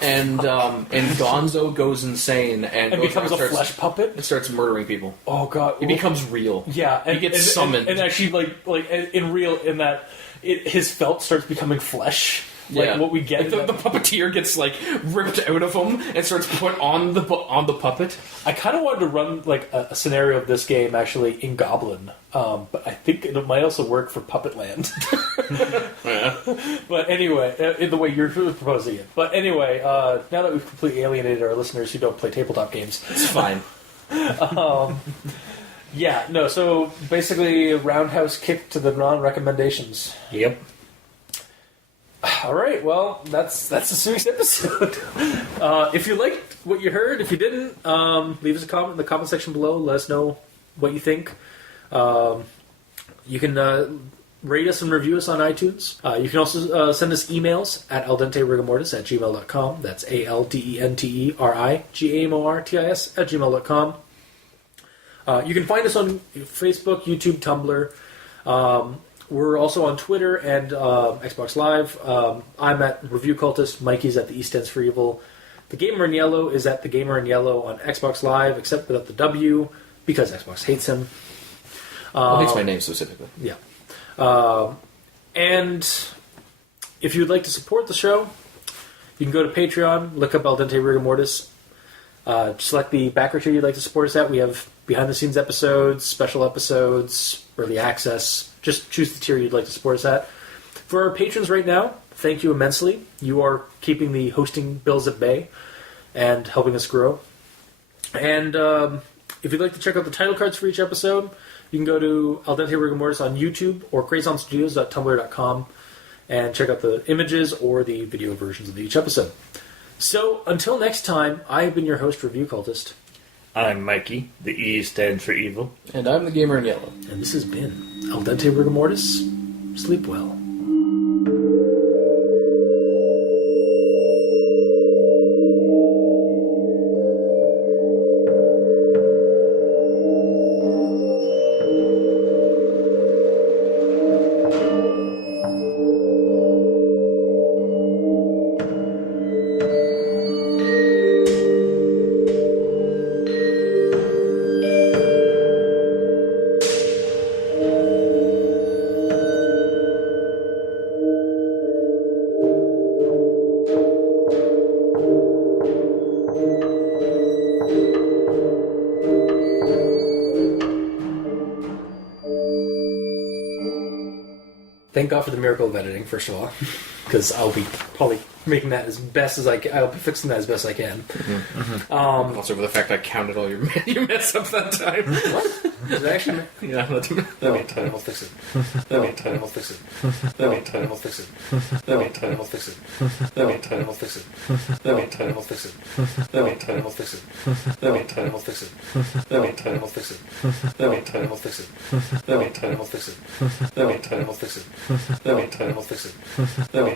and Gonzo goes insane and becomes a flesh puppet and starts murdering people. Oh god, he becomes real. Yeah, he gets summoned, and actually like in real in that his felt starts becoming flesh. Like what we get, like the puppeteer gets like ripped out of him and starts put on the puppet. I kind of wanted to run like a scenario of this game actually in Goblin, but I think it might also work for Puppet Land. Yeah. But anyway, in the way you're proposing it. But anyway, now that we've completely alienated our listeners who don't play tabletop games, it's fine. Yeah, no, so basically a roundhouse kick to the non-recommendations. Yep. All right, well, that's this week's episode. If you liked what you heard, if you didn't, leave us a comment in the comment section below. Let us know what you think. You can rate us and review us on iTunes. You can also send us emails at aldenterigamortis@gmail.com. That's ALDENTERIGAMORTIS@gmail.com. You can find us on Facebook, YouTube, Tumblr. We're also on Twitter and Xbox Live. I'm at Review Cultist. Mikey's at The East Ends for Evil. The Gamer in Yellow is at The Gamer in Yellow on Xbox Live, except without the W, because Xbox hates him. Hates my name specifically. Yeah. And if you'd like to support the show, you can go to Patreon, look up Al Dente Rigamortis, select the backer tier you'd like to support us at. We have behind-the-scenes episodes, special episodes, early access. Just choose the tier you'd like to support us at. For our patrons right now, thank you immensely. You are keeping the hosting bills at bay and helping us grow. And if you'd like to check out the title cards for each episode, you can go to Al Dente Rigamortis on YouTube or crazonstudios.tumblr.com and check out the images or the video versions of each episode. So, until next time, I have been your host, Review Cultist. I'm Mikey. The E stands for evil. And I'm the Gamer in Yellow. And this has been Al Dente Rigamortis. Sleep well. Thank God for the miracle of editing, first of all, because I'll be probably making that as best as I can. I'll be fixing that as best I can. Mm-hmm. Mm-hmm. Also, for the fact I counted all your mess up that time. What? Did I actually? Yeah, I'm not doing that. Let me time. I'll fix it. Let me time. I'll fix it. Let me time. I'll fix it. Let me time. I'll fix it. Let me time. I'll fix it. Let me time. I'll fix it. Let me time. I'll fix it. Let me time. I'll fix it. Let me time. I'll fix it. Let me time. I'll fix it. Let me time. I'll fix it. Let me time. I'll fix it. Let me time. I'll fix it. Let me